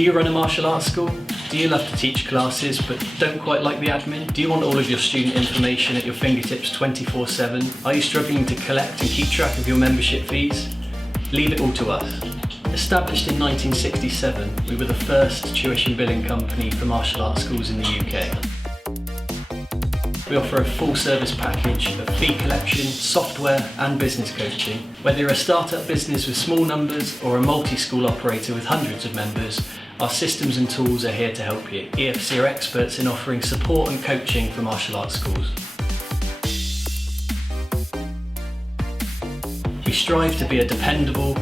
Do you run a martial arts school? Do you love to teach classes but don't quite like the admin? Do you want all of your student information at your fingertips 24/7? Are you struggling to collect and keep track of your membership fees? Leave it all to us. Established in 1967, we were the first tuition billing company for martial arts schools in the UK. We offer a full service package of fee collection, software and business coaching. Whether you're a startup business with small numbers or a multi-school operator with hundreds of members, our systems and tools are here to help you. EFC are experts in offering support and coaching for martial arts schools. We strive to be a dependable,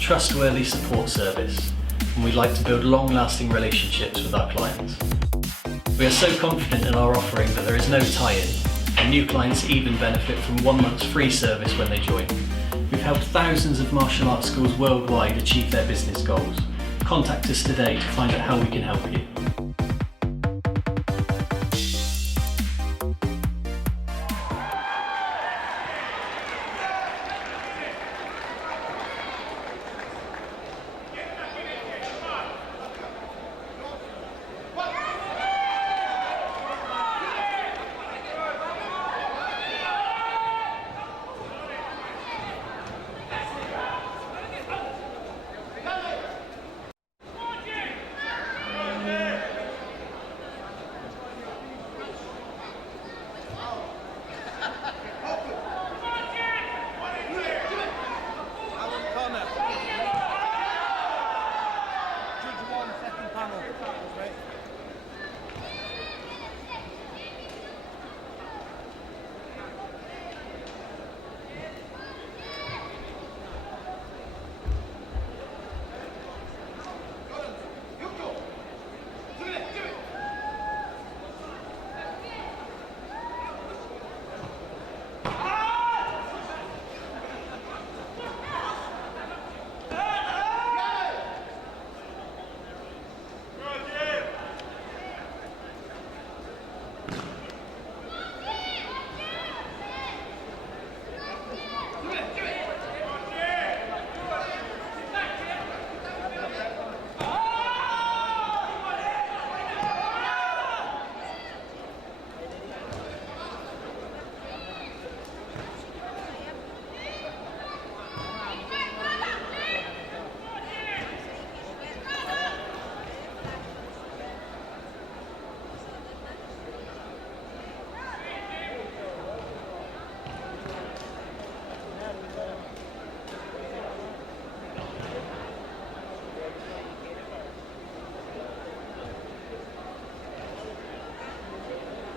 trustworthy support service, and we'd like to build long-lasting relationships with our clients. We are so confident in our offering that there is no tie-in, and new clients even benefit from 1 month's free service when they join. We've helped thousands of martial arts schools worldwide achieve their business goals. Contact us today to find out how we can help you.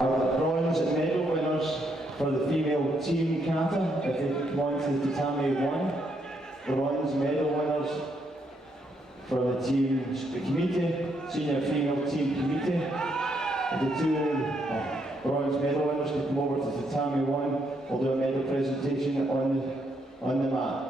Our bronze medal winners for the female team kata, if they come on to the tatami 1. Bronze medal winners for the team kumite, senior female team kumite. The two bronze medal winners can come over to the tatami 1. We'll do a medal presentation on the mat.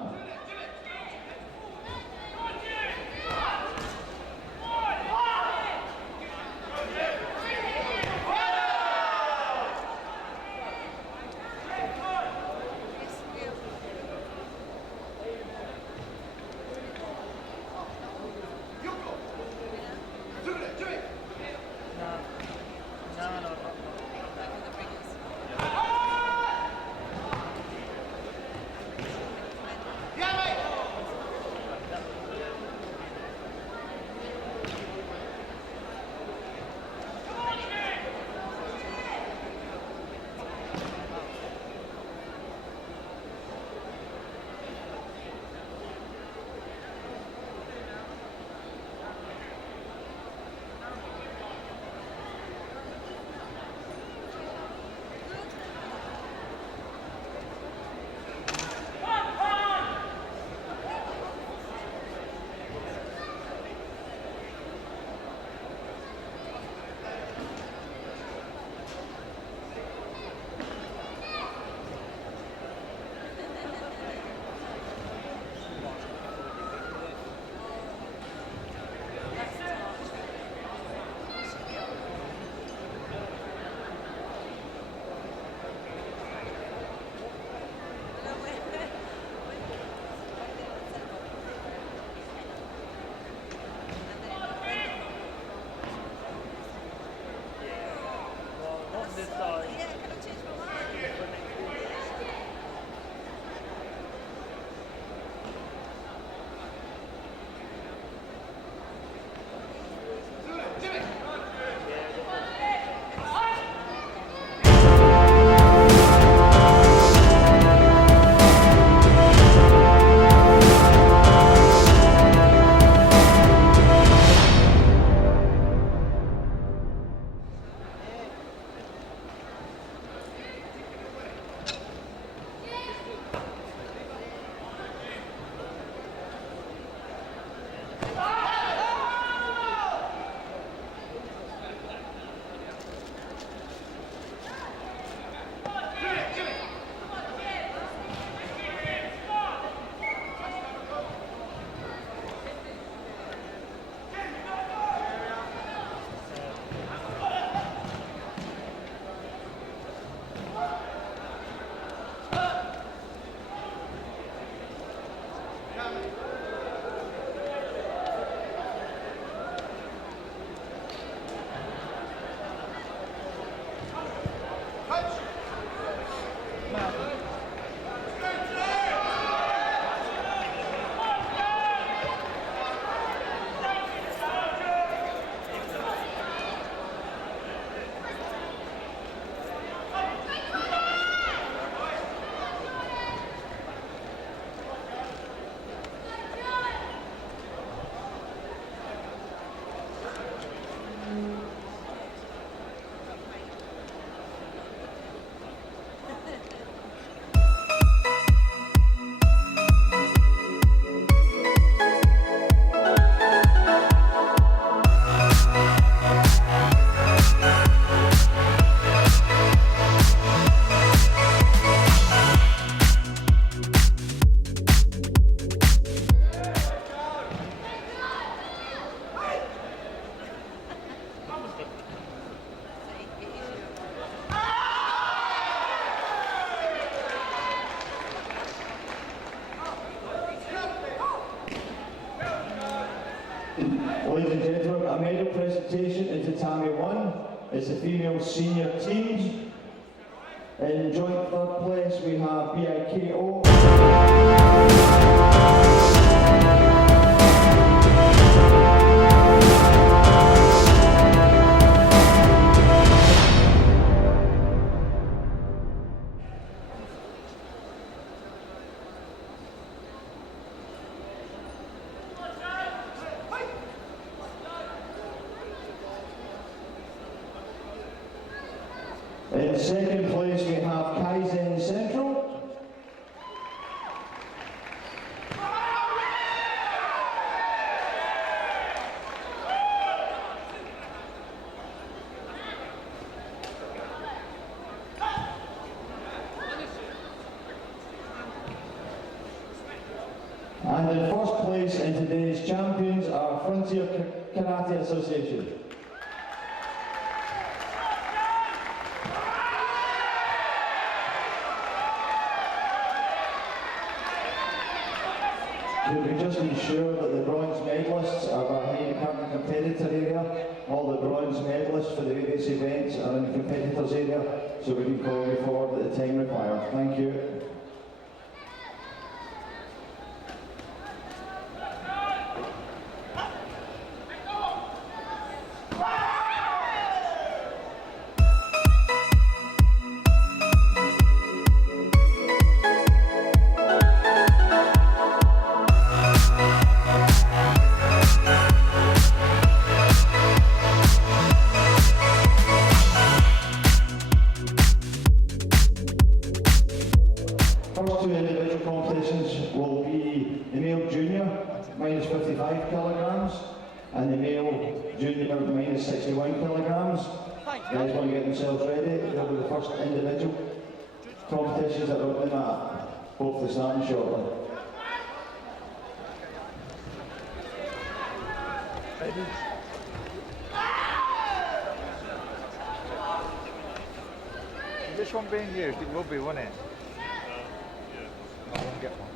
Ladies and gentlemen, a medal presentation in Tatami 1 is the female senior teams. In joint third place we have BIKO. In second place we have Kaizen Central. And in first place in today's champions are Frontier Karate Association. Could we just ensure that the bronze medalists are behind the current competitor area? All the bronze medalists for the various events are in the competitors area, so we can call you forward at the time required. Thank you. First two individual competitions will be the male junior, minus 55 kilograms, and the male junior, minus 61 kilograms. Guys want to get themselves ready. They'll be the first individual competitions that are on the mat, hopefully starting shortly. This one being used, it will be, won't it? I won't get one.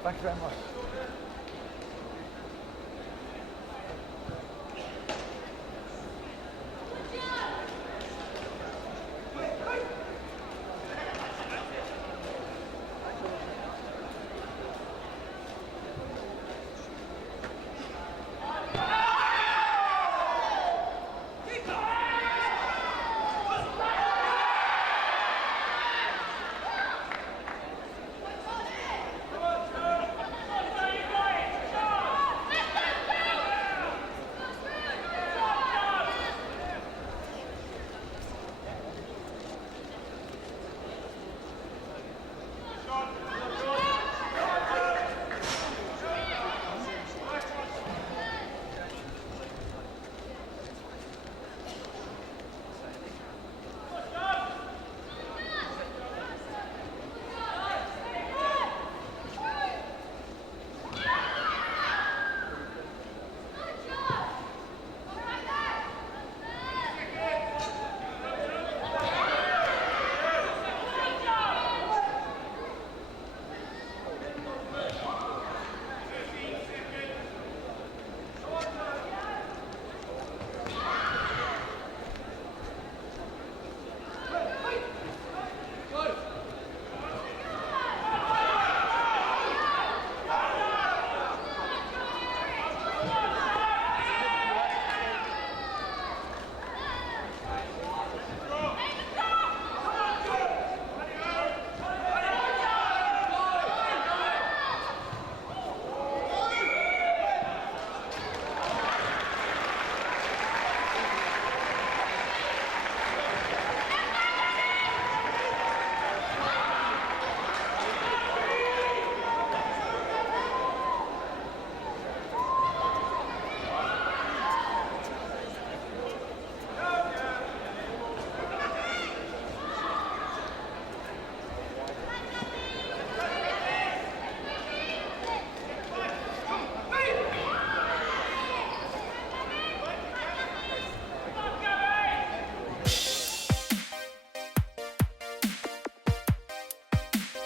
Thank you very much.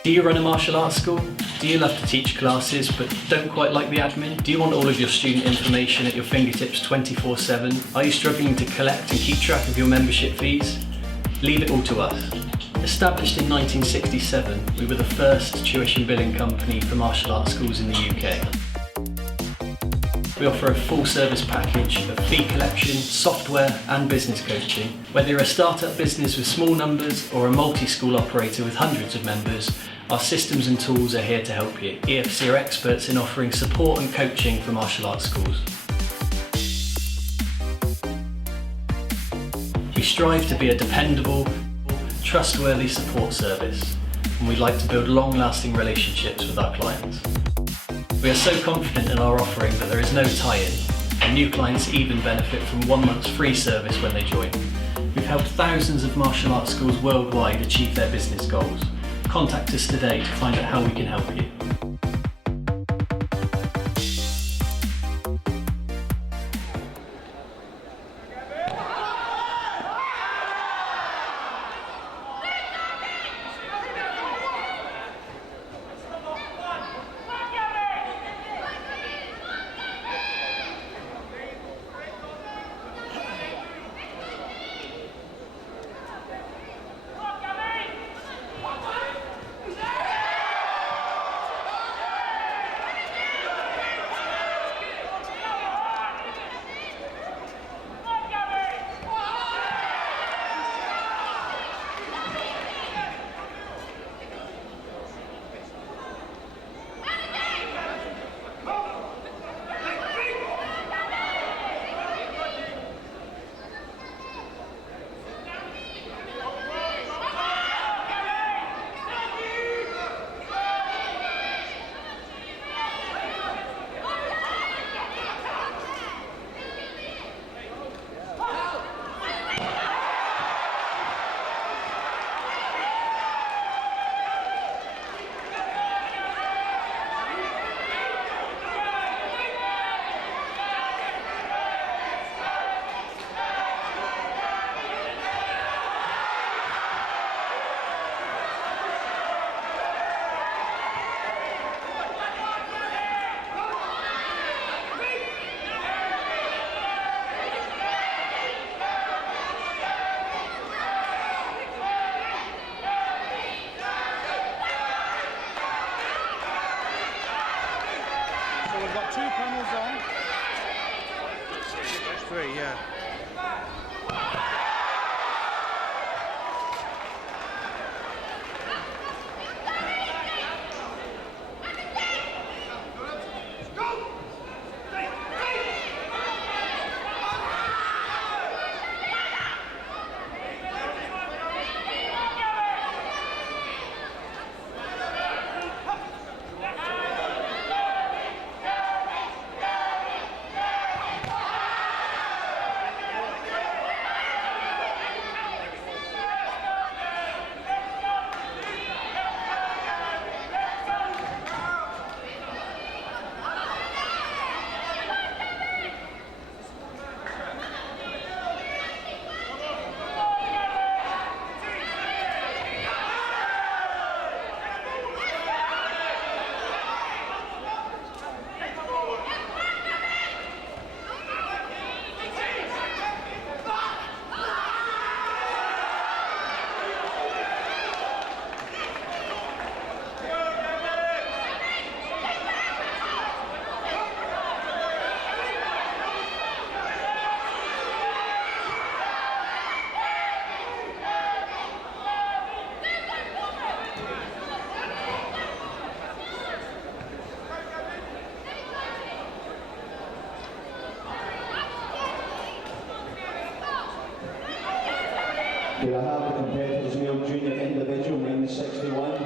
Do you run a martial arts school? Do you love to teach classes but don't quite like the admin? Do you want all of your student information at your fingertips 24/7? Are you struggling to collect and keep track of your membership fees? Leave it all to us. Established in 1967, we were the first tuition billing company for martial arts schools in the UK. We offer a full service package of fee collection, software and business coaching. Whether you're a startup business with small numbers or a multi-school operator with hundreds of members, our systems and tools are here to help you. EFC are experts in offering support and coaching for martial arts schools. We strive to be a dependable, trustworthy support service, and we like to build long-lasting relationships with our clients. We are so confident in our offering that there is no tie-in, and new clients even benefit from 1 month's free service when they join. We've helped thousands of martial arts schools worldwide achieve their business goals. Contact us today to find out how we can help you. We've got 2 panels on. There's 3, yeah. Here I have the competitors, male junior individual, minus 61.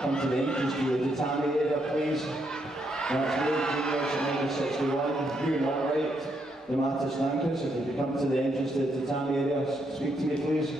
Come to the entrance to the tatami area, please. That's male juniors, minus 61. You're not right. The matter stankers, if you could come to the entrance to the tatami area, speak to me, please.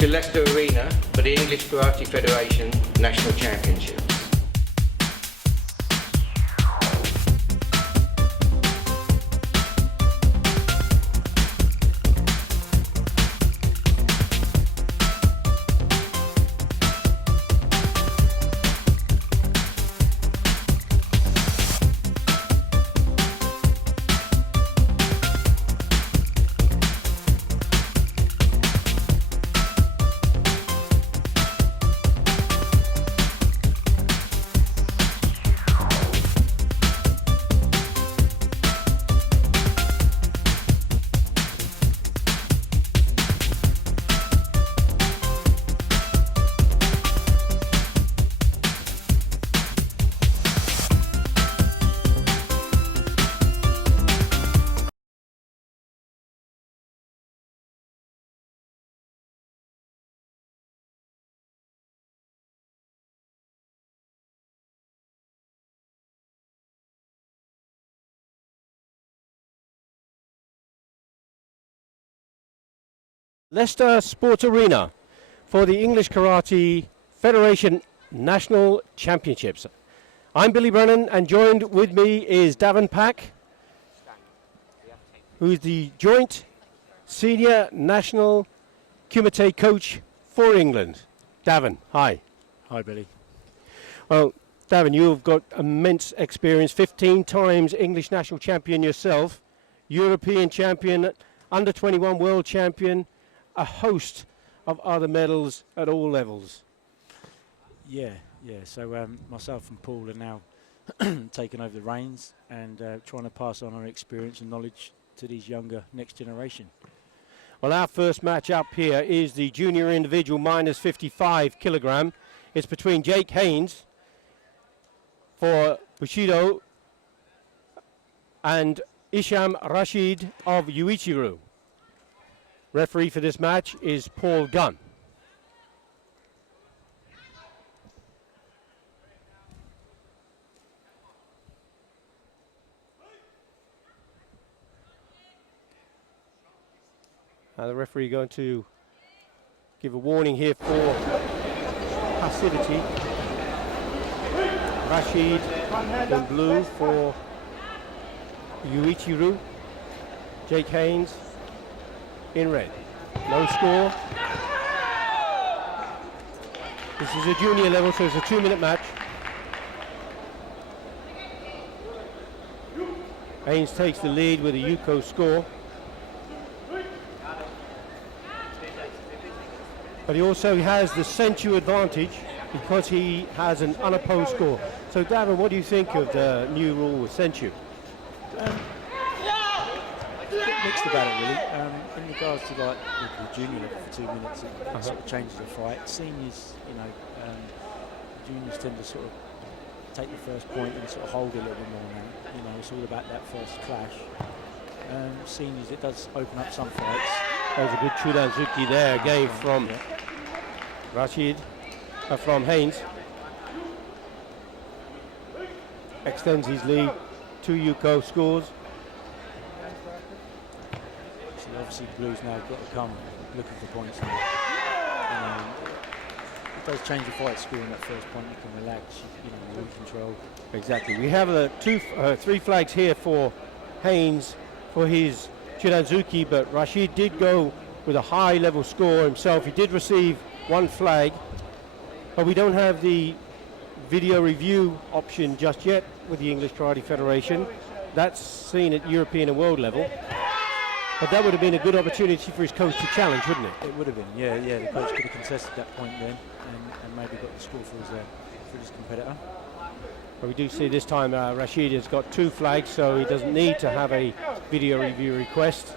to Leicester Arena for the English Karate Federation National Championship. Leicester Sports Arena for the English Karate Federation National Championships. I'm Billy Brennan, and joined with me is Davin Pack, who's the joint senior national kumite coach for England. Davin, hi. Hi, Billy. Well, Davin, you've got immense experience, 15 times English national champion yourself, European champion, under 21 world champion, a host of other medals at all levels. Yeah. So myself and Paul are now taking over the reins and trying to pass on our experience and knowledge to these younger next generation. Well, our first match up here is the junior individual minus 55 kilogram. It's between Jake Haynes for Bushido and Isham Rashid of Uichiru. Referee for this match is Paul Gunn. The referee going to give a warning here for passivity. Rashid in blue for Uichiru. Jake Haynes in red. No score. This is a junior level, so it's a 2-minute match. Haynes takes the lead with a Yuko score. But he also has the Senchu advantage because he has an unopposed score. So Davin, what do you think of the new rule with Senchu? Mixed about it, really. In regards to like the junior level for 2 minutes, it sort of changes the fight. Seniors, juniors tend to sort of take the first point and sort of hold a little bit more now. It's all about that first clash. Seniors, it does open up some fights. There's a good Chudanzuki there again from Rashid, from Haynes. Extends his lead. 2 Yuko scores. So obviously Blues now got to come looking for points. It does change the fight scoring that first point. You can relax, you're in control. Exactly. We have 3 flags here for Haynes for his Chudanzuki, but Rashid did go with a high level score himself. He did receive 1 flag, but we don't have the video review option just yet with the English Karate Federation. That's seen at European and world level. But that would have been a good opportunity for his coach to challenge, wouldn't it? It would have been, yeah. The coach could have contested that point then and maybe got the score for his competitor. But we do see this time Rashid has got 2 flags, so he doesn't need to have a video review request.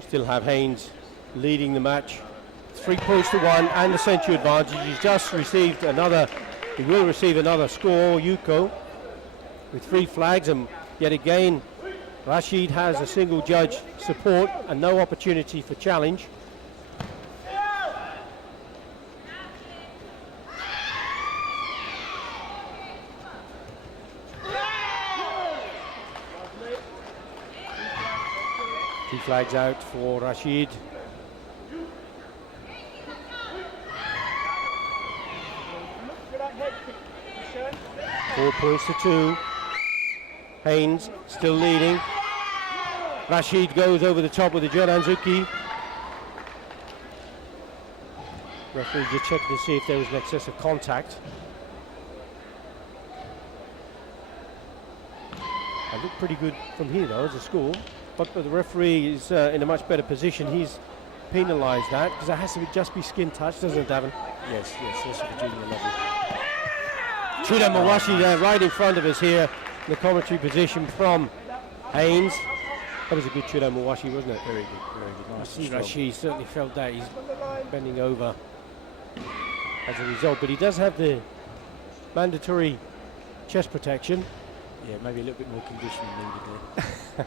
Still have Haynes leading the match. 3 points to 1 and the Senchu advantage. He's just received he will receive another score, Yuko, with 3 flags, and yet again Rashid has a single judge support and no opportunity for challenge. flags out for Rashid. Four points to 2. Haynes still leading. Rashid goes over the top with the Jodanzuki. Referee just checking to see if there was an excessive contact. I look pretty good from here though as a score, but the referee is in a much better position. He's penalised that because it has to just be skin touch, doesn't it, Davin? Yes, that's at the junior level. Chuda Mawashi there right in front of us here in the commentary position from Haynes. That was a good Chuda Mawashi, wasn't it? Very good, very good. Nice and strong. Rashid certainly felt that. He's bending over as a result, but he does have the mandatory chest protection. Yeah, maybe a little bit more conditioning needed there.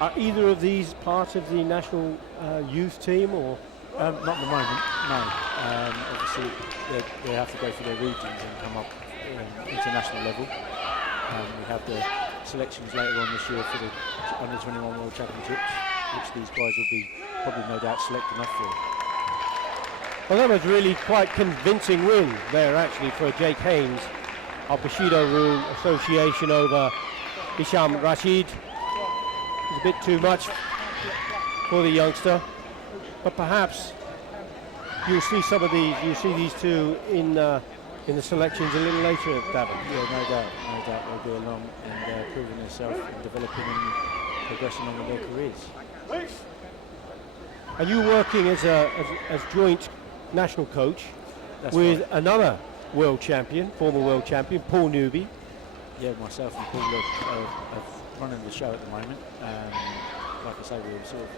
Are either of these part of the national youth team, or? Not at the moment, no. Obviously, they have to go through their regions and come up international level. We have the selections later on this year for the Under-21 World Championships, which these guys will be probably no doubt selected enough for. Well, that was really quite convincing win there actually for Jake Haynes of Bushido Rule Association over Isham Rashid. It's a bit too much for the youngster, but perhaps you'll see some of these. You'll see these two in the selections a little later, Davin. Yeah, no doubt they'll go along and proving themselves and developing and progressing on with their careers. And you working as joint national coach with another world champion, former world champion, Paul Newby. Yeah, myself and Paul are running the show at the moment. Like I say, we're sort of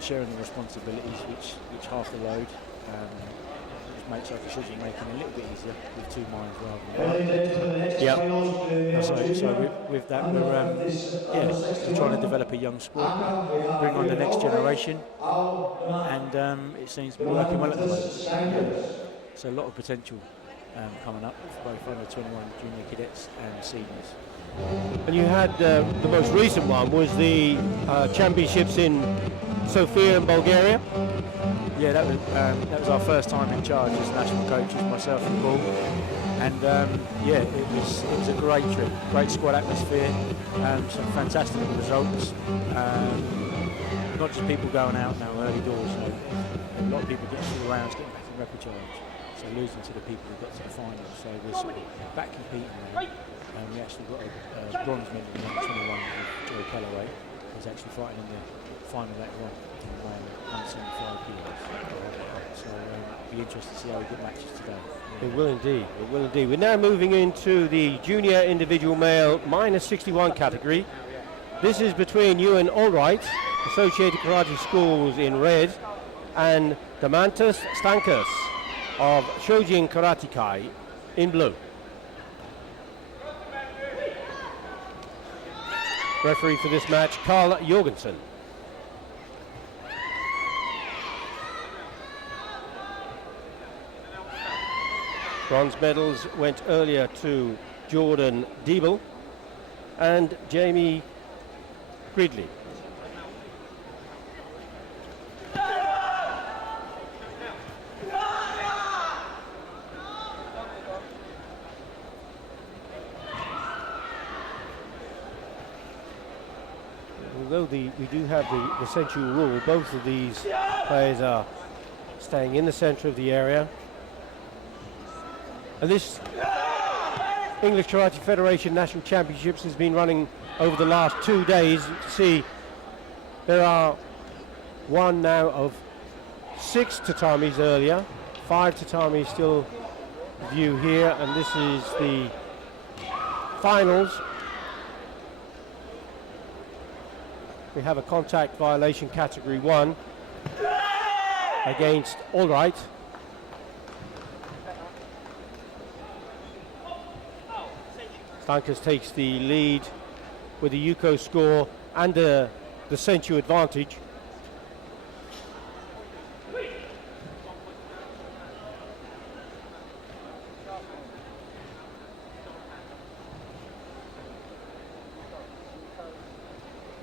sharing the responsibilities, which half the load. Just makes our decision making a little bit easier with two minds rather than one. So with that, we're trying to develop a young squad, bring on the next generation, and it seems to be working well at the moment. So a lot of potential coming up for both under-21 junior cadets and seniors. And you had the most recent one was the championships in Sofia in Bulgaria. Yeah, that was our first time in charge as national coaches, myself and Paul. And it was a great trip, great squad atmosphere, some fantastic results. Not just people going out now early doors, a lot of people getting through the rounds, getting back in repechage. So losing to the people who got to the final. So we're sort of back competing now. We actually got a bronze medal in 21 with Joe Calloway, who's actually fighting in the final later on in 175 kilos. So it'll be interesting to see how we get matches today. It will indeed, it will indeed. We're now moving into the junior individual male -61 category. This is between Ewan Allwright, Associated Karate Schools in red, and Damantas Stankas of Shojin Karate Kai in blue. Referee for this match, Carl Jorgensen. Bronze medals went earlier to Jordan Diebel and Jamie Gridley. Although we do have the sensual rule, both of these players are staying in the centre of the area. And this English Karate Federation National Championships has been running over the last 2 days. You can see there are one now of 6 tatamis earlier, 5 tatamis still view here, and this is the finals. We have a contact violation category 1 against Allwright. Stankas takes the lead with the Yuko score and the Senchu advantage.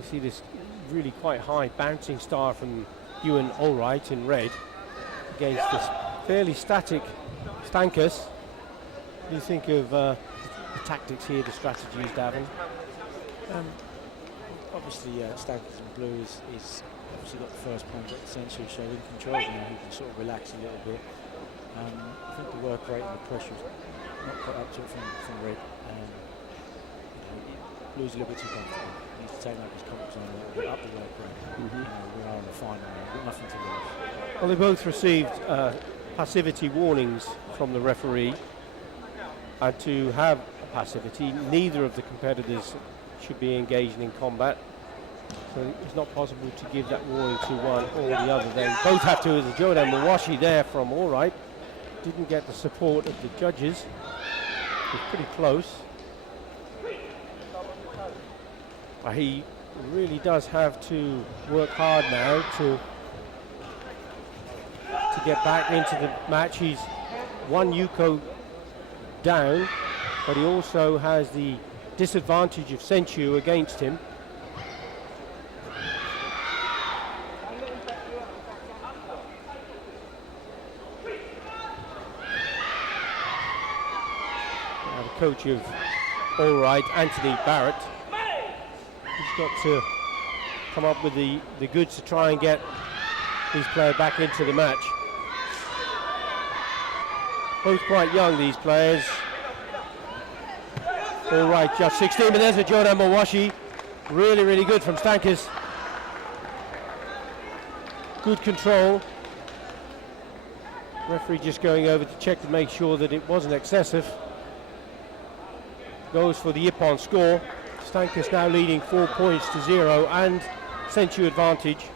see this really quite high bouncing star from Ewan Allwright in red against this fairly static Stankus. What do you think of the tactics here, the strategies, Davin? Obviously, Stankus in blue is obviously got the first point at the century, so in control, you know, he can sort of relax a little bit. I think the work rate and the pressure is not quite up to it from red. Blue's a little bit too comfortable. He needs to take up his comfort zone a little bit, up the work rate. You know, we are in the final now, we've got nothing to lose. Well, they both received passivity warnings from the referee, and to have a passivity, neither of the competitors should be engaged in combat. So it's not possible to give that warning to one or the other. They both have to, as a Jordan Mawashi there from Allwright. Didn't get the support of the judges. It was pretty close. But he really does have to work hard now to get back into the match. He's one Yuko down, but he also has the disadvantage of Senchu against him. Now the coach of Allwright, Anthony Barrett, he's got to come up with the goods to try and get these players back into the match. Both quite young, these players. Allwright just 16, but there's a Jordan Mawashi. Really, really good from Stankus. Good control. Referee just going over to check to make sure that it wasn't excessive. Goes for the Ippon score. Stankus now leading 4 points to 0 and Senchu advantage.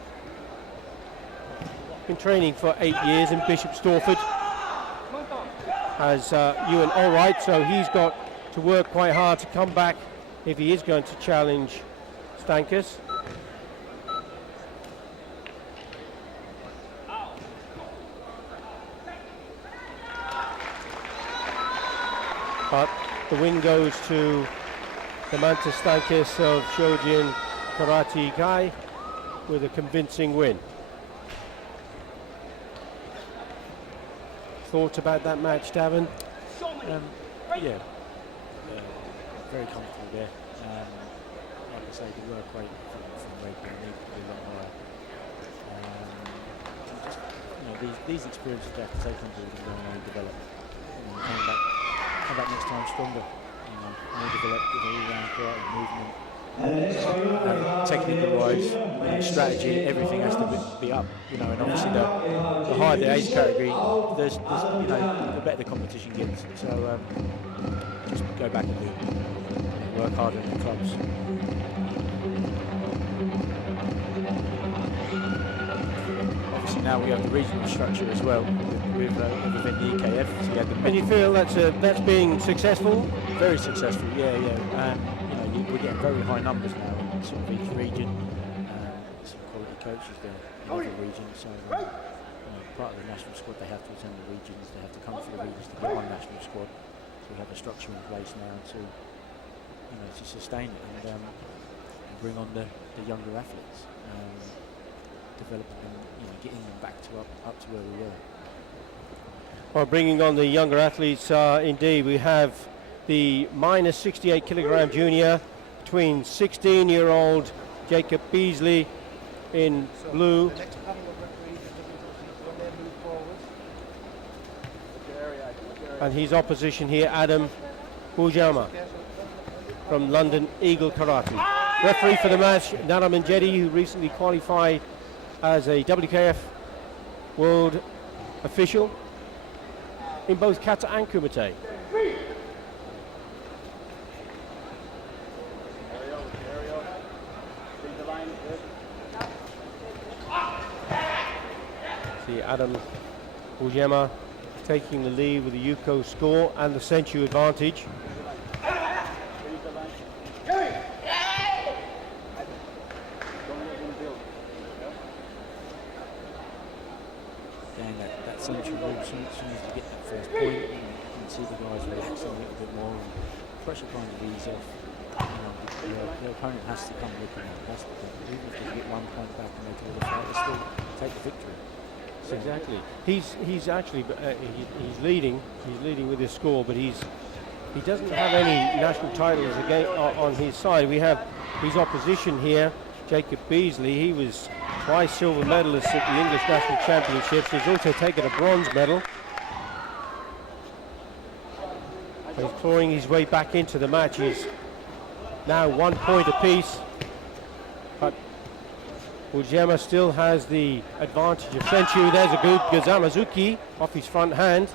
Been training for 8 years in Bishop Stortford as Ewan Allwright, so he's got to work quite hard to come back if he is going to challenge Stankus. But the win goes to the Mantis Stankus of Shojin Karate Kai with a convincing win. Thoughts about that match, Davin? Yeah, very comfortable there. Like I say, the work rate from Redburn needs to be a lot higher. Just, you know, these experiences they have to take on board and go and develop. You know, come back next time stronger. You know, more developed with all-round karate movement. Technical wise, strategy, everything has to be up, you know, and obviously the higher the age category, there's you know, the better the competition gets. So just go back and do it. Work harder in the clubs. Obviously now we have the regional structure as well with within the EKF. So you had the and you feel that's being successful? Very successful, yeah. We're getting very high numbers now in sort of each region. Some quality coaches there in every region. So part of the national squad, they have to attend the regions. They have to come for the regions to get on national squad. So we have a structure in place now to sustain it and bring on the younger athletes, develop them, getting them back to up to where we were. Well, bringing on the younger athletes, indeed, we have the minus 68 kilogram junior between 16-year-old Jacob Beasley in blue and his opposition here, Adam Bujama from London Eagle Karate. Referee for the match, Naraman Jeddi, who recently qualified as a WKF world official in both kata and kumite. See Adam Bujema taking the lead with the Yuko score and the Senchu advantage. Again, that Senchu move, as soon as you get that first point, you can see the guys relaxing a little bit more and pressure kind of ease off. the opponent has to come looking at. That's the thing. Even if they get 1 point back and they draw the fight, they still take the victory. So Exactly. He's actually he's leading. He's leading with his score, but he doesn't have any national titles again on his side. We have his opposition here, Jacob Beasley. He was twice silver medalist at the English National Championships. He's also taken a bronze medal. He's clawing his way back into the match. He's now 1 point apiece, but Ujema still has the advantage of Senchu. There's a good Gazamazuki off his front hand.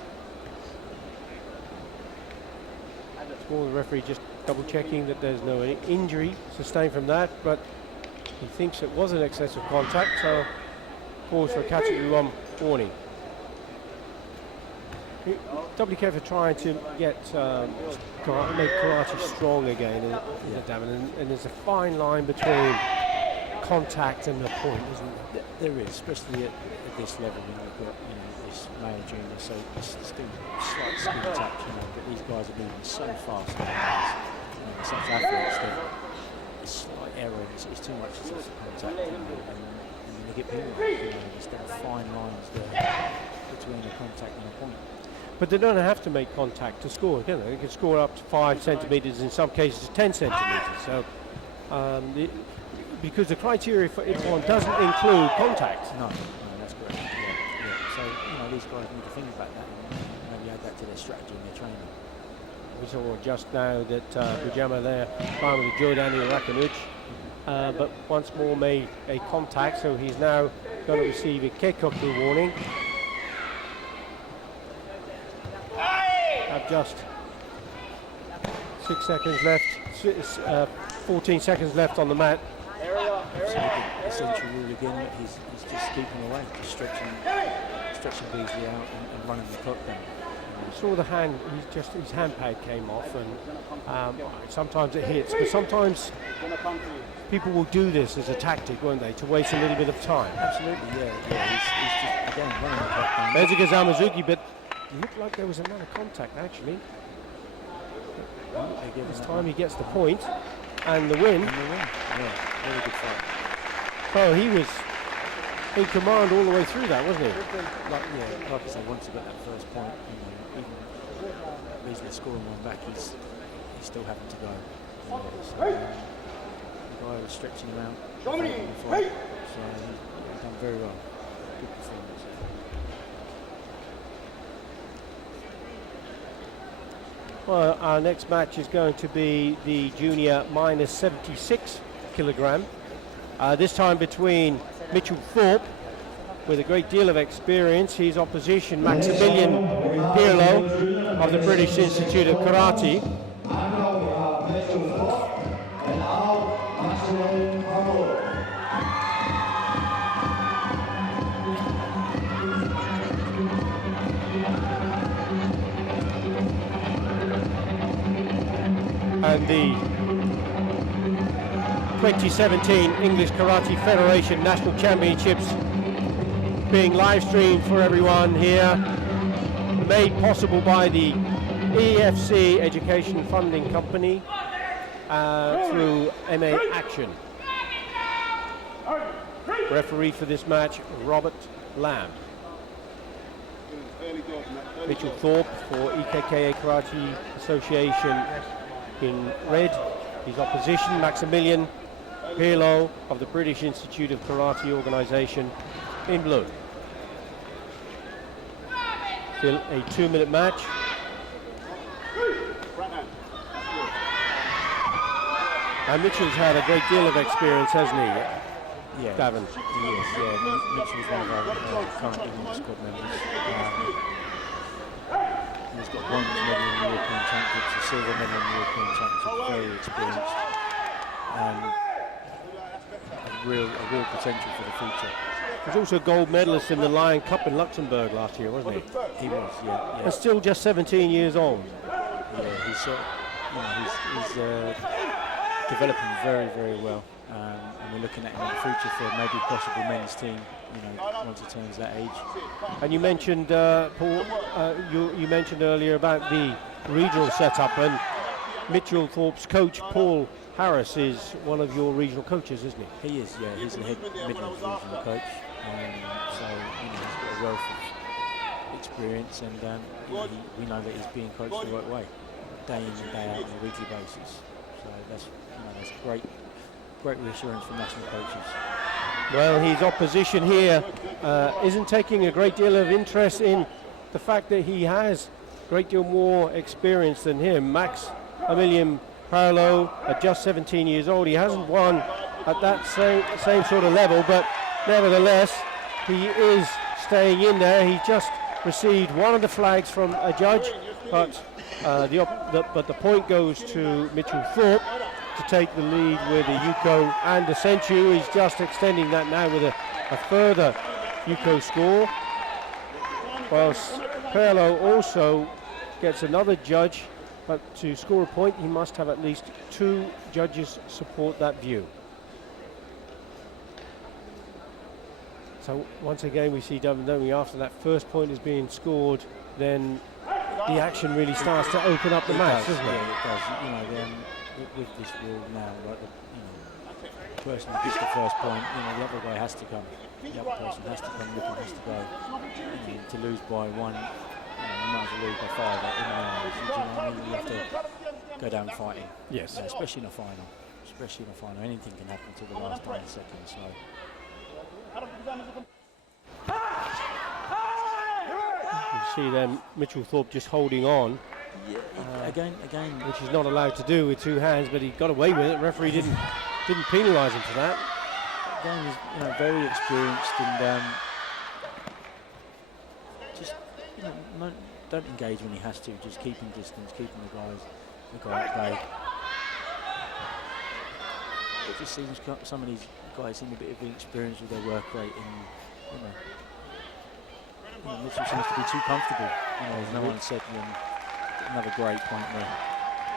The referee just double checking that there's no injury sustained from that, but he thinks it was an excessive contact, so calls for a category 1 warning. Doubly careful trying to get make karate strong again and there's a fine line between contact and the point, isn't there? there is, especially at this level when you've got this male junior, so it's still slight skin touch, but these guys are moving so fast nowadays, such athletes that a slight error is too much excessive contact, and they get penalised. There's still fine lines there between a contact and a point. But they don't have to make contact to score, can they? They can score up to 5 centimetres, in some cases 10 centimetres. So, because the criteria for Ippon doesn't include contact. No, that's correct. Yeah. So, these guys need to think about that and maybe add that to their strategy and their training. We saw just now that Ujema there, trying with Jordani Rakinuch, but once more made a contact, so he's now going to receive a Keikoku warning. Just 6 seconds left, 14 seconds left on the mat. The central rule again, he's just keeping away, just stretching Beasley out and running the clock down. Saw the hand, his hand pad came off, and sometimes it hits, but sometimes people will do this as a tactic, won't they, to waste a little bit of time. Absolutely, yeah. He's just, again, running the clock down. There's a Gazamazuki, but it looked like there was another contact, actually. This time he gets the point and the win. Yeah, very good fight. Oh, he was in command all the way through that, wasn't he? Like I say, once you get that first point, even Beasley scoring one back, he's still having to go. So, the guy was stretching him out. So he's done very well. Good performance. Well, our next match is going to be the junior minus 76 kilogram. This time between Mitchell Thorpe, with a great deal of experience, his opposition Maximilian Pirlo of the British Institute of Karate. And the 2017 English Karate Federation National Championships being live streamed for everyone here, made possible by the EFC Education Funding Company through MAaction. Referee for this match, Robert Lamb. Mitchell Thorpe for EKKA Karate Association in red. His opposition, Maximilian Pirlo of the British Institute of Karate Organisation in blue. Still a 2-minute match. And Mitchell's had a great deal of experience, hasn't he? Yeah, Gavin. He is, yeah. Mitchell's one of our current England squad members. He's got bronze medal in the European Championships, a silver medal in the European Championships, very experienced, and a real potential for the future. He was also a gold medalist in the Lion Cup in Luxembourg last year, wasn't he? He was, yeah. And still just 17 years old. Yeah, he's developing very, very well, and we're looking at him in the future for maybe possible men's team, once he turns that age. And you mentioned, Paul, you mentioned earlier about the regional setup, and Mitchell Thorpe's coach, Paul Harris, is one of your regional coaches, isn't he? He is, yeah. He's the head Midlands regional coach. So, you know, he's got a wealth of experience, and we know that he's being coached the right way, day in and day out on a weekly basis. So that's great reassurance from national coaches. Well, his opposition here isn't taking a great deal of interest in the fact that he has a great deal more experience than him. Max Emilian Parlo, at just 17 years old, he hasn't won at that same sort of level, but nevertheless, he is staying in there. He just received one of the flags from a judge, but the point goes to Mitchell Thorpe to take the lead with a Yuko and a Senchu. He's just extending that now with a further Yuko score, whilst Perlo also gets another judge, but to score a point he must have at least 2 judges support that view. So once again we see Dundee after that first point is being scored, then the action really starts to open up the match, doesn't it? Yeah, it does. You know, with this rule now, like the person who gets the first point, you know, the other guy has to come. The other person has to come, looking has to go. You know, to lose by 1, you might as well lose by 5. Like, in my eyes, you know what I mean? You have to go down fighting. Yes. Yeah, especially in a final. Especially in a final, anything can happen to the last 10 seconds. So. You see then Mitchell Thorpe just holding on. Yeah, again, which he's not allowed to do with 2 hands, but he got away with it. Referee didn't penalise him for that. Again, he's very experienced, and just don't engage when he has to. Just keeping distance, keeping the guy at bay. It just seems some of these guys seem a bit of experience with their work rate, and Mitchell seems to be too comfortable. As no one said. Another great point there.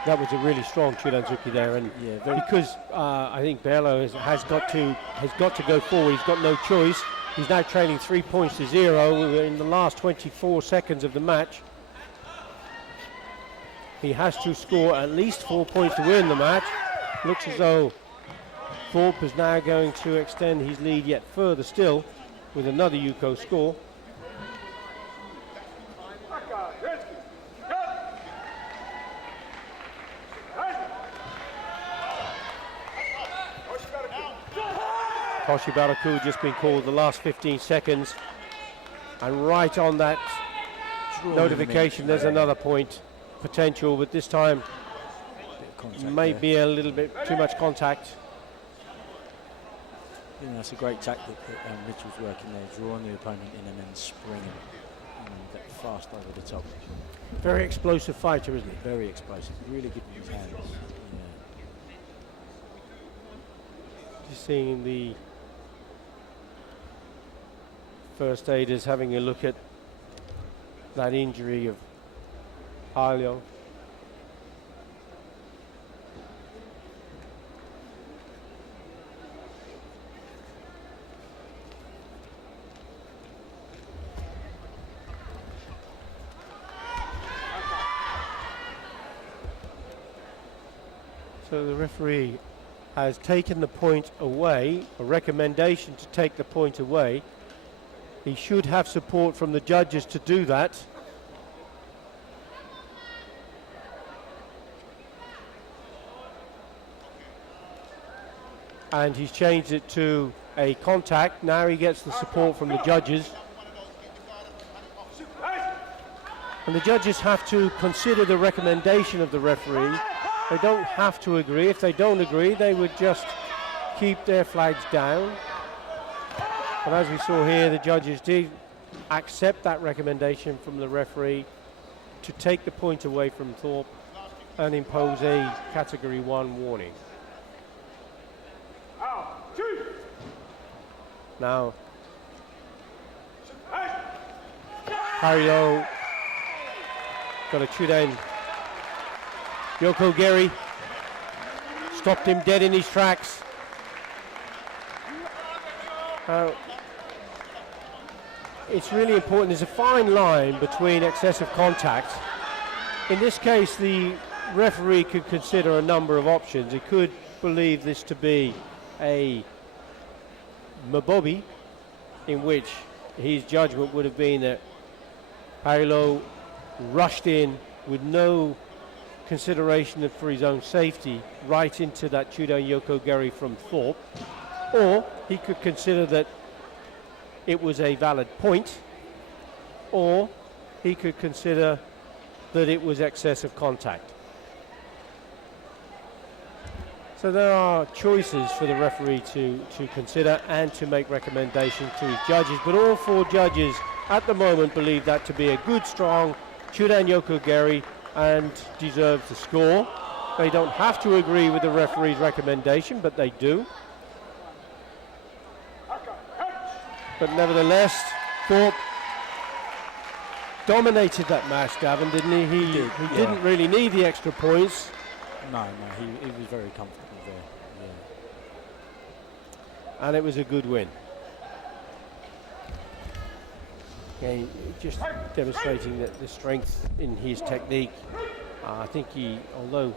That was a really strong Chiranzuki there, and because I think Berlo has got to go forward. He's got no choice. He's now trailing 3 points to 0 in the last 24 seconds of the match. He has to score at least 4 points to win the match. Looks as though Thorpe is now going to extend his lead yet further still with another Yuko score. Toshibaraku just been called the last 15 seconds, and right on that notification there's another point potential, but this time might be a little bit too much contact. That's a great tactic that Mitchell's working there, drawing the opponent in and then springing get fast over the top. Very explosive fighter, isn't he? Very explosive, really good with his hands. Just seeing the first aiders having a look at that injury of Palio. So the referee has taken the point away, a recommendation to take the point away. He should have support from the judges to do that. And he's changed it to a contact. Now he gets the support from the judges. And the judges have to consider the recommendation of the referee. They don't have to agree. If they don't agree, they would just keep their flags down. But as we saw here, the judges did accept that recommendation from the referee to take the point away from Thorpe and impose a Category 1 warning. Now, Hario got a Chuden. Yoko Geri stopped him dead in his tracks. It's really important. There's a fine line between excessive contact. In this case, the referee could consider a number of options. He could believe this to be a mabobi, in which his judgment would have been that Paolo rushed in with no consideration for his own safety right into that Chudan Yokogeri from Thorpe, or he could consider that it was a valid point, or he could consider that it was excessive contact. So there are choices for the referee to consider and to make recommendations to his judges, but all 4 judges at the moment believe that to be a good, strong Chudan Yokogeri and deserves the score. They don't have to agree with the referee's recommendation, but they do. But nevertheless, Thorpe dominated that match, Gavin, didn't he? He didn't really need the extra points. No, he was very comfortable there. Yeah. And it was a good win. Yeah, just demonstrating that the strength in his technique. I think he, although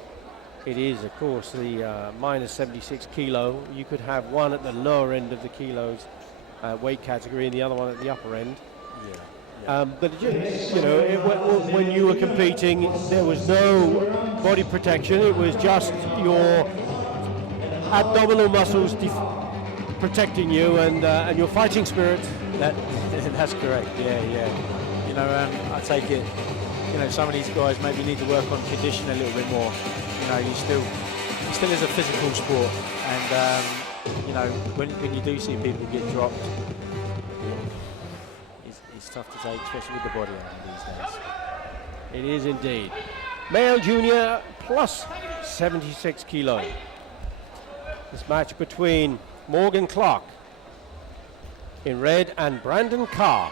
it is, of course, the minus 76 kilo, you could have one at the lower end of the kilos weight category and the other one at the upper end. Yeah. But you know, when you were competing, there was no body protection. It was just your abdominal muscles protecting you and your fighting spirit. That's correct. Yeah. You know, I take it. You know, some of these guys maybe need to work on condition a little bit more. You know, he still is a physical sport, and you know, when you do see people get dropped, it's tough to take, especially with the body armor these days. It is indeed. Male junior plus 76 kilo. This match between Morgan Clark in red and Brandon Carr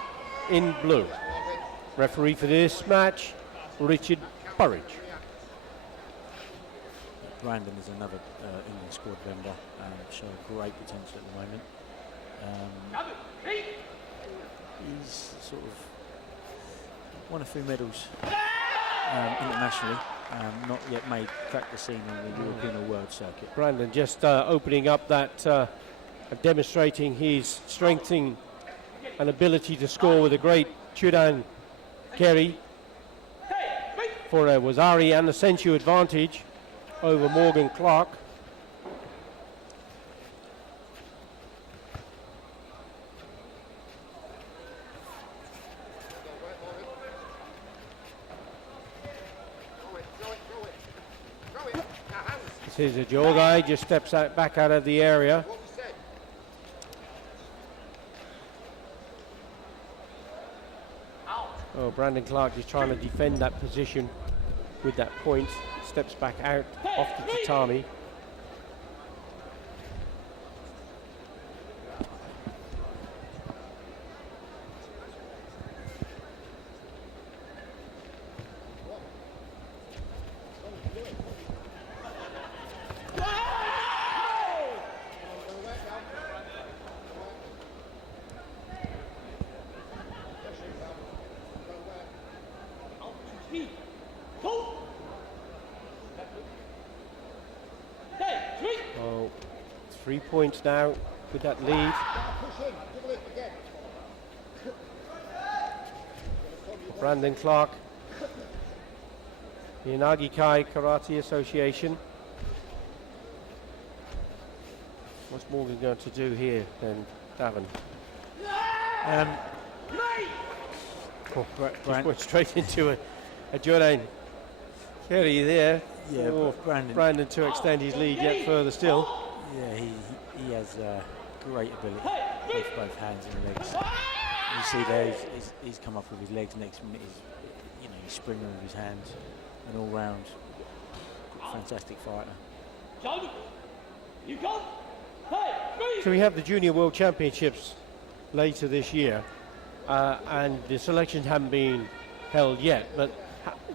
in blue. Referee for this match, Richard Burridge. Brandon is another England squad member, showing great potential at the moment. He's sort of won a few medals internationally, not yet cracked the scene on the European or World circuit. Brandon just opening up that, demonstrating his strength and ability to score with a great Chudan Kerry for a Wazari and Asensio advantage over Morgan Clark. This is a Jogai, just steps back out of the area. Oh, Brandon Clark is trying to defend that position with that point. Steps back out off the tatami. Oh, 3 points now with that lead. Brandon Clark, the Inagi Kai Karate Association. What's Morgan going to do here then, Davin? Just went straight into a Jordan Kerry there. Yeah, oh, Brandon to extend his lead yet further still. Yeah, he has great ability with both hands and legs. You see there, he's come up with his legs. Next minute, he's springing with his hands. An all-round fantastic fighter. So we have the Junior World Championships later this year, and the selections haven't been held yet. But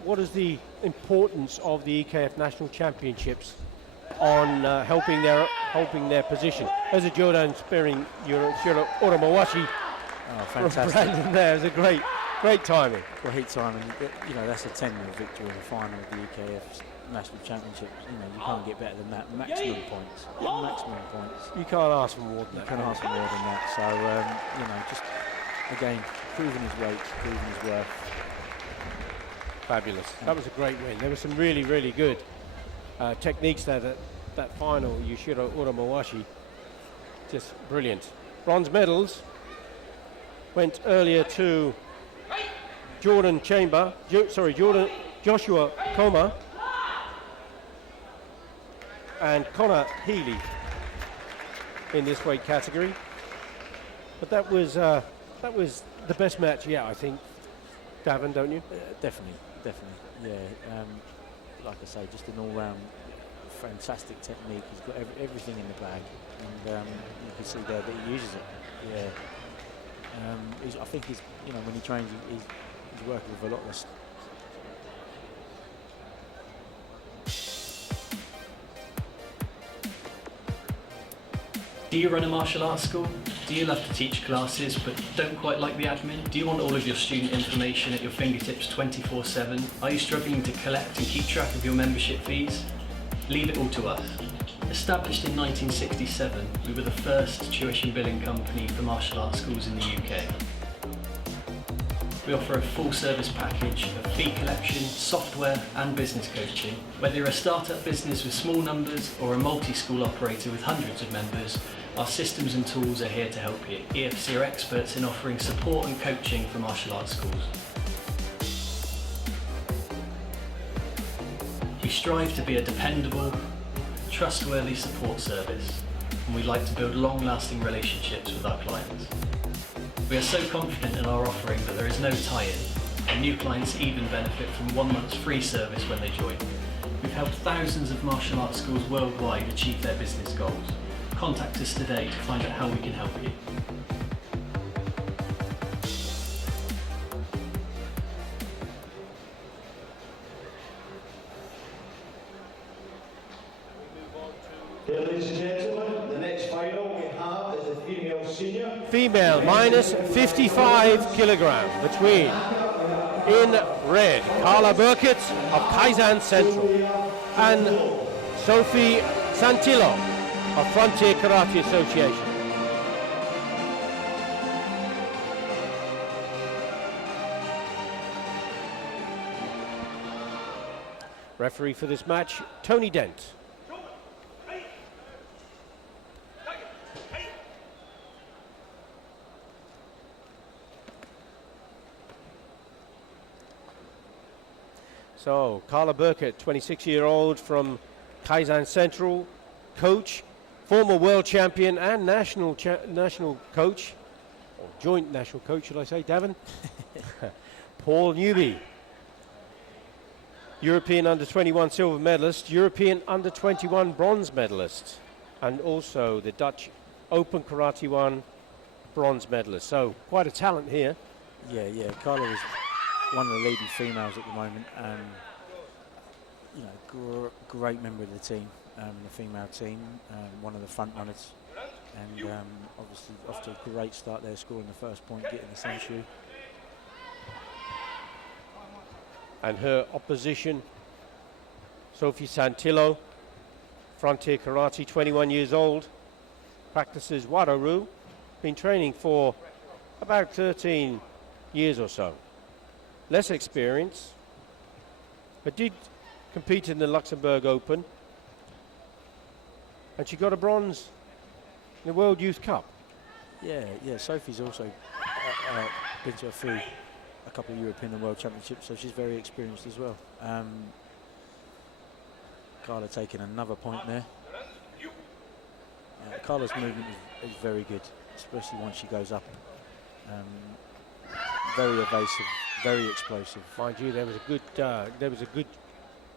what is the importance of the EKF National Championships on helping their position? There's a Jordan spearing Shiro Oromawashi. Oh, fantastic! Brandon there is a great timing. Great timing. You know, that's a 10-0 victory in the final of the EKF national championships, you know, you can't get better than that. Maximum points. Yeah, maximum points. You can't ask for more than You that. can't ask for more than that. So, you know, just again, proving his weight, proving his worth. Fabulous. That was a great win. There were some really, really good techniques there. That final, Yoshiro Uramawashi, just brilliant. Bronze medals went earlier to Joshua Koma and Connor Healy in this weight category. But that was the best match yet, I think. Davin, don't you? Definitely. Yeah. Like I say, just an all-round fantastic technique. He's got everything in the bag, and you can see there that he uses it. Yeah. I think he's, you know, when he trains, he's working with a lot less. Do you run a martial arts school? Do you love to teach classes but don't quite like the admin? Do you want all of your student information at your fingertips 24/7? Are you struggling to collect and keep track of your membership fees? Leave it all to us. Established in 1967, we were the first tuition billing company for martial arts schools in the UK. We offer a full service package of fee collection, software and business coaching. Whether you're a startup business with small numbers or a multi-school operator with hundreds of members, our systems and tools are here to help you. EFC are experts in offering support and coaching for martial arts schools. We strive to be a dependable, trustworthy support service, and we like to build long-lasting relationships with our clients. We are so confident in our offering that there is no tie-in, and new clients even benefit from 1 month's free service when they join. We've helped thousands of martial arts schools worldwide achieve their business goals. Contact us today to find out how we can help you. Okay, ladies and gentlemen, the next final we have is the female senior. Female minus 55 kilograms between, in red, Carla Burkett of Kaizen Central and Sophie Santillo of Frontier Karate Association. Referee for this match, Tony Dent. So, Carla Burkett, 26-year-old from Kaizen Central, coach, former world champion and national coach, or joint national coach, should I say, Davin? Paul Newby, European Under-21 silver medalist, European Under-21 bronze medalist, and also the Dutch Open Karate 1 bronze medalist. So, quite a talent here. Yeah. Carla is one of the leading females at the moment. You know, great member of the team, the female team, one of the front runners, and obviously off to a great start there, scoring the first point, getting the century. And her opposition, Sophie Santillo, Frontier Karate, 21 years old, practices Wado-Ryu, been training for about 13 years or so. Less experience, but did compete in the Luxembourg Open, and she got a bronze in the World Youth Cup. Yeah. Sophie's also been to a couple of European and World Championships, so she's very experienced as well. Carla taking another point there. Carla's movement is very good, especially once she goes up. Very evasive, very explosive. Mind you, there was a good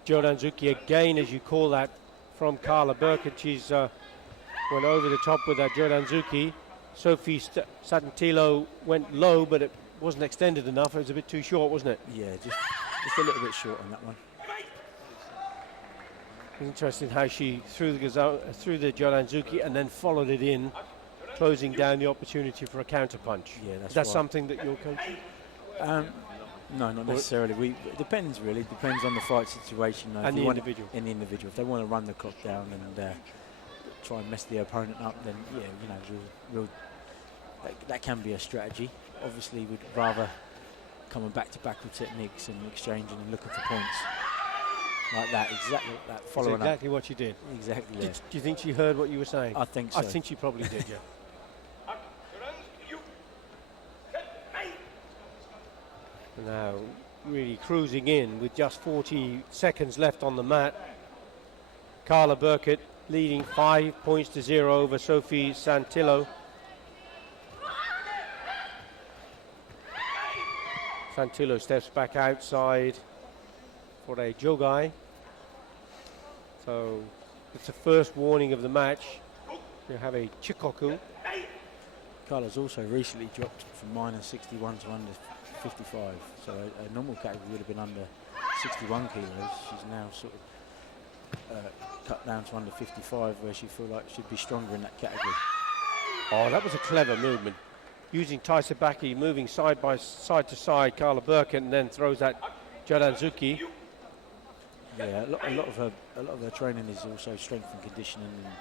Jodanzuki again, as you call that, from Carla Burkett. She's went over the top with that Jodanzuki. Sophie Santillo went low, but it wasn't extended enough. It was a bit too short, wasn't it? Yeah, just a little bit short on that one. Interesting how she threw the Jodanzuki and then followed it in, closing down the opportunity for a counter punch. Yeah, Is that right. something that you're coaching? No, not necessarily. It depends really. It depends on the fight situation. And the individual. In the individual. If they want to run the clock down and try and mess the opponent up, then yeah, you know, that can be a strategy. Obviously, we'd rather coming back to back with techniques and exchanging and looking for points like that. Exactly that. Following That's exactly what you did. Exactly. Do you think she heard what you were saying? I think so. I think she probably did. Yeah. Now, really cruising in with just 40 seconds left on the mat. Carla Burkett leading 5 points to 0 over Sophie Santillo. Santillo steps back outside for a jogai. So it's the first warning of the match. You have a chikoku. Carla's also recently dropped from -61 to under 55. So a normal category would have been under 61 kilos. She's now sort of cut down to under 55, where she feels like she'd be stronger in that category. Oh, that was a clever movement. Using Taisabaki, moving side to side, Carla Burkett, and then throws that Jadanzuki. Yeah, a lot of her training is also strength and conditioning and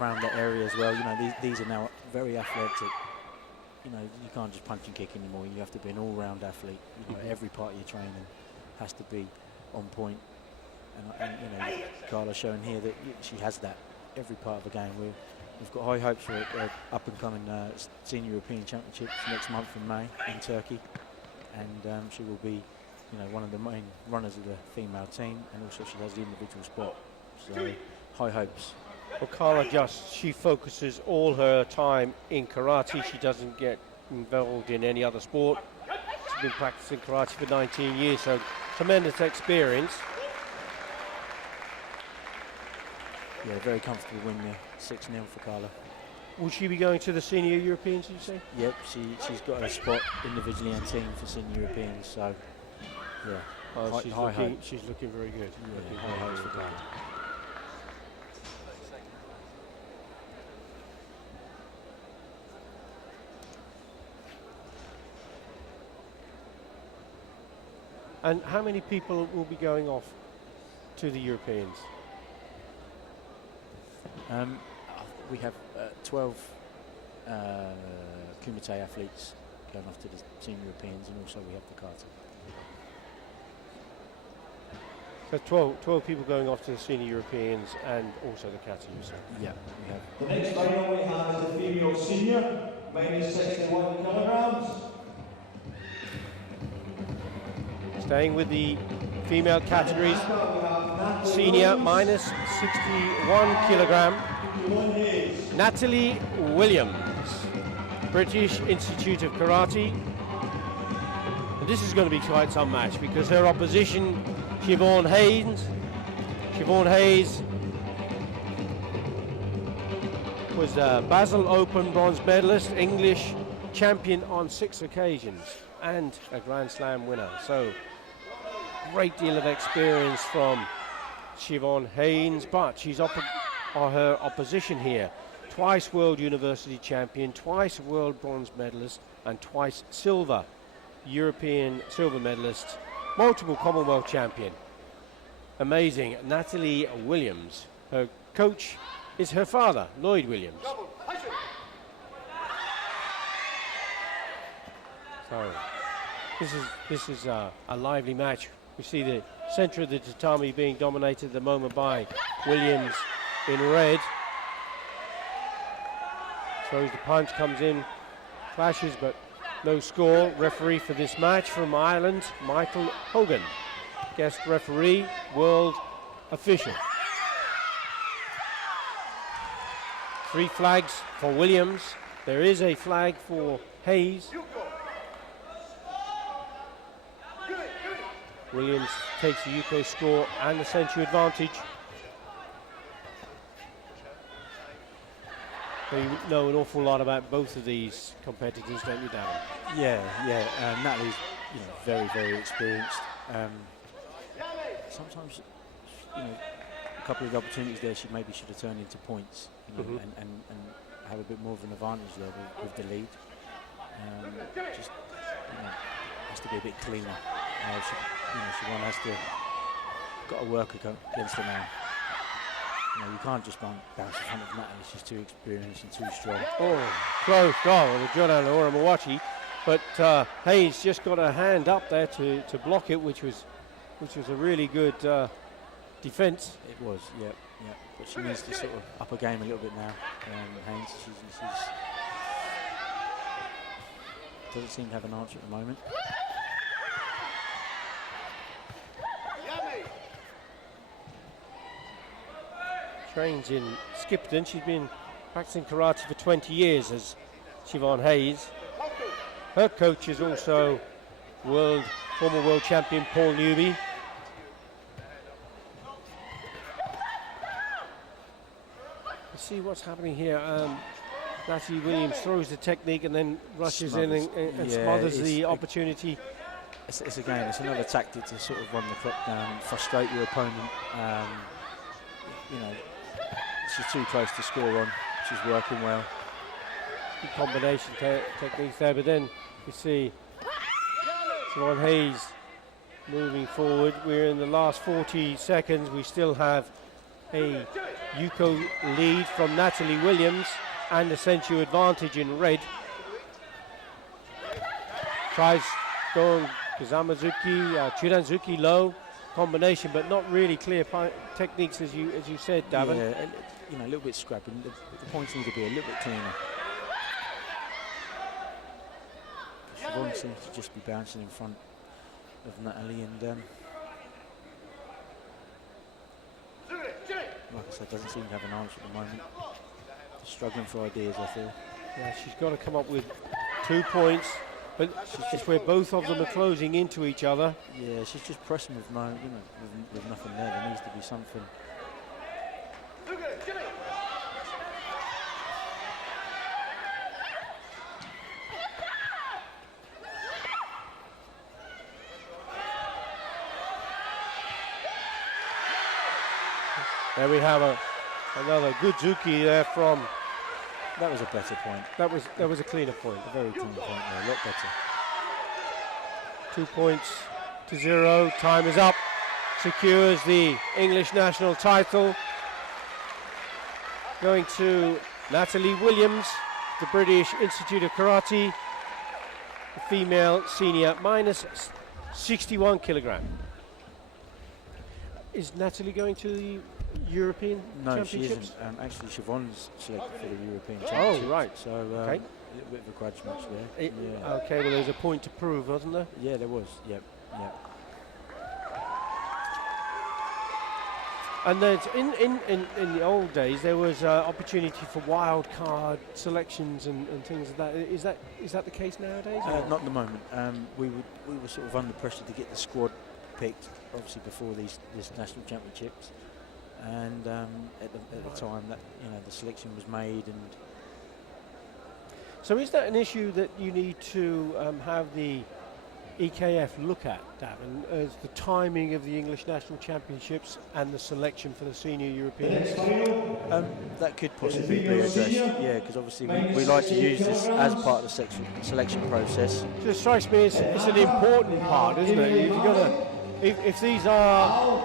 around that area as well. You know, these are now very athletic. You know, you can't just punch and kick anymore. You have to be an all-round athlete. You know, every part of your training has to be on point. And you know, Carla's showing here that she has that every part of the game. We've got high hopes for up-and-coming Senior European Championships next month in May in Turkey, and she will be, you know, one of the main runners of the female team, and also she has the individual spot. So high hopes. Well, Carla she focuses all her time in karate. She doesn't get involved in any other sport. She's been practicing karate for 19 years, so tremendous experience. Yeah, very comfortable win there, 6-0 for Carla. Will she be going to the Senior Europeans, did you say? Yep, she's got a spot individually and team for Senior Europeans, so yeah. Oh, she's looking very good. Yeah, high hopes for Carla. And how many people will be going off to the Europeans? We have 12 kumite athletes going off to the Senior Europeans, and also we have the kata. So 12 people going off to the Senior Europeans and also the kata, you said? Yeah, we have. The next final we have is the female senior, -61 kilograms. Staying with the female categories, senior -61 kilogram, Natalie Williams, British Institute of Karate. And this is going to be quite some match because her opposition, Siobhan Hayes was a Basel Open bronze medalist, English champion on 6 occasions, and a Grand Slam winner. So great deal of experience from Siobhan Hayes, but she's her opposition here. Twice World University champion, twice World bronze medalist, and twice silver European silver medalist, multiple Commonwealth champion. Amazing. Natalie Williams. Her coach is her father, Lloyd Williams. So this is a lively match. We see the center of the tatami being dominated at the moment by Williams in red. Throws the punch, comes in, clashes, but no score. Referee for this match from Ireland, Michael Hogan. Guest referee, world official. 3 flags for Williams. There is a flag for Hayes. Williams takes the Yuko score and the Senchu advantage. You know an awful lot about both of these competitors, don't you, Darren? Yeah. Natalie's, you know, very, very experienced. Sometimes, you know, a couple of opportunities there, she maybe should have turned into points, you know, and have a bit more of an advantage there with the lead. Just, you know, has to be a bit cleaner. Siobhan has got to work against her now. You can't just bounce in front of Natalie. She's too experienced and too strong. Oh, close goal with Jordan Oramawachi, but Hayes just got a hand up there to block it, which was a really good defence. It was, yeah. But she needs to sort of up her game a little bit now. Haynes, she's doesn't seem to have an answer at the moment. Trains in Skipton. She's been practicing karate for 20 years as Siobhan Hayes. Her coach is also former world champion Paul Newby. Let's see what's happening here. Natalie Williams throws the technique and then rushes in and smothers the opportunity. It's another tactic to sort of run the clock down, frustrate your opponent. She's too close to score on. She's working well. Good combination techniques there, but then you see Siobhan Hayes moving forward. We're in the last 40 seconds. We still have a Yuko lead from Natalie Williams and a Senshu advantage in red. Tries going Kazamazuki, Chiranzuki low combination, but not really clear techniques as you said, Davin. Yeah, a little bit scrappy. The points need to be a little bit cleaner. Siobhan seems to just be bouncing in front of Natalie, and like I said, doesn't seem to have an answer at the moment. Struggling for ideas, I feel. Yeah, she's got to come up with 2 points, but it's where both of them are closing into each other. Yeah, she's just pressing with with nothing there. There needs to be something. There we have another good Zuki there from. That was a better point. That was a cleaner point. A very clean point there, a lot better. 2 points to 0. Time is up. Secures the English national title. Going to Natalie Williams, the British Institute of Karate, the female senior, minus 61 kilogram. Is Natalie going to the European Championships? No, she isn't. Actually, Siobhan's selected for the European Championships. Oh, right. So, okay. A little bit of a grudge match there. Okay, well, there's a point to prove, wasn't there? Yeah, there was. Yep. And there's in the old days there was opportunity for wild card selections and things like that. Is that the case nowadays? Not at the moment. We were sort of under pressure to get the squad picked, obviously before this national championships, and at the time that the selection was made. And so, is that an issue that you need to have the EKF look at, Davin, as the timing of the English National Championships and the selection for the Senior Europeans? That could possibly be addressed, yeah, because obviously we like to use this as part of the selection process. So it strikes me it's an important part, isn't it? If these are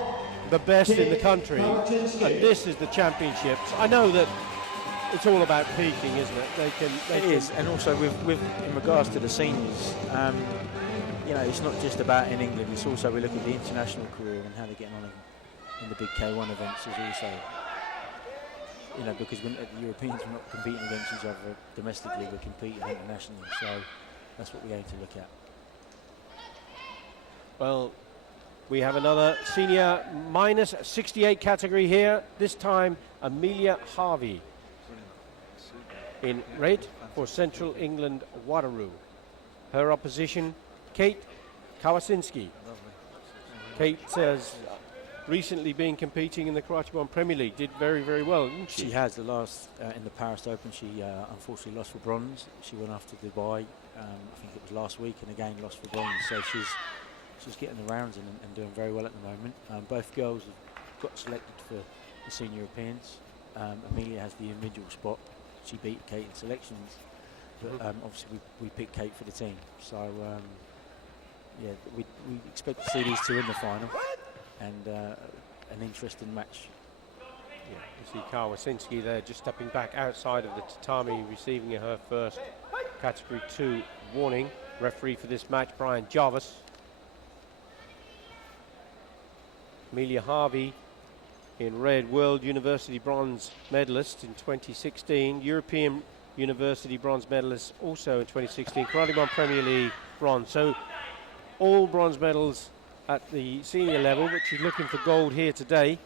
the best in the country and this is the championships, I know that it's all about peaking, isn't it? It is, and also with in regards to the seniors. It's not just about in England, it's also we look at the international career and how they're getting on in the big K1 events is also, because when at the Europeans we're not competing against each other domestically, we're competing internationally, so that's what we aim to look at. Well, we have another senior minus 68 category here, this time Amelia Harvey in red for Central England Waterloo. Her opposition, Kate Kawasinski. Kate has recently been competing in the Karate One Premier League, did very, very well, didn't she? She has. The last in the Paris Open, she unfortunately lost for bronze. She went off to Dubai, I think it was last week, and again lost for bronze. So she's getting the rounds in and doing very well at the moment. Both girls have got selected for the Senior Europeans. Amelia has the individual spot. She beat Kate in selections. But obviously we picked Kate for the team. So yeah, we expect to see these two in the final, and an interesting match. Yeah, you see Kawasinski there just stepping back outside of the tatami, receiving her first Category 2 warning. Referee for this match, Brian Jarvis. Amelia Harvey in red, World University bronze medalist in 2016, European University bronze medalist also in 2016, Karate One Premier League bronze. So all bronze medals at the senior level, but she's looking for gold here today.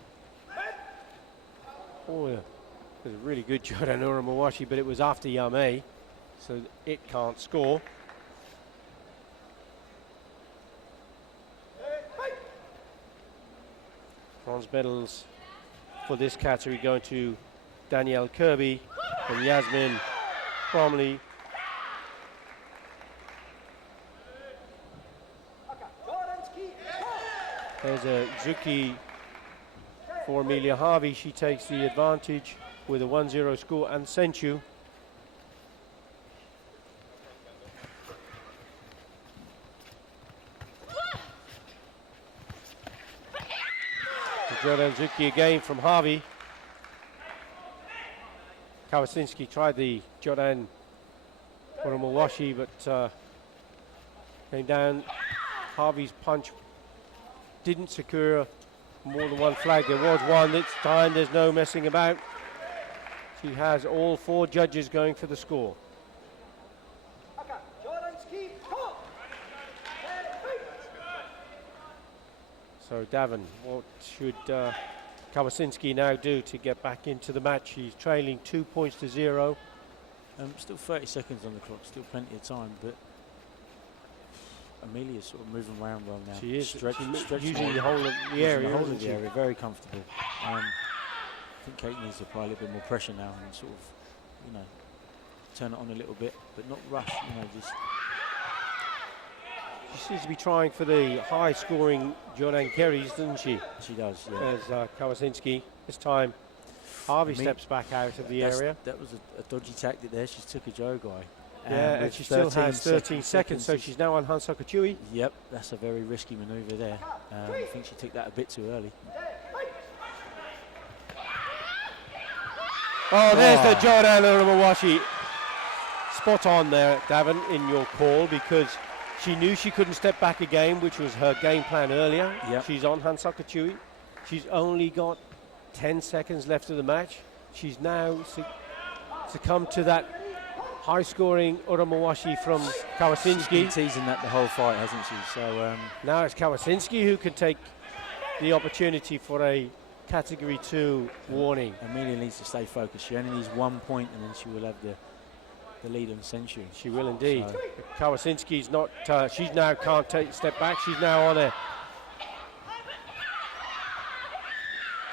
Oh, yeah. It was a really good Jordan Uramawashi, but it was after Yame, so it can't score. Bronze medals for this category going to Danielle Kirby and Yasmin Bromley. There's a Zuki for Amelia Harvey. She takes the advantage with a 1-0 score, and Senchu. Jordan Zuki again from Harvey. Kawasinski tried the Jordan Uramawashi, but came down. Harvey's punch didn't secure more than one flag. There was one this time. There's no messing about. She has all 4 judges going for the score. So Davin, what should Kawasinski now do to get back into the match? She's trailing 2 points to 0. Still 30 seconds on the clock, still plenty of time, but Amelia's sort of moving around well now. She is stretching using the whole of the area. The whole of the area, very comfortable. I think Kate needs to apply a little bit more pressure now and sort of, turn it on a little bit, but not rush. Just. She seems to be trying for the high-scoring Jordan Kerry's, doesn't she? She does, yeah. As Kawasinski. This time, Harvey steps back out of the area. That was a dodgy tactic there. She took a Joe guy. Yeah, and she still has 13 seconds, so she's now on Hansoku Chui. Yep, that's a very risky manoeuvre there. I think she took that a bit too early. Oh, there's the Jordan Uramawashi. Spot on there, Davin, in your call, because she knew she couldn't step back again, which was her game plan earlier. Yep. She's on Hansoku Chui. She's only got 10 seconds left of the match. She's now succumbed to that high-scoring Uramawashi from Kawasinski. She's been teasing that the whole fight, hasn't she? So now it's Kawasinski who can take the opportunity for a Category 2 warning. Amelia needs to stay focused. She only needs 1 point, and then she will have the lead on Senchu. She will indeed. So Kawasinski's not. She's now can't step back. She's now on a.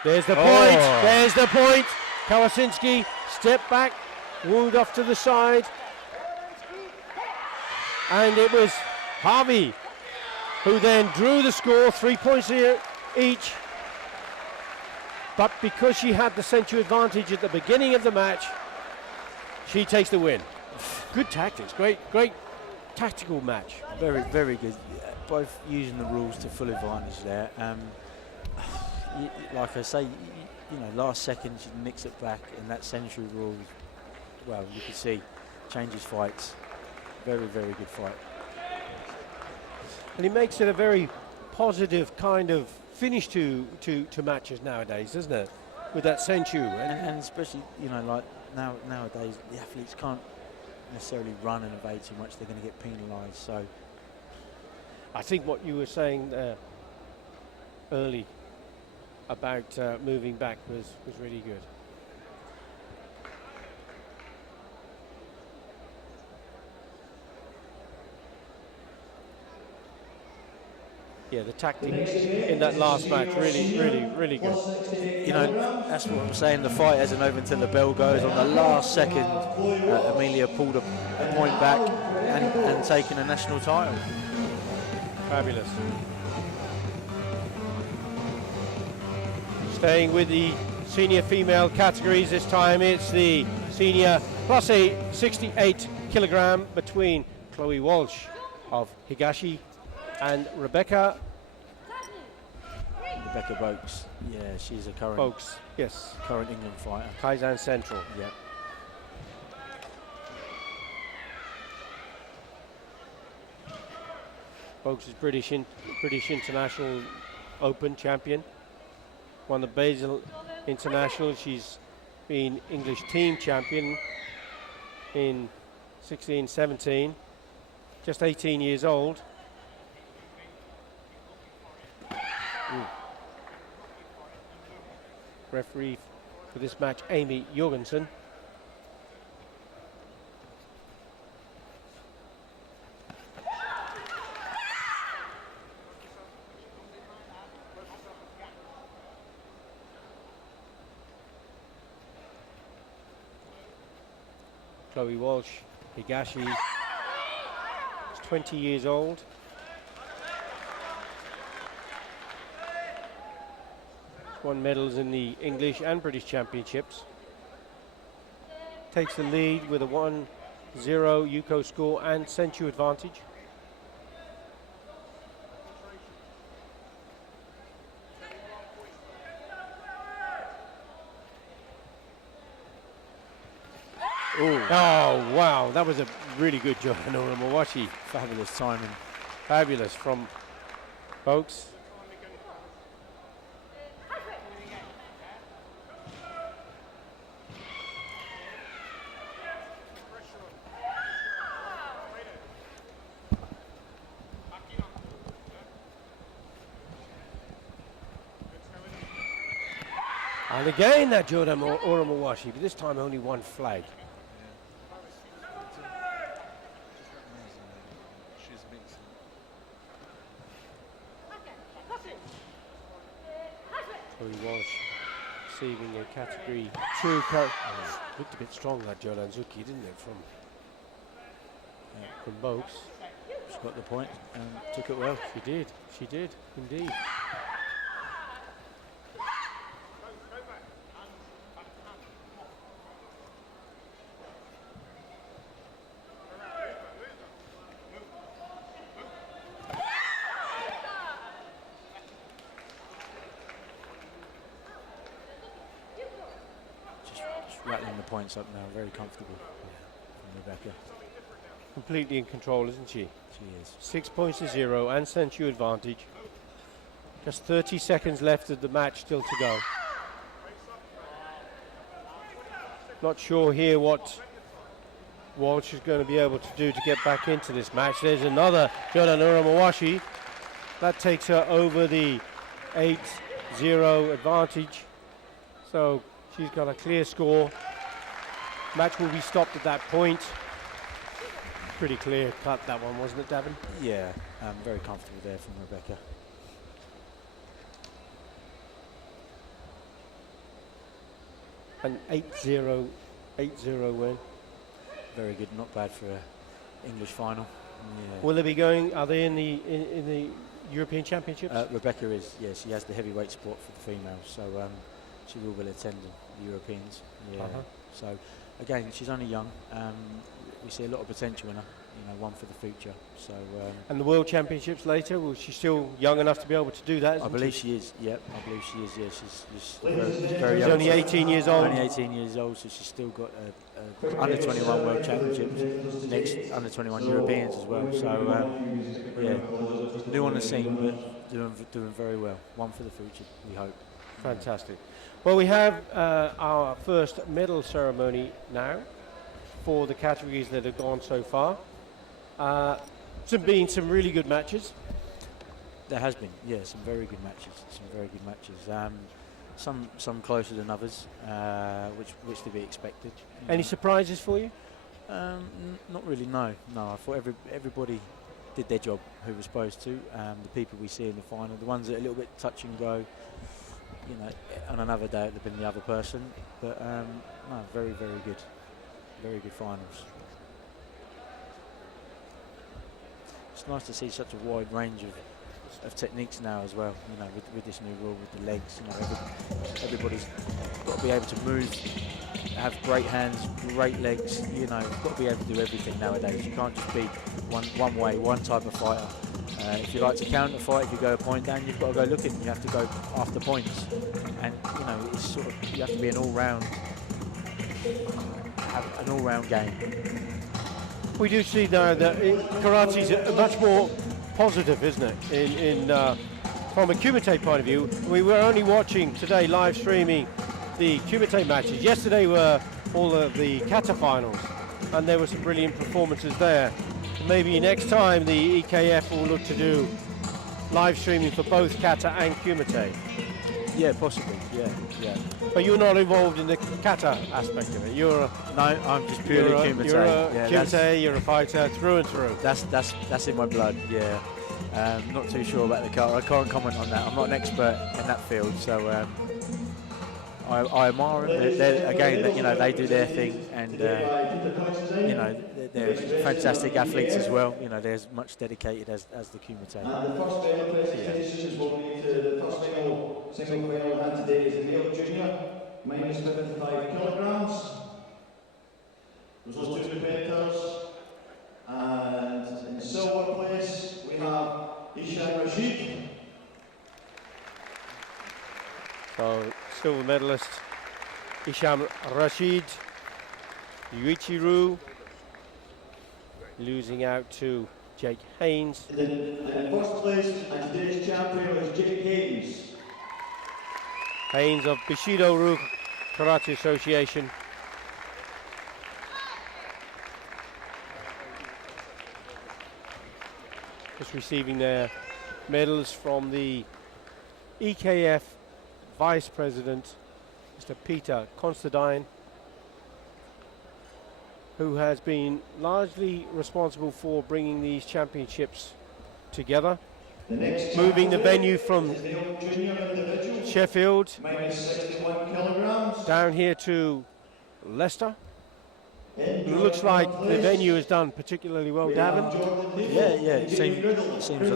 There's the point. There's the point. Kawasinski step back, wound off to the side, and it was Harvey who then drew the score. 3 points here each. But because she had the Senchu advantage at the beginning of the match, she takes the win. Good tactics, great tactical match. Very, very good. Both using the rules to full advantage there. Like I say, last second she nicks it back, and that Senchu rule, well, you can see, changes fights. Very, very good fight. And it makes it a very positive kind of finish to matches nowadays, doesn't it? With that Senchu. And especially, like nowadays, the athletes can't necessarily run and evade too much. They're going to get penalised. So I think what you were saying early about moving back was really good. Yeah, the tactics in that last match really good. That's what I'm saying. The fight isn't over until the bell goes. On the last second, Amelia pulled a point back and taken a national title. Fabulous. Staying with the senior female categories, this time it's the senior plus 68 kilogram between Chloe Walsh of Higashi And Rebecca Bouts. Yeah, she's a current Oaks. Yes. current England fighter. Kaizen Central. Yeah. Oaks is British International Open champion. Won the Basel International. She's been English team champion in 16-17. Just 18 years old. Referee for this match, Amy Jorgensen. Chloe Walsh, Higashi, is 20 years old. Won medals in the English and British Championships. Takes the lead with a 1-0 Yuko score and Senchu advantage. Oh, wow, that was a really good job, Nora Mawashi. Fabulous timing. Fabulous from folks. And again that Jordan Oramawashi, but this time only one flag. Chloe Walsh receiving a category 2. Looked a bit strong, that Jordan Zuki, didn't it, from Bogues. She got the point and took it well. She did, indeed. Rattling the points up now, very comfortable from Rebecca. Completely in control, isn't she? She is. 6 points to 0 and Senchu advantage. Just 30 seconds left of the match still to go. Not sure here what Walsh is going to be able to do to get back into this match. There's another Jordan Uramawashi. That takes her over the 8-0 advantage. So she's got a clear score. Match will be stopped at that point. Pretty clear cut that one, wasn't it, Davin? Yeah, very comfortable there from Rebecca. An 8-0 win. Very good, not bad for an English final. Yeah. Will they be going? Are they in the European Championships? Rebecca is, yes. She has the heavyweight sport for the females, so she will be attending the Europeans. Yeah. So again, she's only young. We see a lot of potential in her. One for the future. So. And the World Championships later? Well, she's still young enough to be able to do that. I believe she is. Yep, I believe she is. Yeah, she's very young. She's only 18 years old. Only 18 years old, so she's still got under 21 World Championships, next under 21 Europeans as well. So yeah, new on the scene, but doing very well. One for the future, we hope. Fantastic. Well, we have our first medal ceremony now for the categories that have gone so far. Been some really good matches. There has been, yeah, some very good matches. Some closer than others, which to be expected. Any surprises for you? Not really, no. I thought everybody did their job who was supposed to. The people we see in the final, the ones that are a little bit touch and go, on another day it would have been the other person. But no, very, very good. Very good finals. It's nice to see such a wide range of techniques now as well. With this new rule with the legs. Everybody's got to be able to move, have great hands, great legs. You've got to be able to do everything nowadays. You can't just be one way, one type of fighter. If you like to counter fight, if you go a point down, you've got to go looking. You have to go after points, and you know it's sort of you have to be an all-round game. We do see now that karate's much more positive, isn't it? From a kumite point of view, we were only watching today, live streaming the kumite matches. Yesterday were all of the kata finals, and there were some brilliant performances there. Maybe next time the EKF will look to do live streaming for both kata and kumite. Yeah, possibly. Yeah. But you're not involved in the kata aspect of it. No, I'm just purely kumite. You're a kumite. You're a fighter through and through. That's in my blood. Yeah. Not too sure about the kata. I can't comment on that. I'm not an expert in that field, so I admire them. Again, you know, they do their thing, and you know, they're fantastic athletes as well. You know, they're as much dedicated as the kumite. And the first final presentations will be to the first final, single final, and today is the male junior, minus 55 kilograms. Those two competitors. And in silver place, we have Ishan Rashid. So, silver medalist Isham Rashid, Yuichiru, losing out to Jake Haynes. In first place, and today's champion is Jake Haynes. Haynes of Bushido-ryu Karate Association. Just receiving their medals from the EKF Vice President, Mr. Peter Constantine, who has been largely responsible for bringing these championships together, moving the venue from Sheffield down here to Leicester. It looks like the venue is done particularly well, Davin. Yeah, it seems a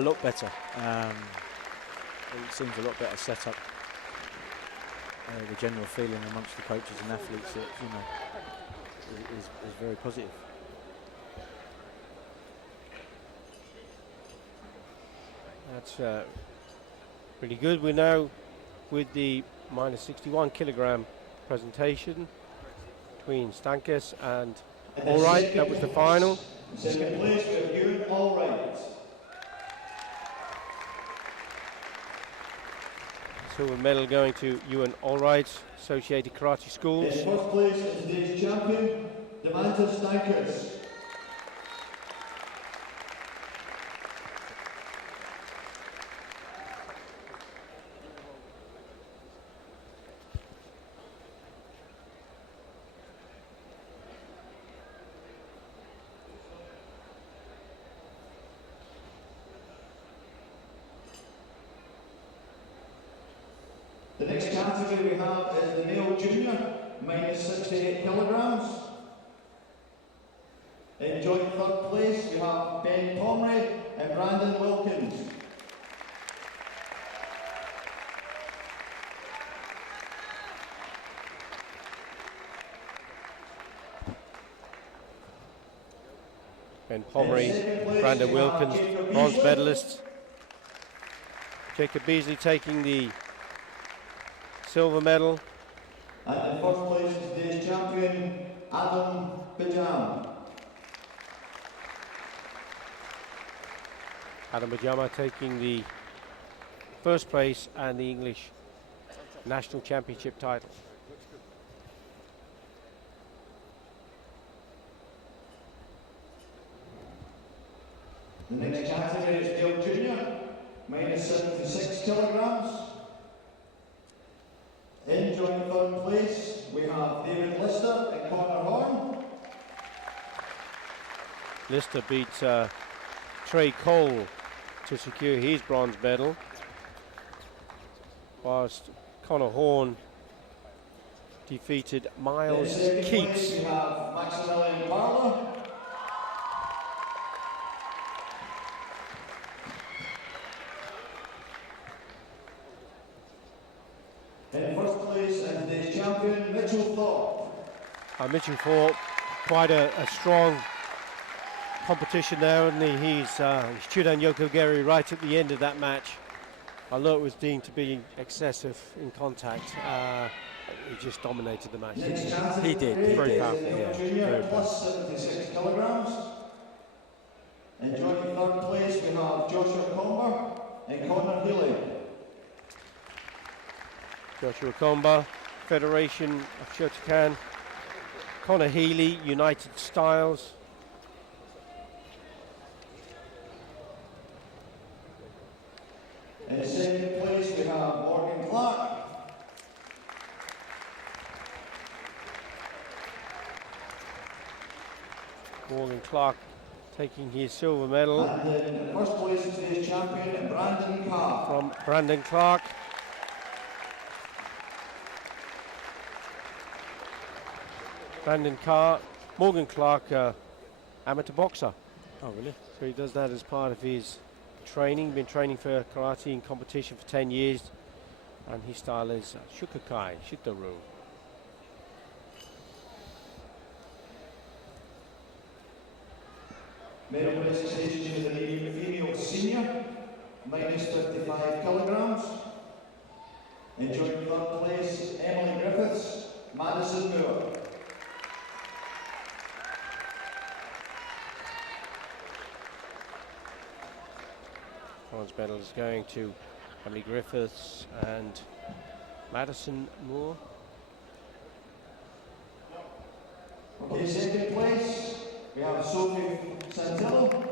lot better. It seems a lot better set up. The general feeling amongst the coaches and athletes, that, you know, is very positive. That's pretty good. We're now with the minus 61 kilogram presentation between Stankis and Allright. That was the final. Second place, we have Ewan Allright. Silver medal going to Ewan Allright, Associated Karate Schools. In first place is today's champion, Demantis Stankis. The next category we have is the male junior, minus 68 kilograms. In joint third place, we have Ben Pomeroy and Brandon Wilkins. Ben Pomeroy, Brandon Wilkins, bronze medalists. Jacob Beasley taking the silver medal. And in first place is today's champion, Adam Bajam. Adam Bajama taking the first place and the English National Championship title. The next category is Dale Junior, minus 76 kilograms. In joint third place, we have David Lister and Connor Horn. Lister beats Trey Cole to secure his bronze medal, whilst Connor Horn defeated Miles In second Keats. place, we have Maximilian Barlow. In first place, and today's champion, Mitchell Thorpe. Mitchell Thorpe, quite a strong competition there, and he's Chudan Yokogeri right at the end of that match. Although it was deemed to be excessive in contact, he just dominated the match. He did. Very powerful. Yeah, Junior very plus 76 kilograms. Enjoying third place, we have Joshua Comber and Connor Healy. Joshua Komba, Federation of Shotokan. Connor Healy, United Styles. In second place, we have Morgan Clark. Morgan Clark taking his silver medal And in first place is today's champion, Brandon Carr. from Brandon Clark. Brandon Carr, Morgan Clark, amateur boxer. Oh, really? So he does that as part of his training. Been training for karate in competition for 10 years. And his style is Shukakai, Shitaru. Medal presentation to the female senior, minus 55 kilograms. Enjoying third place, Emily Griffiths, Madison Moore. Bronze medal is going to Emily Griffiths and Madison Moore. Okay, second place, we have Sophie Santillo.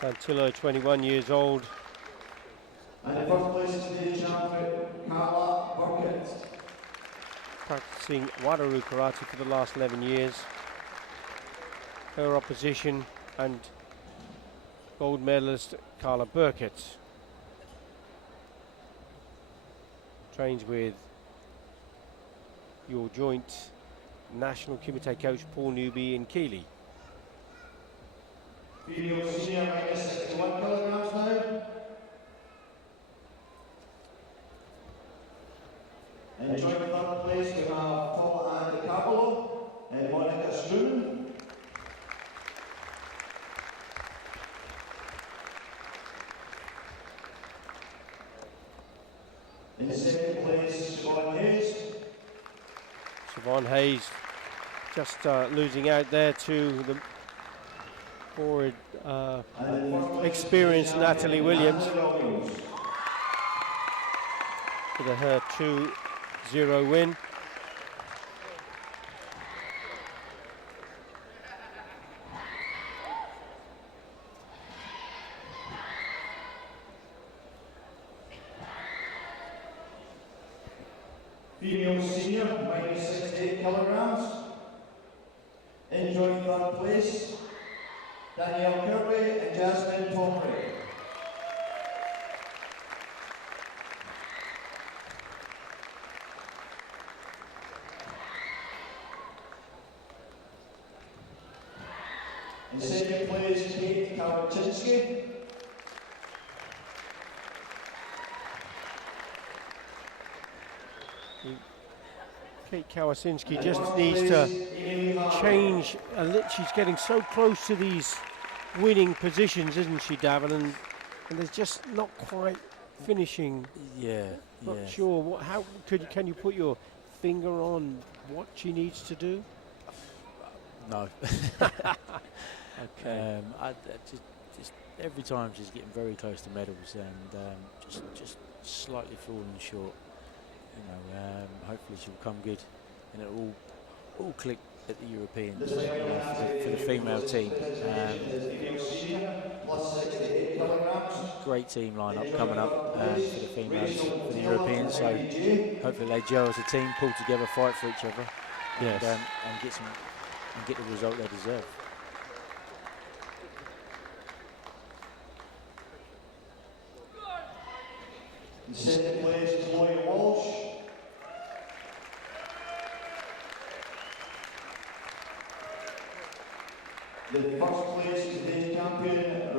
Santillo, 21 years old. And in first place is today's champion, Carla Burkett. Practicing Wadaru karate for the last 11 years. Her opposition and gold medalist Carla Burkett. Trains with your joint national kumite coach Paul Newby in Keeley. Female senior, minus 61 kilograms now. And joint third place, we have Paula Ann DiCapolo and Monica Stroon. In second place, Siobhan Hayes. Siobhan Hayes just losing out there to the more experienced Natalie Williams with her 2-0 win. Female senior, minus 68 kilograms. Enjoying third place, Danielle Kirby and Jasmine Pomeroy. In second place, Kate Kawaczynski. Kate Kawaczynski just needs to change a little. She's getting so close to these winning positions, isn't she, Davin? And there's just not quite finishing. Yeah, Not yeah. sure what. How can you put your finger on what she needs to do? No. Okay. I just every time she's getting very close to medals and just slightly falling short. You know, hopefully she'll come good and it'll all click at the Europeans for the female team. Great team lineup coming up for the females, for the Europeans. So hopefully they gel as a team, pull together, fight for each other, Yes. and get the result they deserve. In second place, Chloe Walsh. The first place is today's champion,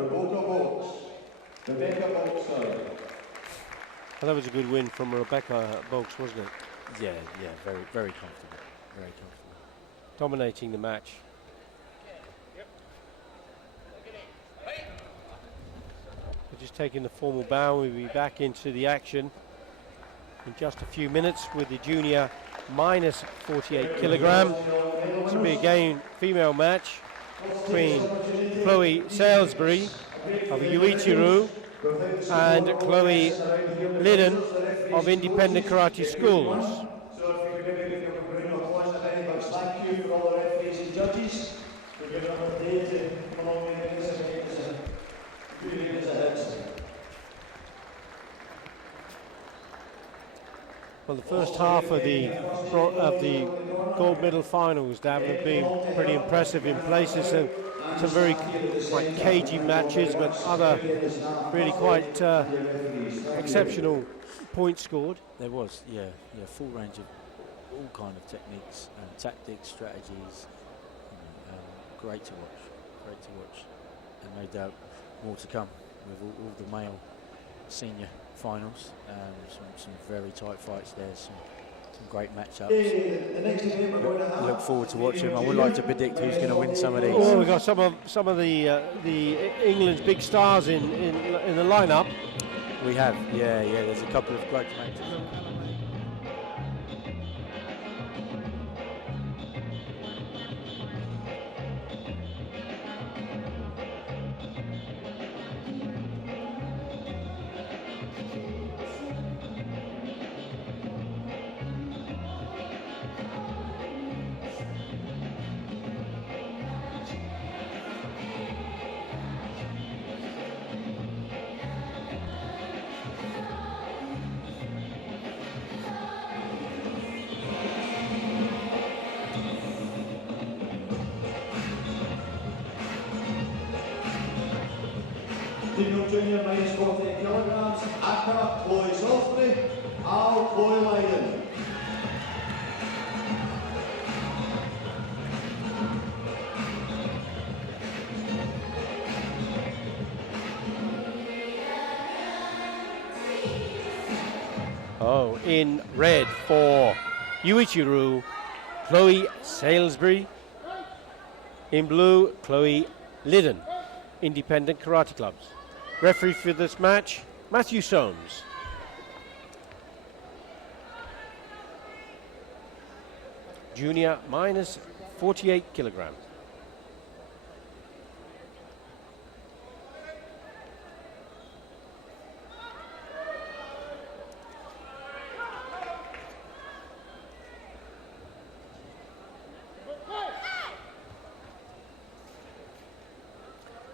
Rebecca Box, sorry. Well, that was a good win from Rebecca Boaks, wasn't it? Yeah, very comfortable, very comfortable. dominating the match. We're just taking the formal bow. We'll be back into the action in just a few minutes with the junior minus 48 kilogram. This will be again female match between Chloe Salisbury of Uichiru and Chloe Liddon of Independent Karate Schools. Thank you for all the referees and judges. We're giving them a day to come along and make this a hit. Well, the first half of the gold medal finals, Davin, have been pretty impressive in places, and some very quite cagey matches, but other really quite exceptional points scored. There was, yeah, full range of all kind of techniques, tactics, strategies. Great to watch, and no doubt more to come with all the male senior finals. Some very tight fights there, some great matchups. Look forward to watching. I would like to predict who's going to win some of these. Oh, we've got some of the England's big stars in the lineup. We have, yeah. There's a couple of great matches. Female junior minus 48 kilograms, Accra, Chloe Salisbury, Chloe Lyden. Oh, in red for Uichiru, Chloe Salisbury. In blue, Chloe Liddon, Independent Karate Clubs. Referee for this match, Matthew Soames. Junior minus 48 kilograms.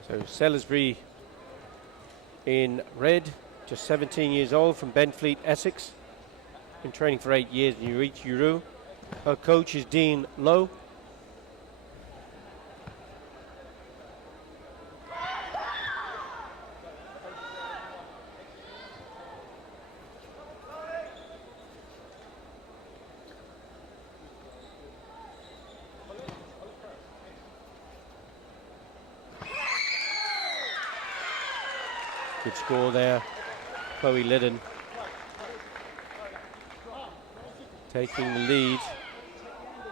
So Salisbury in red, just 17 years old, from Benfleet, Essex. Been training for 8 years in Uichiru. Her coach is Dean Lowe. Good score there. Chloe Liddon taking the lead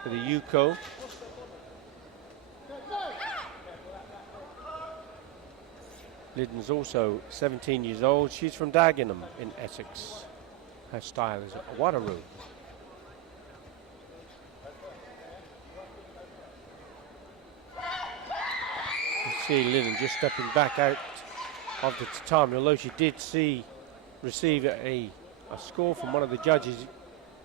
for the Yuko. Liddon's also 17 years old. She's from Dagenham in Essex. Her style is a Wateroo. You see Liddon just stepping back out of the tatami, although she did receive a score from one of the judges.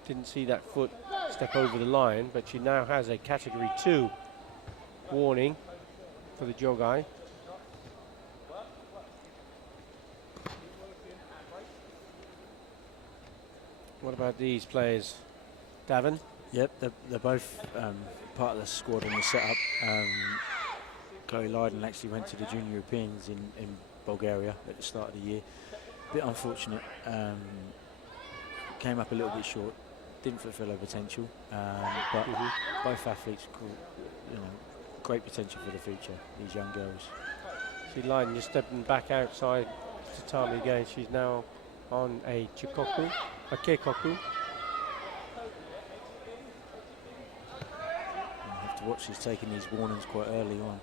Didn't see that foot step over the line, but she now has a category 2 warning for the Jogai. What about these players, Davin? Yep, they're both part of the squad in the setup. Chloe Lyden actually went to the Junior Europeans in Bulgaria at the start of the year. Bit unfortunate. Came up a little bit short. Didn't fulfil her potential. But both athletes, great potential for the future. These young girls. See Lyden just stepping back outside tatami again. She's now on a keikoku. Have to watch she's taking these warnings quite early on.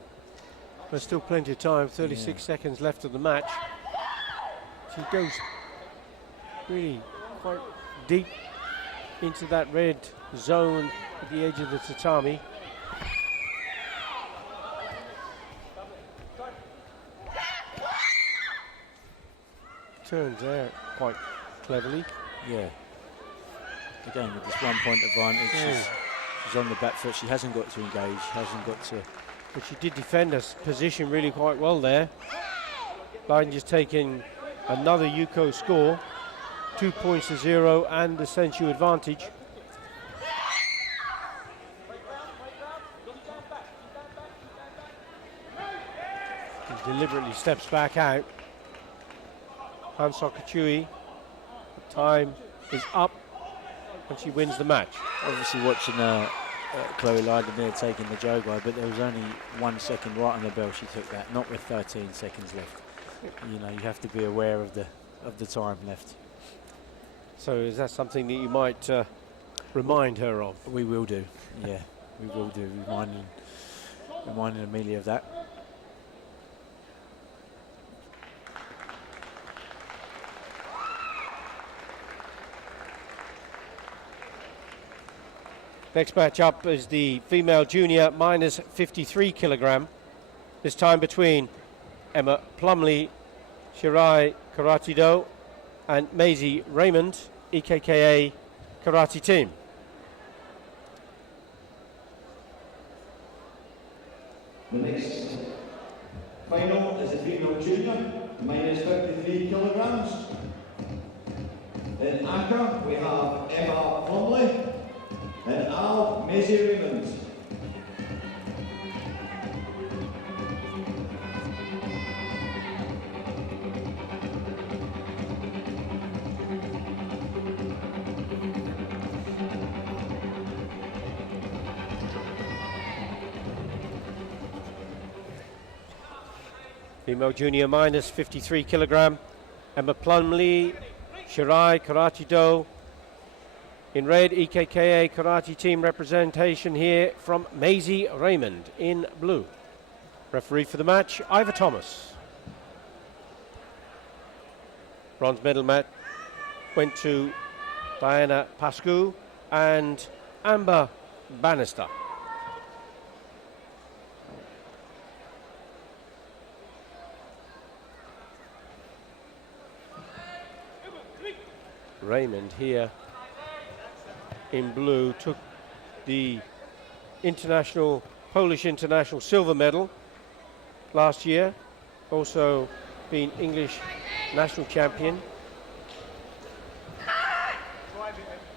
There's still plenty of time, 36 seconds left of the match. She goes really quite deep into that red zone at the edge of the tatami. Turns there quite cleverly. Yeah. Again, with this 1 point advantage, she's on the back foot. She hasn't got to engage, hasn't got to. But she did defend her position really quite well there. Biden just taking another Yuko score, 2 points to 0, and the Senshu advantage. He deliberately steps back out. Hansoka Chui, the time is up, and she wins the match. Obviously watching Chloe Lyden there taking the Jogai, but there was only 1 second right on the bell she took that, not with 13 seconds left. You know, you have to be aware of the time left. So is that something that you might remind her of? We will do, yeah, we will do, reminding Amelia of that. Next match up is the female junior minus 53 kilogram. This time between Emma Plumley, Shirai Karate-do and Maisie Raymond, EKKA Karate Team. The next final is the female junior, minus 53 kilograms. In Accra, we have Emma Plumley and Al Maisie Raymond. Female junior minus 53 kilogram, Emma Plumley, Shirai Karate-do. In red, EKKA Karate Team representation here from Maisie Raymond in blue. Referee for the match, Ivor Thomas. Bronze medal match went to Diana Pascu and Amber Bannister. Raymond here in blue took the Polish international silver medal last year, also been English national champion,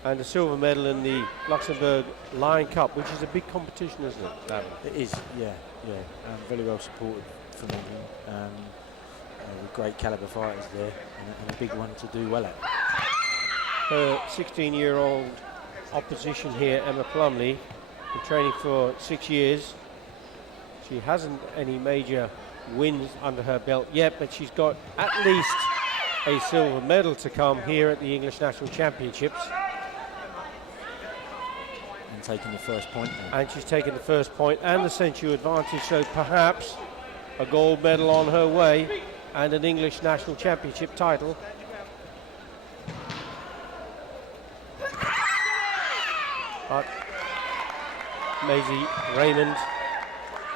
and a silver medal in the Luxembourg Lion Cup, which is a big competition, isn't it, Davin? It is, yeah. Very well supported from England, with great calibre fighters there, and a big one to do well at. Her 16-year-old opposition here, Emma Plumley, been training for 6 years. She hasn't any major wins under her belt yet, but she's got at least a silver medal to come here at the English National Championships. And taking the first point now. And she's taken the first point and the Senshu advantage, so perhaps a gold medal on her way and an English National Championship title. But Maisie Raymond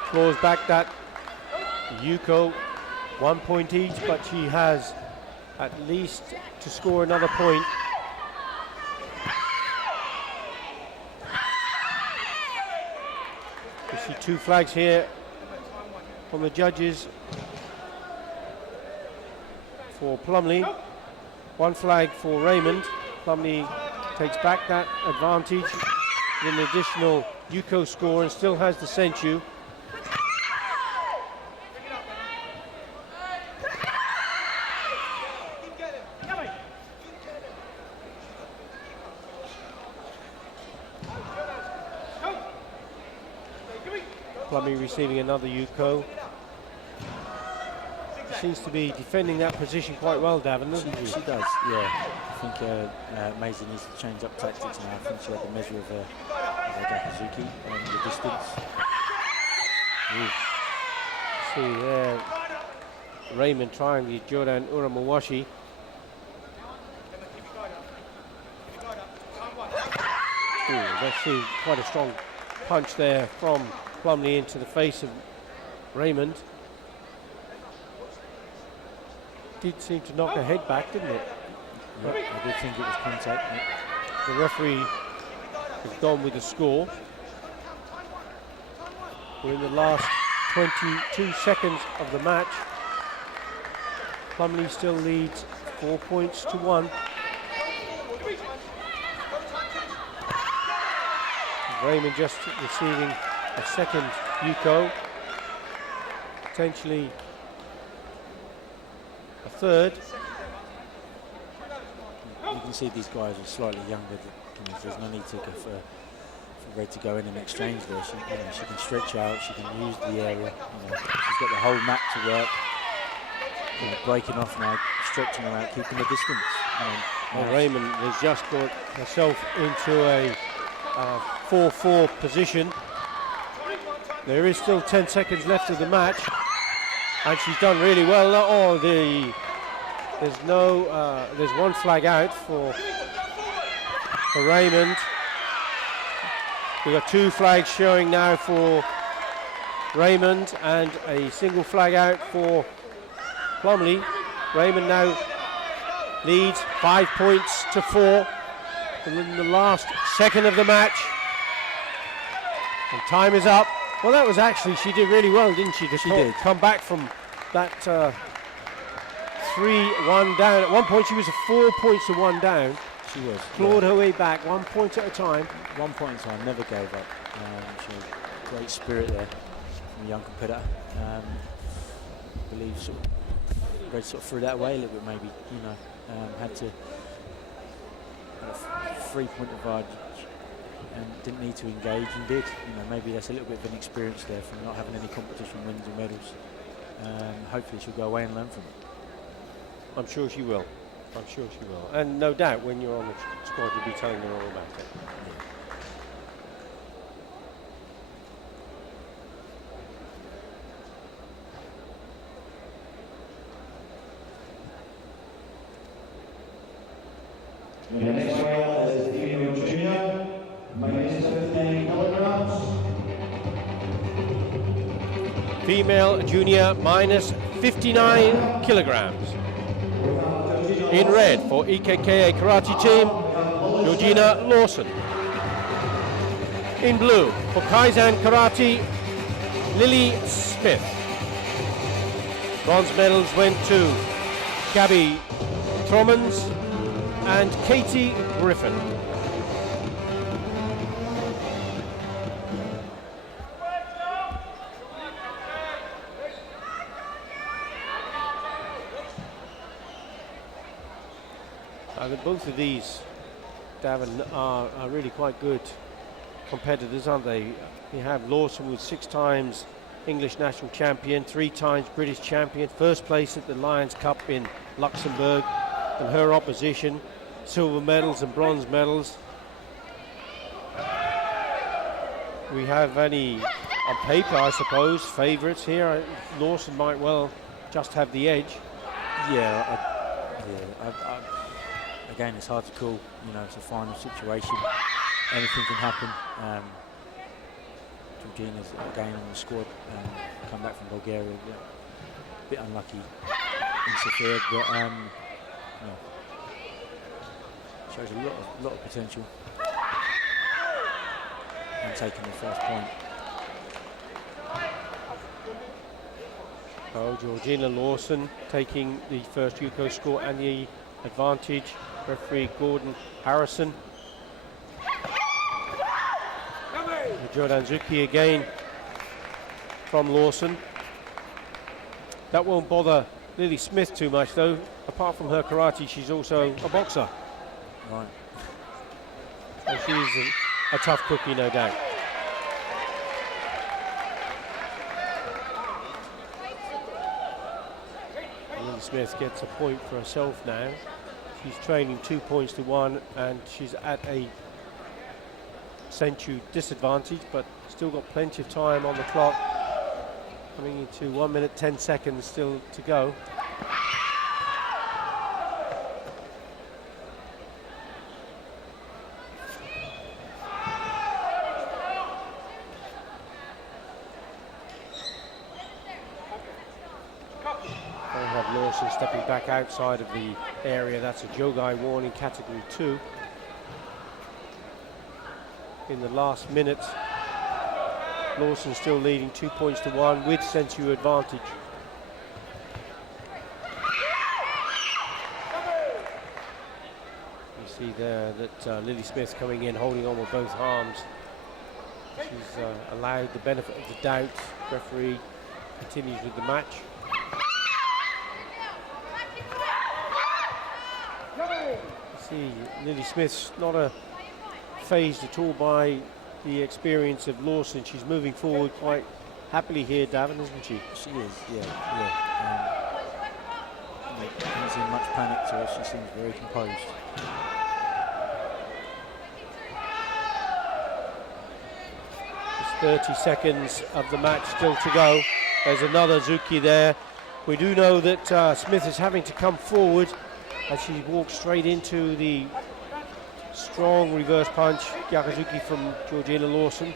claws back that Yuko, 1 point each, but she has at least to score another point. You see 2 flags here from the judges for Plumley, 1 flag for Raymond. Plumley takes back that advantage with an additional Yuko score and still has the Senshu. Plumley receiving another Yuko. seems to be defending that position quite well, Davin, doesn't she? She does, yeah. I think Maisie needs to change up tactics now. I think she had the measure of Gakuzuki and the distance. Ooh. See there, Raymond trying the Jordan Uramawashi. Let's see, quite a strong punch there from Plumley into the face of Raymond. Did seem to knock her head back, didn't it? Yeah, I did think it was contact. The referee has gone with the score. We're in the last 22 seconds of the match. Plumley still leads 4 points to 1. Raymond just receiving a second Yuko, potentially a third. You can see these guys are slightly younger. There's no need to go for Red to go in and exchange there. She can stretch out, she can use the area. She's got the whole mat to work. Breaking off now, stretching her out, keeping the distance. Well, Raymond has just got herself into a 4-4 position. There is still 10 seconds left of the match, and she's done really well. Oh, there's one flag out for Raymond. We've got 2 flags showing now for Raymond and a single flag out for Plumley. Raymond now leads 5 points to 4 in the last second of the match. And time is up. Well, that was actually, she did really well, didn't she? She did come back from that 3-1 down. At one point she was 4 points to 1 down. She was. Clawed her way back 1 point at a time. 1 point at a time, never gave up. She had great spirit there from a young competitor. I believe Red sort of threw that away a little bit maybe, had to 3-point advantage and didn't need to engage and did. Maybe that's a little bit of an experience there from not having any competition wins or medals. Hopefully she'll go away and learn from it. I'm sure she will. I'm sure she will. And no doubt when you're on the squad you'll be telling her all about it. The next trial is the female junior, minus 15 kilograms. Female junior minus 59 kilograms. In red for EKKA karate team, Georgina Lawson. In blue for Kaizen karate, Lily Smith. Bronze medals went to Gabby Trommans and Katie Griffin. Both of these, Davin, are really quite good competitors, aren't they? You have Lawson with 6 times English national champion, 3 times British champion, first place at the Lions Cup in Luxembourg, and her opposition, silver medals and bronze medals. We have any, on paper I suppose, favourites here. Lawson might well just have the edge. Again, it's hard to call. It's a final situation. Anything can happen. Georgina's again on the squad, come back from Bulgaria. A bit unlucky in Sofia, but shows a lot of potential. And taking the first point. Oh, Georgina Lawson taking the first Yuko score and the advantage. Referee Gordon Harrison. Jordan Zuki again from Lawson. That won't bother Lily Smith too much though. Apart from her karate, she's also a boxer. Right. So she's a tough cookie, no doubt. Lily Smith gets a point for herself now. She's trailing 2 points to 1, and she's at a Senchu disadvantage, but still got plenty of time on the clock. Coming into 1 minute 10 seconds still to go. They have Lawson stepping back outside of the area. That's a Jogai warning, category 2. In the last minute, Lawson still leading 2 points to 1 with Sensu advantage. You see there that Lily Smith coming in, holding on with both arms. She's allowed the benefit of the doubt. Referee continues with the match. You see Lily Smith's not phased at all by the experience of Lawson. She's moving forward quite happily here, Davin, isn't she? She is, yeah. Doesn't seem much panic to her. She seems very composed. There's 30 seconds of the match still to go. There's another Zuki there. We do know that Smith is having to come forward as she walks straight into the strong reverse punch, Gyakuzuki from Georgina Lawson.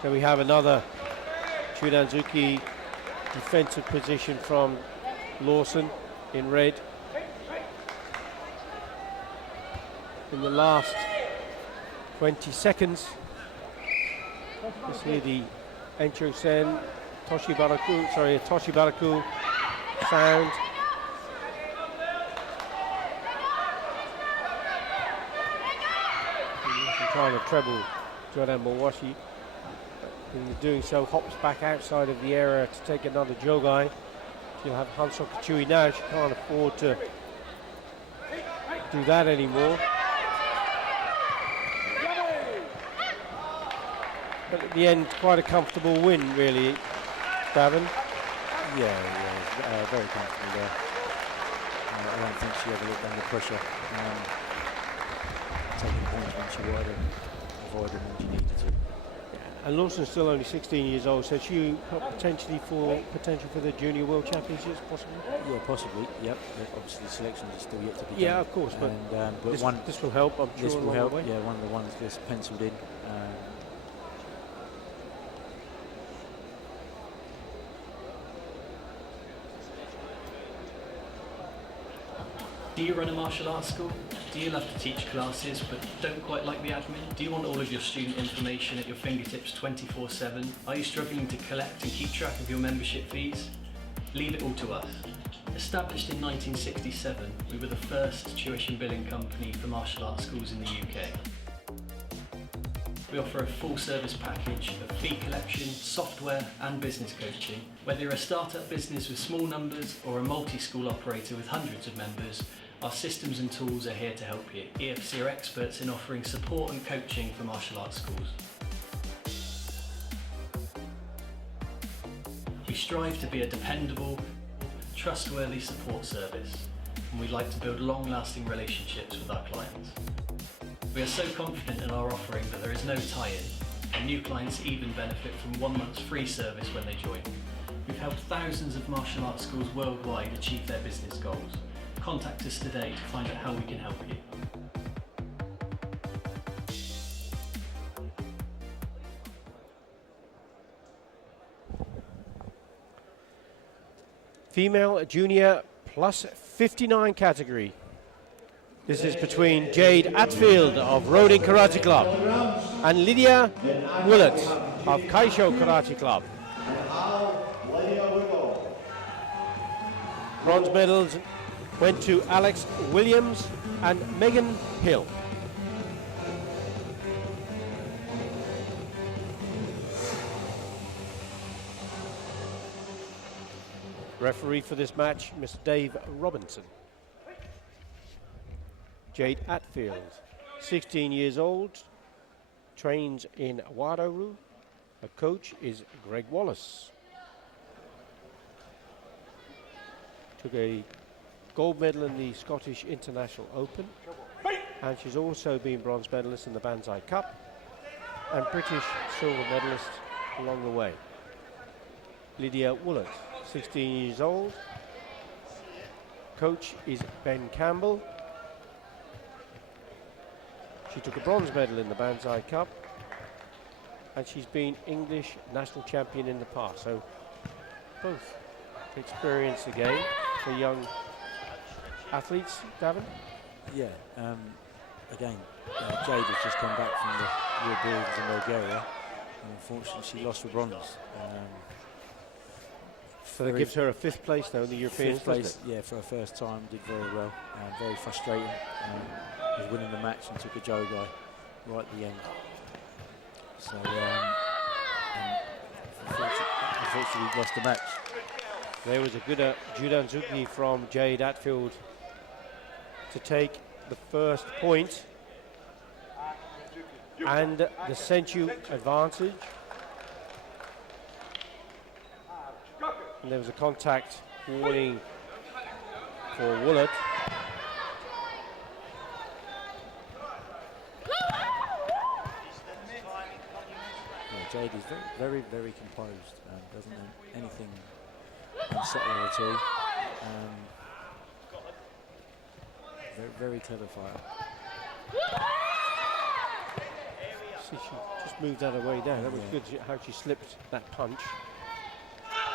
So we have another Chudanzuki defensive position from Lawson in red. In the last 20 seconds, you see the Encho Sen, Toshi Baraku sound. Trying to treble Jordan Mawashi. In doing so, hops back outside of the area to take another Jogai. She'll have Hanso Kachui now. She can't afford to do that anymore. But at the end, quite a comfortable win, really, Davin. Yeah, very comfortable there. I don't think she ever looked under pressure. Taking points when she wanted, avoiding when she needed to. And Lawson's still only 16 years old, so she got potential for the Junior World Championships, possibly? Yeah, possibly, yep. Obviously the selections are still yet to be done. Yeah, of course, but, this will help, I'm sure. This will help, yeah, one of the ones that's penciled in. Do you run a martial arts school? Do you love to teach classes but don't quite like the admin? Do you want all of your student information at your fingertips 24/7? Are you struggling to collect and keep track of your membership fees? Leave it all to us. Established in 1967, we were the first tuition billing company for martial arts schools in the UK. We offer a full service package of fee collection, software and business coaching. Whether you're a startup business with small numbers or a multi-school operator with hundreds of members, our systems and tools are here to help you. EFC are experts in offering support and coaching for martial arts schools. We strive to be a dependable, trustworthy support service, and we like to build long-lasting relationships with our clients. We are so confident in our offering that there is no tie-in, and new clients even benefit from 1 month's free service when they join. We've helped thousands of martial arts schools worldwide achieve their business goals. Contact us today to find out how we can help you. Female junior plus 59 category. This is between Jade Atfield of Roding Karate Club and Lydia Willett of Kaisho Karate Club. Bronze medals went to Alex Williams and Megan Hill. Referee for this match, Mr. Dave Robinson. Jade Atfield, 16 years old, trains in Wadaru, Her coach is Greg Wallace. Took a gold medal in the Scottish International Open, and she's also been bronze medalist in the Banzai Cup and British silver medalist along the way. Lydia Woolard, 16 years old. Coach is Ben Campbell. She took a bronze medal in the Banzai Cup, and she's been English national champion in the past. So both experience again for young athletes. Davin? Yeah, again, Jade has just come back from the Europeans in Bulgaria, and unfortunately she lost the bronze. So that gives her a 5th place though in the Europeans, 5th place, yeah, for her first time, did very well. Very frustrating. Was winning the match and took a Joe guy right at the end. So, unfortunately, we lost the match. There was a good Judanzuki from Jade Atfield to take the first point and the Senchu advantage. And there was a contact warning for Woolard. Yeah, Jade is very, very composed and doesn't have anything unsettling at all. Very, very clever fighter. See, she just moved out of the way there. That was good how she slipped that punch.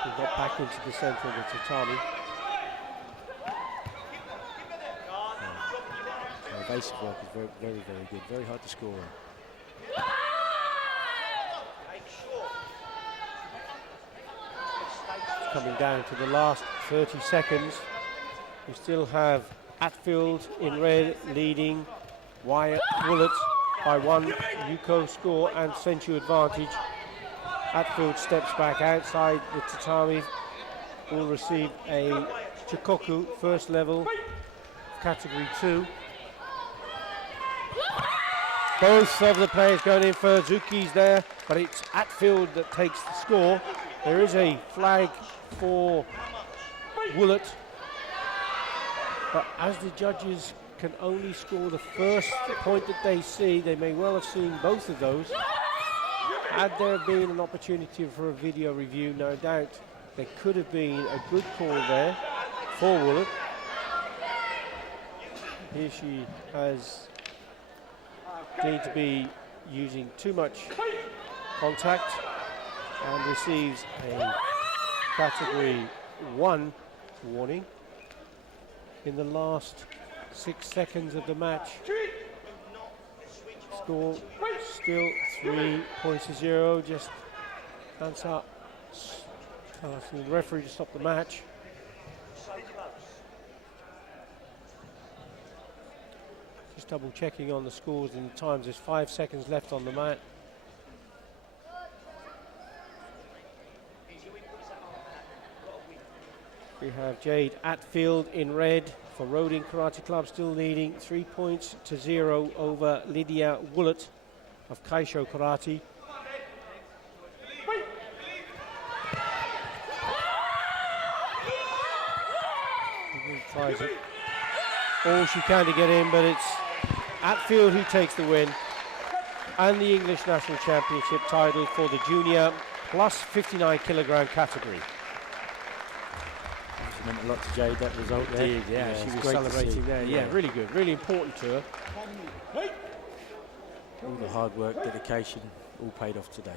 And got back into the centre of the tatami. Evasive work is very, very, very good. Very hard to score on. Coming down to the last 30 seconds. We still have Atfield in red leading Wyatt Woolard by 1 Yuko score and Senchu advantage. Atfield steps back outside the tatami, will receive a Chikoku first level category 2. Both of the players going in for Zuki's there, but it's Atfield that takes the score. There is a flag for Woolard, but as the judges can only score the first point that they see, they may well have seen both of those. Had there been an opportunity for a video review, no doubt there could have been a good call there for Woolard. Here she has deemed to be using too much contact and receives a category 1 warning in the last 6 seconds of the match. Score still 3 points to 0. Just hands up, asking the referee to stop the match. Just double checking on the scores and the times. There's 5 seconds left on the mat. We have Jade Atfield in red for Roding Karate Club, still leading 3 points to 0 over Lydia Woolard of Kaisho Karate. Tries it all she can to get in, but it's Atfield who takes the win and the English National Championship title for the junior plus 59 kilogram category. Meant a lot to Jade, that result there. Indeed, yeah, she was celebrating there. Yeah, really good, really important to her. All the hard work, dedication, all paid off today.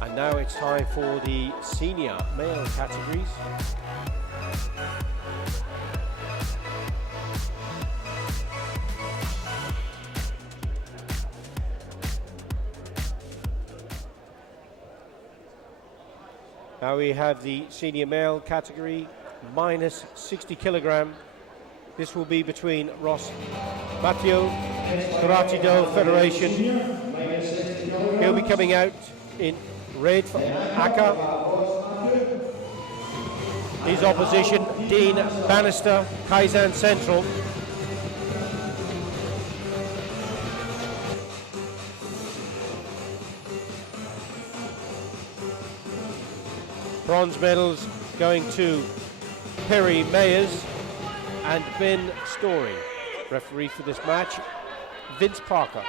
And now it's time for the senior male categories. Now we have the senior male category, minus 60 kilogram. This will be between Ross Matteo, Karate Do Federation. He'll be coming out in red for Aka. His opposition, Dean Bannister, Kaizen Central. Bronze medals going to Perry Mayers and Ben Story. Referee for this match, Vince Parker.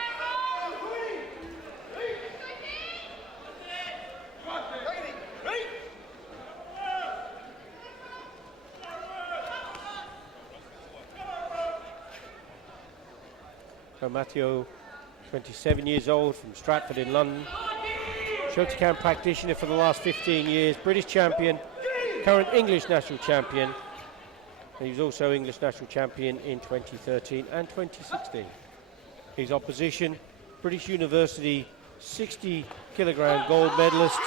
So Matteo, 27 years old, from Stratford in London. Shotokan practitioner for the last 15 years, British champion, current English national champion. And he was also English national champion in 2013 and 2016. His opposition, British University 60 kilogram gold medalist,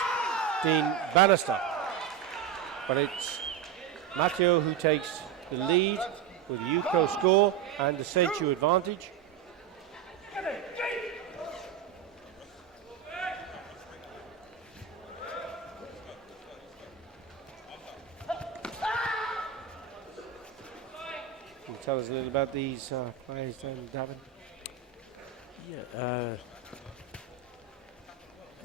Dean Bannister. But it's Matteo who takes the lead with a Yuko score and the Senchu advantage. Can you tell us a little about these players, Davin? Yeah,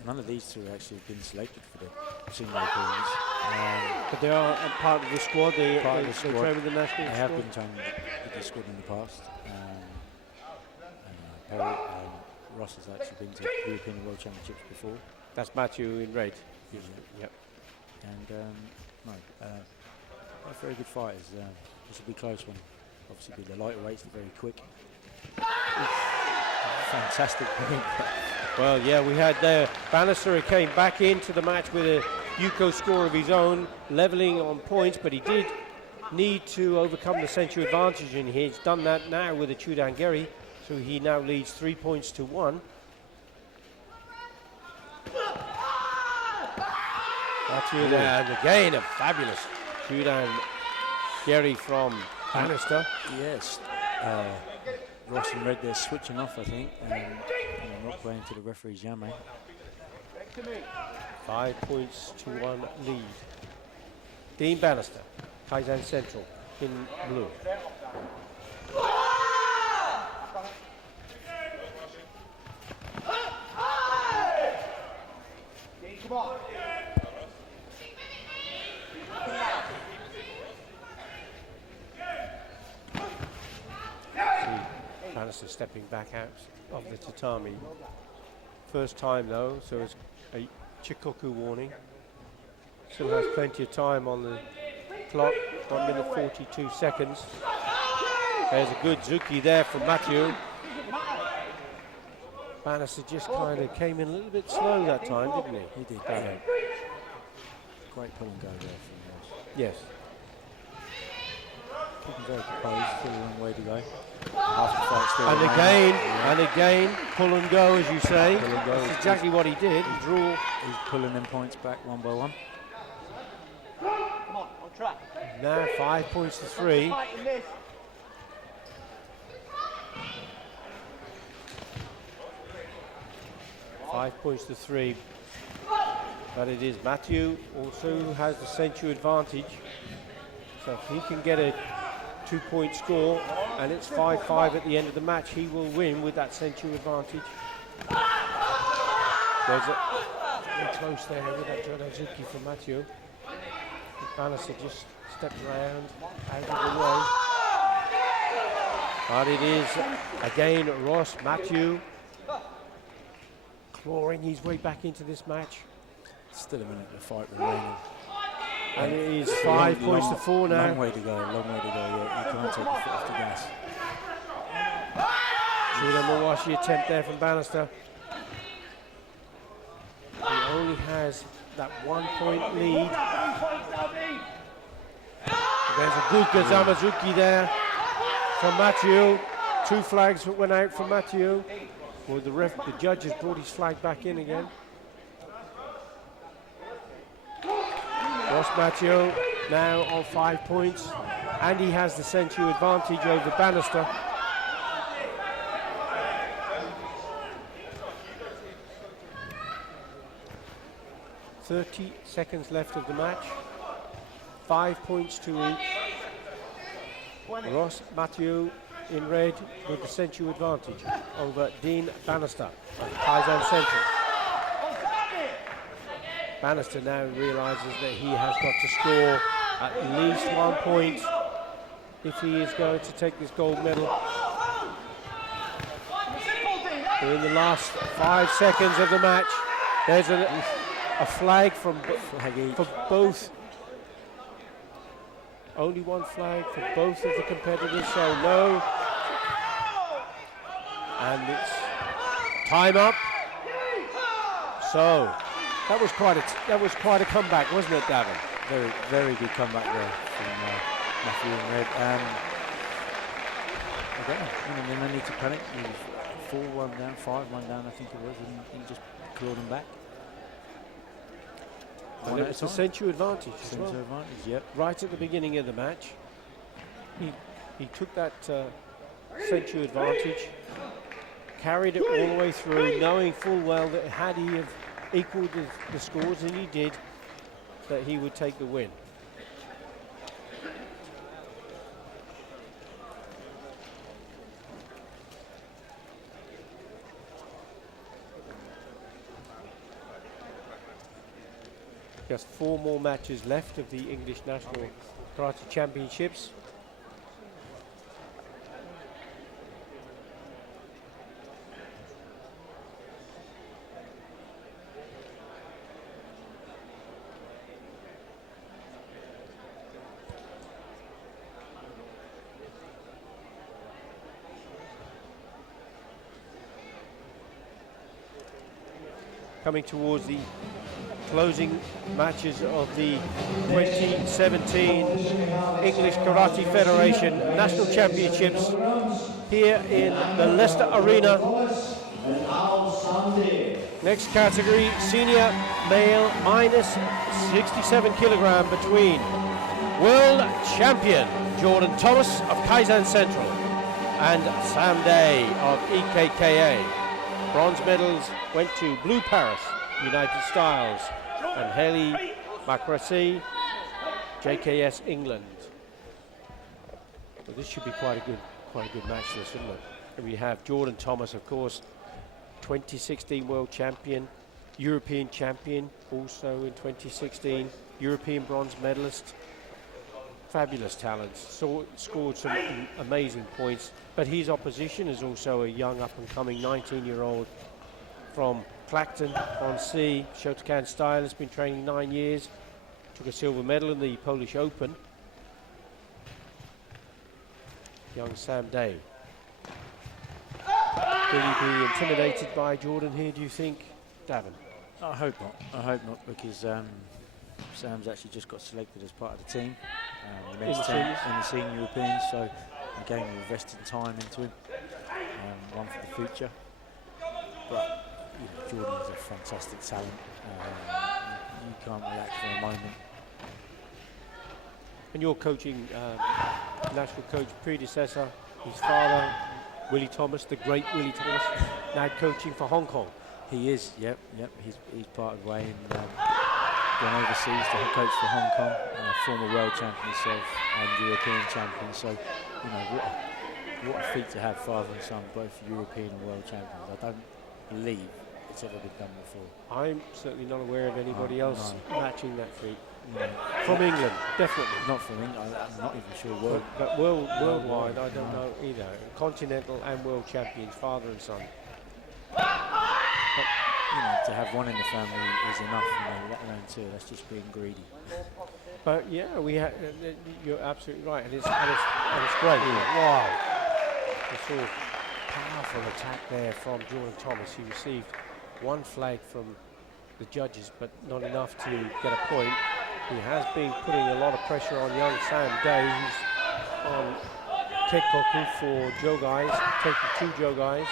none of these two actually have been selected for the senior Europeans. But they are a part of the squad. They train with the national They squad. have been trained with the squad in the past. Perry, Ross has actually been to European World Championships before. That's Matthew in red. Yeah. Yep. And they're very good fighters. This will be a close one. Obviously, the lighter weights are very quick. Fantastic point. Well, yeah, we had Bannister came back into the match with a Yuko score of his own, leveling on points, but he did need to overcome the Senchu advantage, and he's done that now with a Chudangeri, so he now leads 3 points to 1. Matthew there, and again a fabulous Chudangeri from Bannister. Yes. Ross and Red, they're switching off, I think, and not playing to the referee's yame. 5 points to 1 lead. Dean Bannister, Kaizen Central in blue. Bannister stepping back out of the tatami. First time though, so it's a Chikoku warning. Still has plenty of time on the clock, 1 minute 42 seconds. There's a good Zuki there from Matthew. Bannister just kind of came in a little bit slow that time, didn't he? He did. Great pull and go there from Ross. Yes. Keeping very composed, still a long way to go. Half the fight still And remaining. again, pull and go, as you say. Pull and go. That's exactly what he did. He's pulling them points back one by one. Now 5 points to 3. Five points to 3. But it is Matthew also who has the Senchu advantage. So if he can get a 2 point score and it's 5-5 at the end of the match, he will win with that Senchu advantage. There's a close there with that Jodazuki from Matthew. Bannister just stepped around out of the way. But it is again Ross Matthew clawing his way back into this match. Still a minute of the fight remaining. And it is 5 points to 4 now. Long way to go, long way to go. Yeah, you can't take the foot off the gas. Judah Mawashi attempt there from Bannister. He only has that 1 point lead. There's a good Gazamazuki there from Matthew. 2 flags went out from Matthew. Well, the judge has brought his flag back in again. Ross Matthew now on 5 points, and he has the Senchu advantage over Bannister. .30 seconds left of the match. 5 points to each. Ross Matthew in red with the Senchu advantage over Dean Bannister of Kaizen Central. Bannister now realizes that he has got to score at least 1 point if he is going to take this gold medal. We're in the last 5 seconds of the match. There's a flag for both. Only one flag for both of the competitors, so no. And it's time up. So that was quite a comeback, wasn't it, Davin? Very, very good comeback there from Matthew and Red. Again, no need to panic. He was 4-1 down, 5-1 down, I think it was, and he just clawed him back. And it was a century advantage. Century advantage, yep. Right at the beginning of the match, he took that century advantage, carried it all the way through, knowing full well that had he have equalled the scores, and he did, that he would take the win. Just 4 more matches left of the English National Karate Championships. Coming towards the closing matches of the 2017 English Karate Federation National Championships here in the Leicester Arena. Next category, senior male minus 67 kilogram between world champion Jordan Thomas of Kaizen Central and Sam Day of EKKA. Bronze medals went to Blue Paris, United Styles, and Haley Macrassi, JKS England. Well, this should be quite a good match, shouldn't it? And we have Jordan Thomas, of course, 2016 world champion, European champion, also in 2016, European bronze medalist. Fabulous talents, scored some amazing points, but his opposition is also a young up-and-coming 19-year-old from Clacton on Sea. Shotokan style, has been training 9 years, took a silver medal in the Polish Open. Young Sam Day. Will he be intimidated by Jordan here, do you think, Davin? I hope not, because Sam's actually just got selected as part of the team. In the senior Europeans, so again we're investing time into him, one for the future. But Jordan is a fantastic talent. You can't relax for a moment. And your coaching, national coach predecessor, his father, Willie Thomas, the great Willie Thomas, now coaching for Hong Kong. He is, yep. He's parted way and gone overseas to coach for Hong Kong, former world champion himself and European champion. So, what a feat to have father and son, both European and world champions. I don't believe it's ever been done before. I'm certainly not aware of anybody else matching that feat. No. From England, definitely. Not from England, I'm not even sure. But worldwide, I don't know either. Continental and world champions, father and son. To have one in the family is enough, let alone two. That's just being greedy. But yeah, you're absolutely right, and it's great. Wow, a sort of powerful attack there from Jordan Thomas. He received one flag from the judges, but not enough to get a point. He has been putting a lot of pressure on young Sam Day. He's on Tekkoku for Jogais, taking 2 Jogais.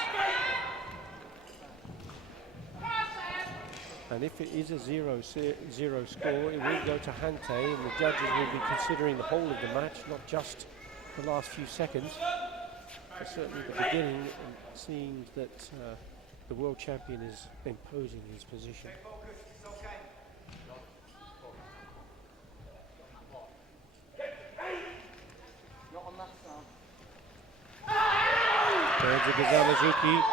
And if it is a 0-0 score, it will go to Hante, and the judges will be considering the whole of the match, not just the last few seconds. But certainly at the beginning, it seems that the world champion is imposing his position. There's a Gazamazuki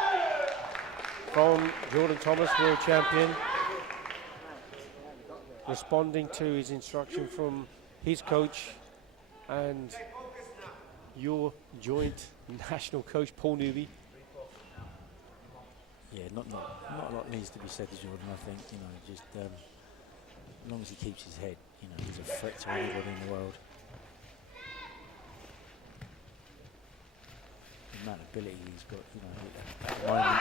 from Jordan Thomas, world champion. responding to his instruction from his coach and your joint national coach, Paul Newby. Yeah, not a lot needs to be said to Jordan, I think. You know, just as long as he keeps his head, you know, he's a threat to anybody in the world. The amount of ability he's got, you know, at the moment,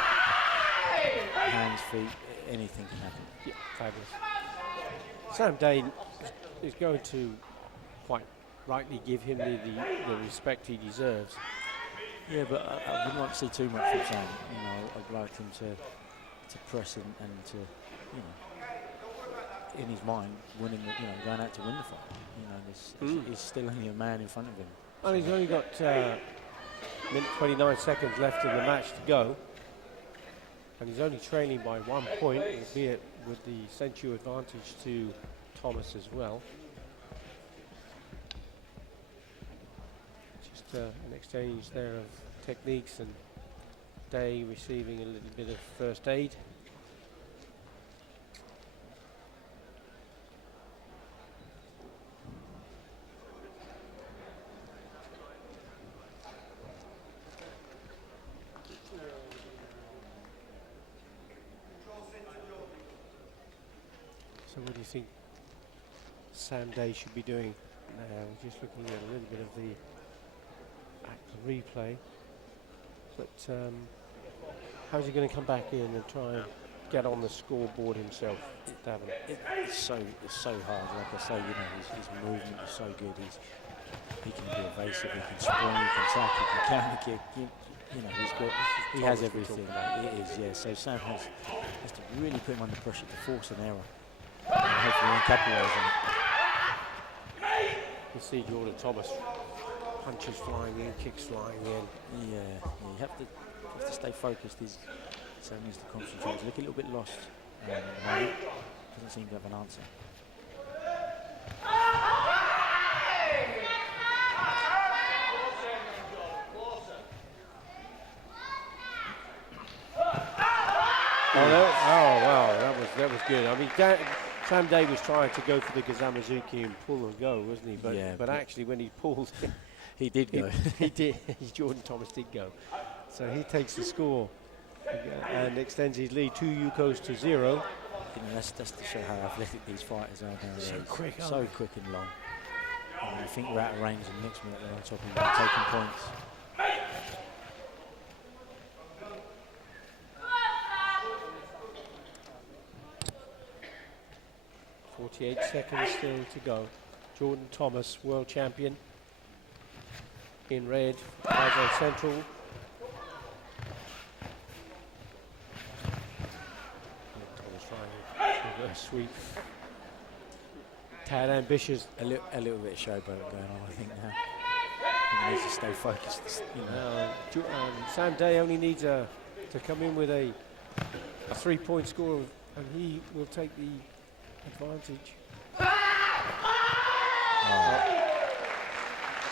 hands, feet, anything can happen. Yeah, fabulous. Sam Dane is going to quite rightly give him the respect he deserves. Yeah, but I wouldn't like to see too much from Sam. You know, I'd like him to press and to, you know, in his mind, winning, going out to win the fight. You know, he's still only a man in front of him. And he's only got minute 29 seconds left in the match to go. And he's only trailing by 1 point, albeit with the Sensu advantage to Thomas as well. Just an exchange there of techniques, and Day receiving a little bit of first aid. So what do you think Sam Day should be doing now? Just looking at a little bit of the replay. But how's he going to come back in and try and get on the scoreboard himself? It's so hard. Like I say, you know, his movement is so good. He can be evasive, he can spring, he can tackle, he can counter kick. You know, he has everything. It is, yeah. So Sam has to really put him under pressure to force an error. And hopefully he capitalises on it. You see Jordan Thomas, punches flying in, kicks flying in. Yeah, you have to stay focused. Sam needs to concentrate. He's looking a little bit lost at the moment. Doesn't seem to have an answer. That was good. I mean, Sam Day was trying to go for the Gazamazuki and pull and go, wasn't he? But actually, when he pulled, he did go. he did. Jordan Thomas did go. So he takes the score and extends his lead 2 Yukos to 0. You know, that's to show how athletic these fighters are nowadays. So quick and long. And I think we're out of range, and next minute they're on top of him, taking points. 48 seconds still to go. Jordan Thomas, world champion. In red, Kaiser Central. Thomas trying a sweep. Tad ambitious. A little bit of showboat going on, I think, now. He needs to stay focused. You know. Sam Day only needs to come in with a 3-point score, and he will take the advantage.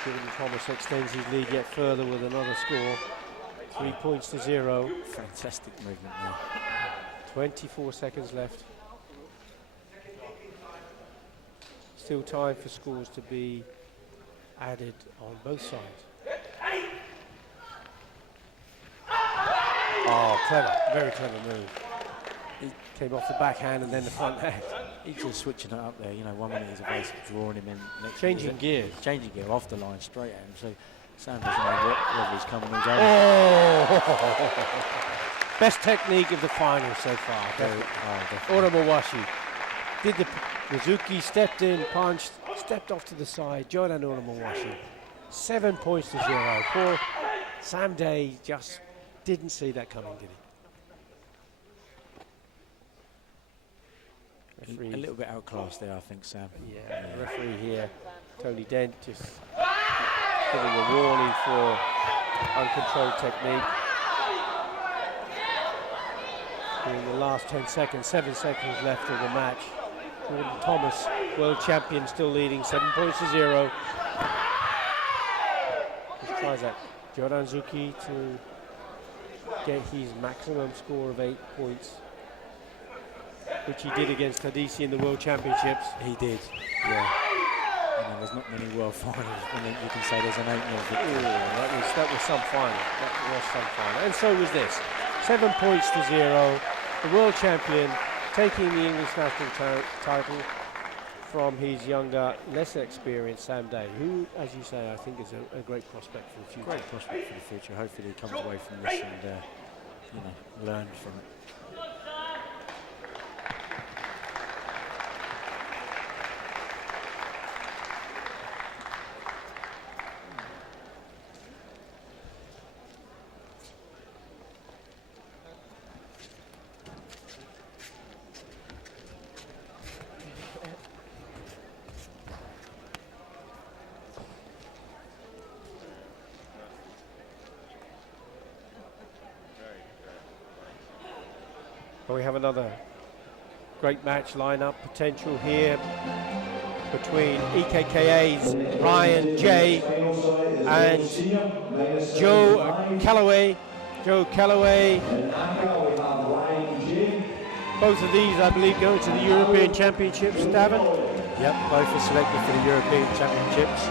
Jordan Thomas extends his lead yet further with another score. 3 points to 0. Fantastic movement there. 24 seconds left. Still time for scores to be added on both sides. Oh, clever. Very clever move. He came off the backhand and then the front hand. He's just switching it up there. You know, 1 minute he's evasive, drawing him in. Next Changing gears. Changing gear off the line, straight at him. So Sam doesn't know whether he's coming or going. Oh! Best technique of the final so far. Oromawashi did the Mizuki, stepped in, punched, stepped off to the side. Jordan Oromawashi. 7 points to 0. Poor Sam Day just didn't see that coming, did he? Referee. A little bit outclassed there, I think, Sam. Yeah, the referee here, Tony Dent, just giving a warning for uncontrolled technique. In the last 10 seconds, 7 seconds left of the match. Jordan Thomas, world champion, still leading, 7 points to 0. Just tries that Jordan Zuki to get his maximum score of 8 points. which he did against Tadisi in the World Championships. He did, yeah. You know, there's not many world finals when you can say there's an 8-0 victory. That was some final. That was some final. And so was this. 7 points to 0. The world champion taking the English national title from his younger, less experienced Sam Day, who, as you say, I think is a great prospect for the future. Great prospect for the future. Hopefully he comes away from this and you know, learn from it. We have another great match lineup potential here between EKKA's Ryan J and Joe Calloway. Both of these, I believe, go to the European Championships, Davin. Yep, both are selected for the European Championships.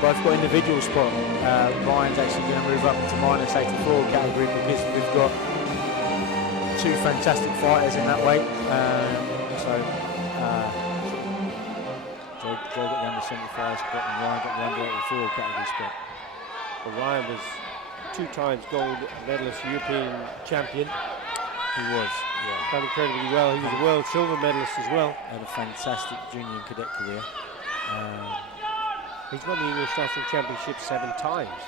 Both got individual spot. Ryan's actually going to move up to -84 category because we've got two fantastic fighters in that weight. Joe got the under 75 spot and Ryan got the under 84 category spot. Well, Ryan was 2 times gold medalist European champion. He was, yeah. Done incredibly well. He was a world silver medalist as well. Had a fantastic junior and cadet career. He's won the English National Championship 7 times.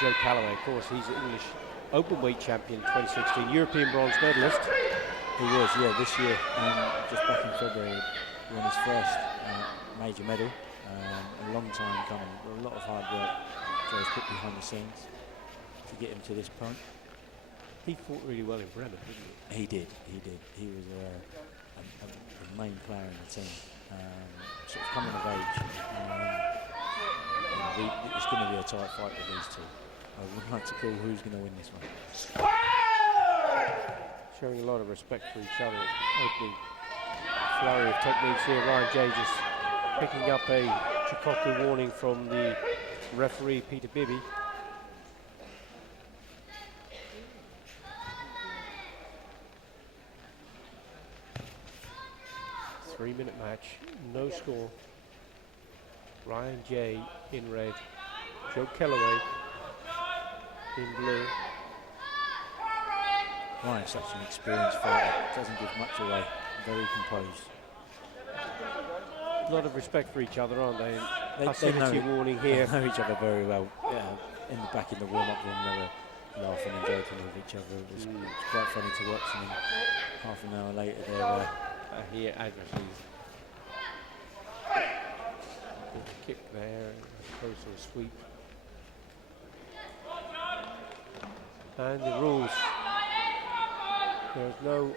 Joe Calloway, of course, he's the English openweight champion 2016, European bronze medalist. He was, yeah, this year, just back in February, he won his first major medal. A long time coming, a lot of hard work Joe's put behind the scenes to get him to this point. He fought really well in Bremen, didn't he? He did. He was a main player in the team, sort of coming of age. It's going to be a tight fight with these two. I would like to call who's going to win this one. Showing a lot of respect for each other. Opening flurry of techniques here. Ryan J just picking up a Chikoku warning from the referee, Peter Bibby. Three-minute match, no score. Ryan J in red, Joe Calloway in blue. Ryan's such an experienced fighter, doesn't give much away, very composed. A lot of respect for each other, aren't they? They Passivity warning here. They know each other very well. Yeah, in the back in the warm-up room, they were laughing and joking with each other. It was quite funny to watch, and then half an hour later they're here, adversaries. Kick there, close to a sweep. And the rules. There's no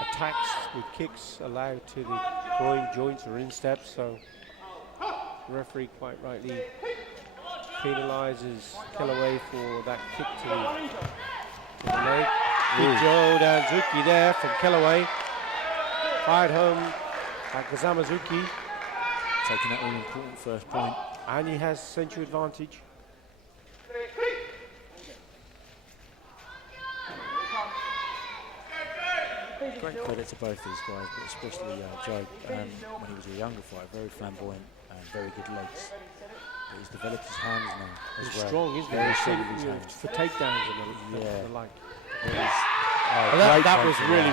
attacks with kicks allowed to the groin joints or insteps, so the referee quite rightly penalises Calloway for that kick to the leg. Good Joe Danzuki there from Calloway. Fired home at Kazamazuki. taking that all-important first point. And he has century advantage. Great credit to both these guys, but especially Joe, when he was a younger fighter, very flamboyant and very good legs. But he's developed his hands now as He's well. strong, isn't very he? strong with his hands. For takedowns and the like. That was really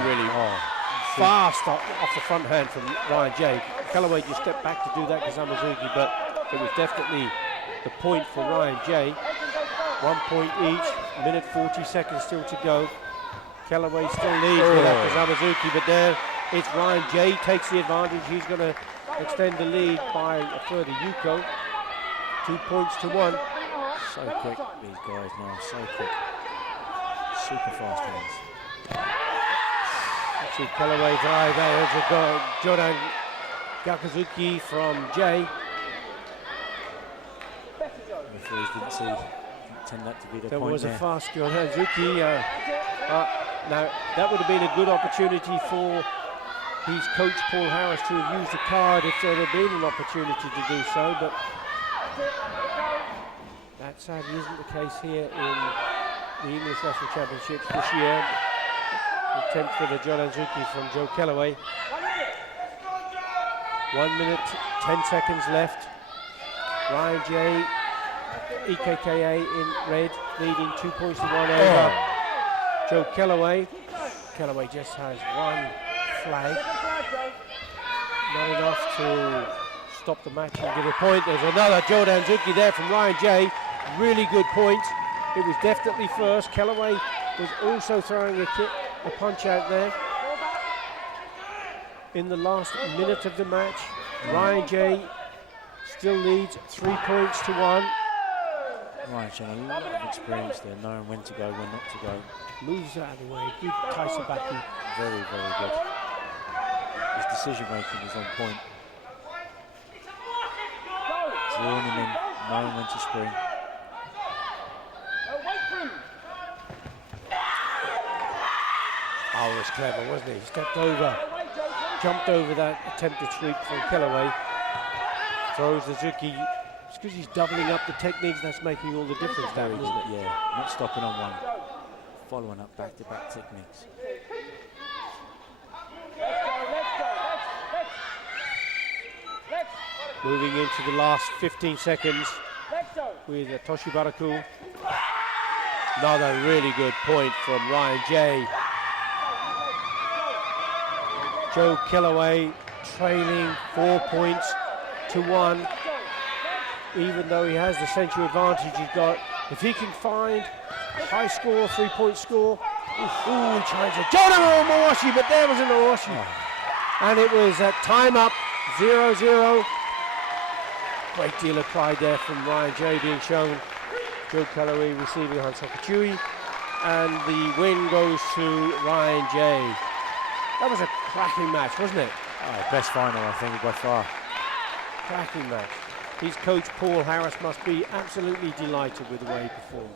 fast off the front hand from Ryan J. Calloway just stepped back to do that to Zamazuki, but it was definitely the point for Ryan J. 1 point each, minute 40 seconds still to go. Calloway still leads with that Zamazuki, but there it's Ryan J. takes the advantage. He's going to extend the lead by a further Yuko. 2 points to 1. So quick, these guys now, so quick. Super fast hands. Let's see Calloway drive there to Jordan Gakazuki from Jay. Referees didn't intend that to be the There point was there. a fast Jordan Zuki. Now, that would have been a good opportunity for his coach, Paul Harris, to have used the card if there had been an opportunity to do so, but that sadly isn't the case here in the English National Championships this year. Attempt for the Jodanzuki from Joe Kellaway. 1 minute, 10 seconds left. Ryan J, EKKA in red, leading 2 points to 1 over Joe Kellaway. Kellaway just has one flag. Not enough to stop the match and give a point. There's another Jodanzuki there from Ryan J. Really good point. It was definitely first. Kellaway was also throwing a punch out there. In the last minute of the match, Ryan J still leads 3 points to 1. Ryan showing a lot of experience there, knowing when to go, when not to go. Moves out of the way. Good Taisabaki. Very, very good. His decision making is on point. Drawing him in, knowing when to spring. Oh, it was clever, wasn't he? He stepped over, jumped over that attempted sweep from Kellaway. Throws the Zuki. It's because he's doubling up the techniques that's making all the difference there, isn't it? Yeah, not stopping on one. Following up back-to-back techniques. Moving into the last 15 seconds with Toshibaraku. Another really good point from Ryan J. Joe Kellaway trailing 4 points to 1. Even though he has the century advantage he's got, if he can find a high score, 3-point score, he tries to Jonah Mawashi, but there was an Mawashi. And it was at time up, 0-0. Great deal of pride there from Ryan J being shown. Joe Kellaway receiving Hansoku Chui, and the win goes to Ryan J. That was a cracking match, wasn't it? Best final, I think, by far. Cracking match. His coach, Paul Harris, must be absolutely delighted with the way he performed.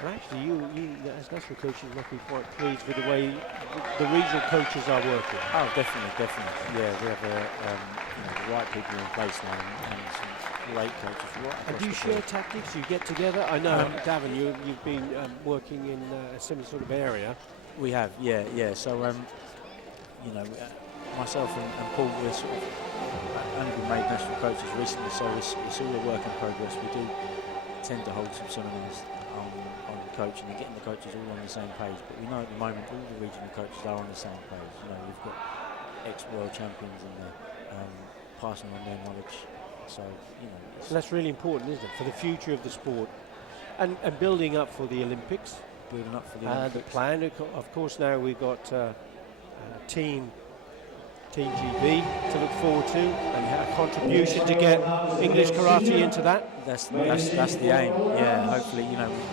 And actually, you as national coaches must be quite pleased with the way the regional coaches are working. Oh, definitely. Yeah, we have the right people in place now, and some great coaches. Right. And do you share tactics? You get together? I know, Davin, you've been working in a similar sort of area. We have, yeah. So, myself and Paul, we're sort of only been made national coaches recently, so it's all a work in progress. We do tend to hold some seminars on coaching and getting the coaches all on the same page. But we know at the moment all the regional coaches are on the same page. We've got ex-world champions in there, passing on their knowledge. So, So that's really important, isn't it, for the future of the sport, and building up for the Olympics. Building up for the Olympics. The plan, of course, now we've got Team GB to look forward to, and a contribution to get English karate into that. That's the aim. Yeah, hopefully,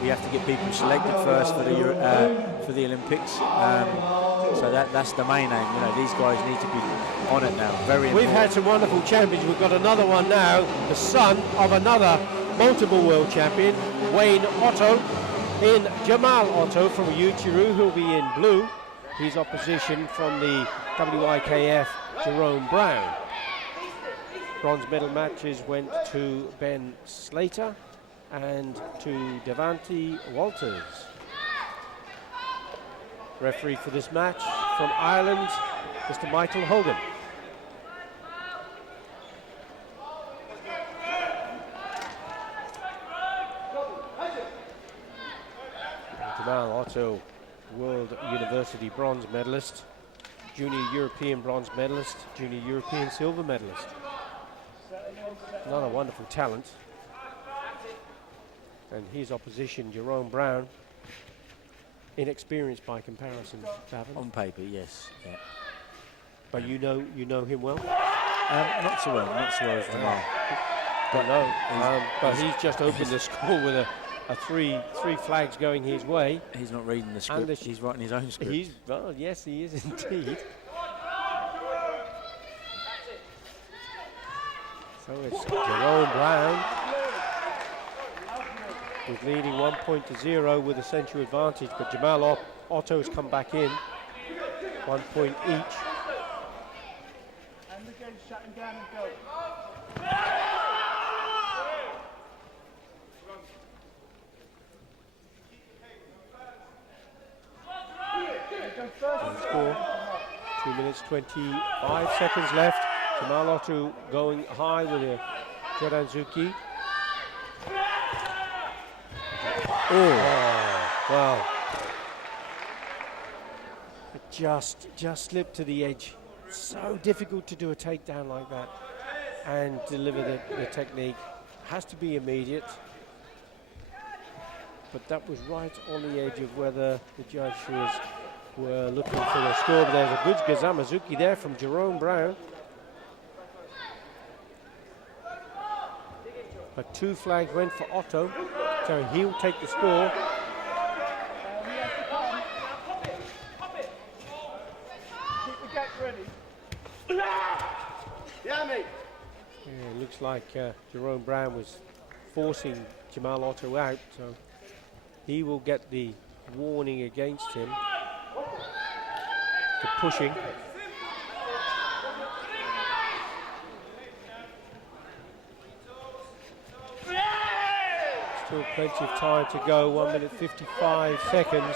we have to get people selected first for the Olympics. So that's the main aim. These guys need to be on it now. Very important. We've had some wonderful champions. We've got another one now, the son of another multiple world champion, Wayne Otto, in Jamal Otto from Uchiru, who'll be in blue. His opposition from the WIKF, Jerome Brown. Bronze medal matches went to Ben Slater and to Devante Walters. Referee for this match from Ireland, Mr. Michael Hogan. Jamal Otto, World University bronze medalist, Junior European bronze medalist, Junior European silver medalist. Another wonderful talent. And his opposition, Jerome Brown, inexperienced by comparison, Davin. On paper, yes. Yeah. But you know him well? Not so well as Jamal. But he's just opened the score with a three flags going his way. He's not reading the script, he's writing his own script. Yes, he is indeed. So it's Jerome Brown was leading 1-0 with a century advantage, but Jamal Otto's come back in, 1 point each. And again, shut him down and go. And score, 2 minutes 25 seconds left. Jamal Otto going high with a Jodanzuki. Oh, wow. It just slipped to the edge. So difficult to do a takedown like that and deliver the technique. Has to be immediate. But that was right on the edge of whether the judges were looking for the score. But there's a good Gazamazuki there from Jerome Brown. But 2 flags went for Otto, so he'll take the score. Keep the gate ready. Yeah, mate. Yeah, it looks like Jerome Brown was forcing Jamal Otto out, so he will get the warning against him for pushing. Still plenty of time to go, 1 minute 55 seconds.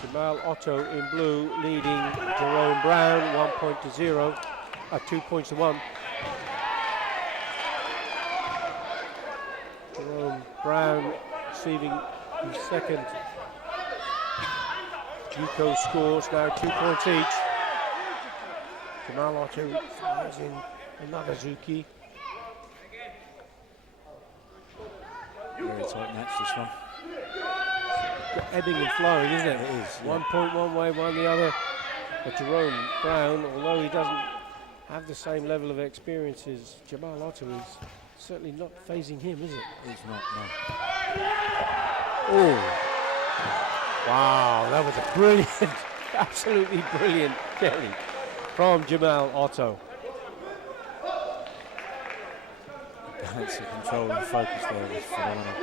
Jamal Otto in blue leading Jerome Brown 1-0, 2 points to 1. Jerome Brown receiving his second Yuko scores, now 2 points each. Jamal Otto fires in another Zuki. Very tight match, this one. Ebbing and flowing, isn't it? It is. Yeah. 1 point one way, 1 the other. But Jerome Brown, although he doesn't have the same level of experience as Jamal Otto, is certainly not phasing him, is it? He's not, no. Oh, wow, that was a brilliant, absolutely brilliant carry from Jamal Otto. Balance of control and focus there was phenomenal.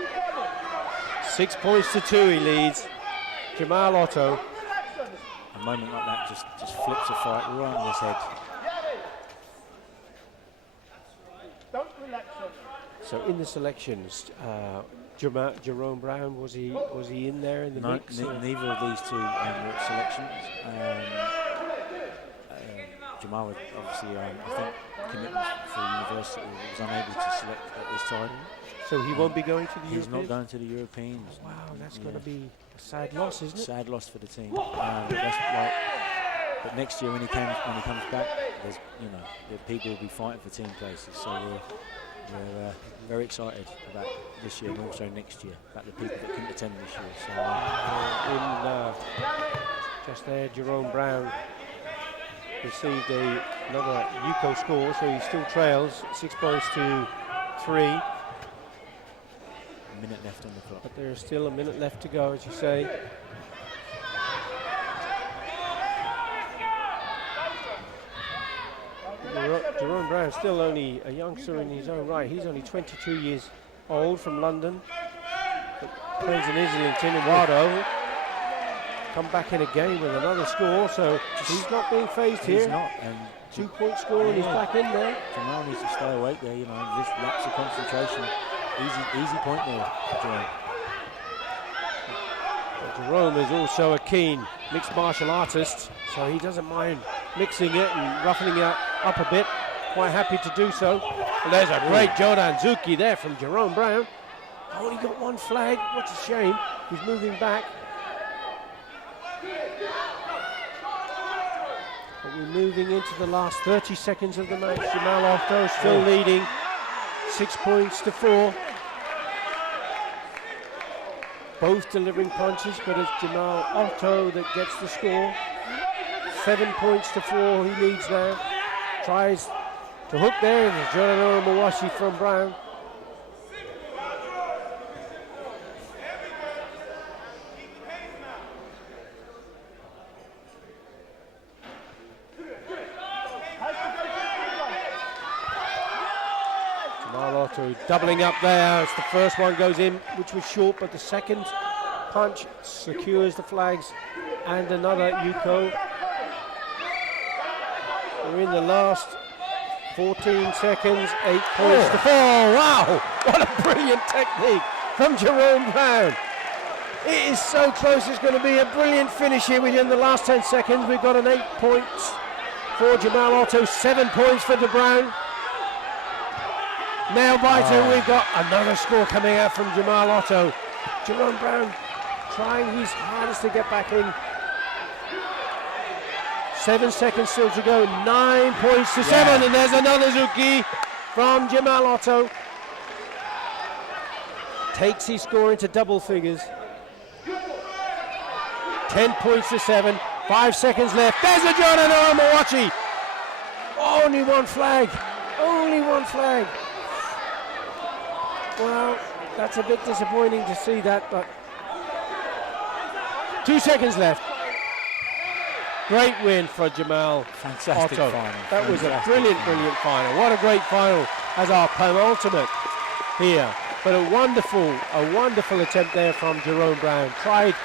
6 points to 2 he leads. Jamal Otto. A moment like that just flips a fight right on his head. Don't relax on it. So in the selections, Jerome Brown, was he in there in the No, mix? neither of these two were at selections. Jamal, obviously, I think commitments for the university, was unable to select at this time. So he won't be going to the He's Europeans? not going to the Europeans. Wow, that's going to be a sad loss, isn't it? Sad loss for the team. But next year when he comes back, there's the people will be fighting for team places. So we're very excited about this year and also next year, about the people that couldn't attend this year. So just there, Jerome Brown received another Yuko score, so he still trails 6 points to 3. a minute left on the clock. But there is still a minute left to go, as you say. Jerome Brown still only a youngster in his own right. He's only 22 years old, from London. But plays in Islington and Wado. Come back in again with another score, so he's not being phased here. He's not. And 2 point score and he's back in there. Jamal needs to stay awake there. This lapse of concentration. Easy point there for Jerome. Jerome is also a keen mixed martial artist, so he doesn't mind mixing it and roughening it up a bit. Quite happy to do so. Well, there's a great Jodanzuki there from Jerome Brown. Only got 1 flag. What a shame. He's moving back. But we're moving into the last 30 seconds of the match. Jamal Otto still leading 6 points to 4. Both delivering punches, but it's Jamal Otto that gets the score. 7 points to 4, he leads now. Tries to hook there, and Jonathan Mawashi from Brown. Jamal Otto doubling up there as the first one goes in, which was short, but the second punch secures the flags and another Yuko. We're in the last 14 seconds, 8 points to 4. Wow, what a brilliant technique from Jerome Brown. It is so close, it's going to be a brilliant finish here within the last 10 seconds. We've got an 8 points for Jamal Otto, 7 points for De Brown. Nail biter, we've got another score coming out from Jamal Otto. Jerome Brown trying his hardest to get back in. 7 seconds still to go, 9 points to 7, and there's another Zuki from Jamal Otto. Takes his score into double figures. 10 points to 7, 5 seconds left. There's a Jordan Oramawachi. Only one flag, only one flag. Well, that's a bit disappointing to see that, but 2 seconds left. Great win for Jamal Fantastic Otto. final. That was a brilliant final. What a great final as our penultimate here. But a wonderful attempt there from Jerome Brown. Tried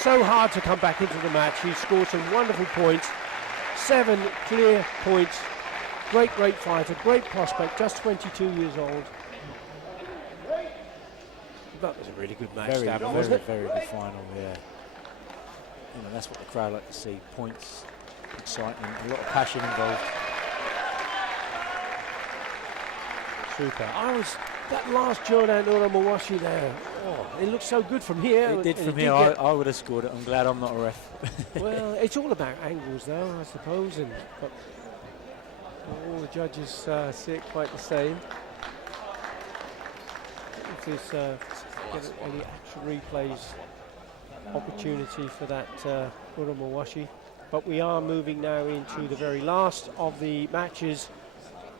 so hard to come back into the match. He scored some wonderful points. 7 clear points. Great fighter, great prospect, just 22 years old. That was a really good match, Davin, wasn't it? Very good final, yeah. You know, that's what the crowd like to see. Points, excitement, a lot of passion involved. Super. That last Jordan Oramawashi there, it looks so good from here. It did from here. I would have scored it. I'm glad I'm not a ref. Well, it's all about angles though, I suppose, but all the judges see it quite the same. If there's get any actual replays opportunity for that Oramawashi. But we are moving now into the very last of the matches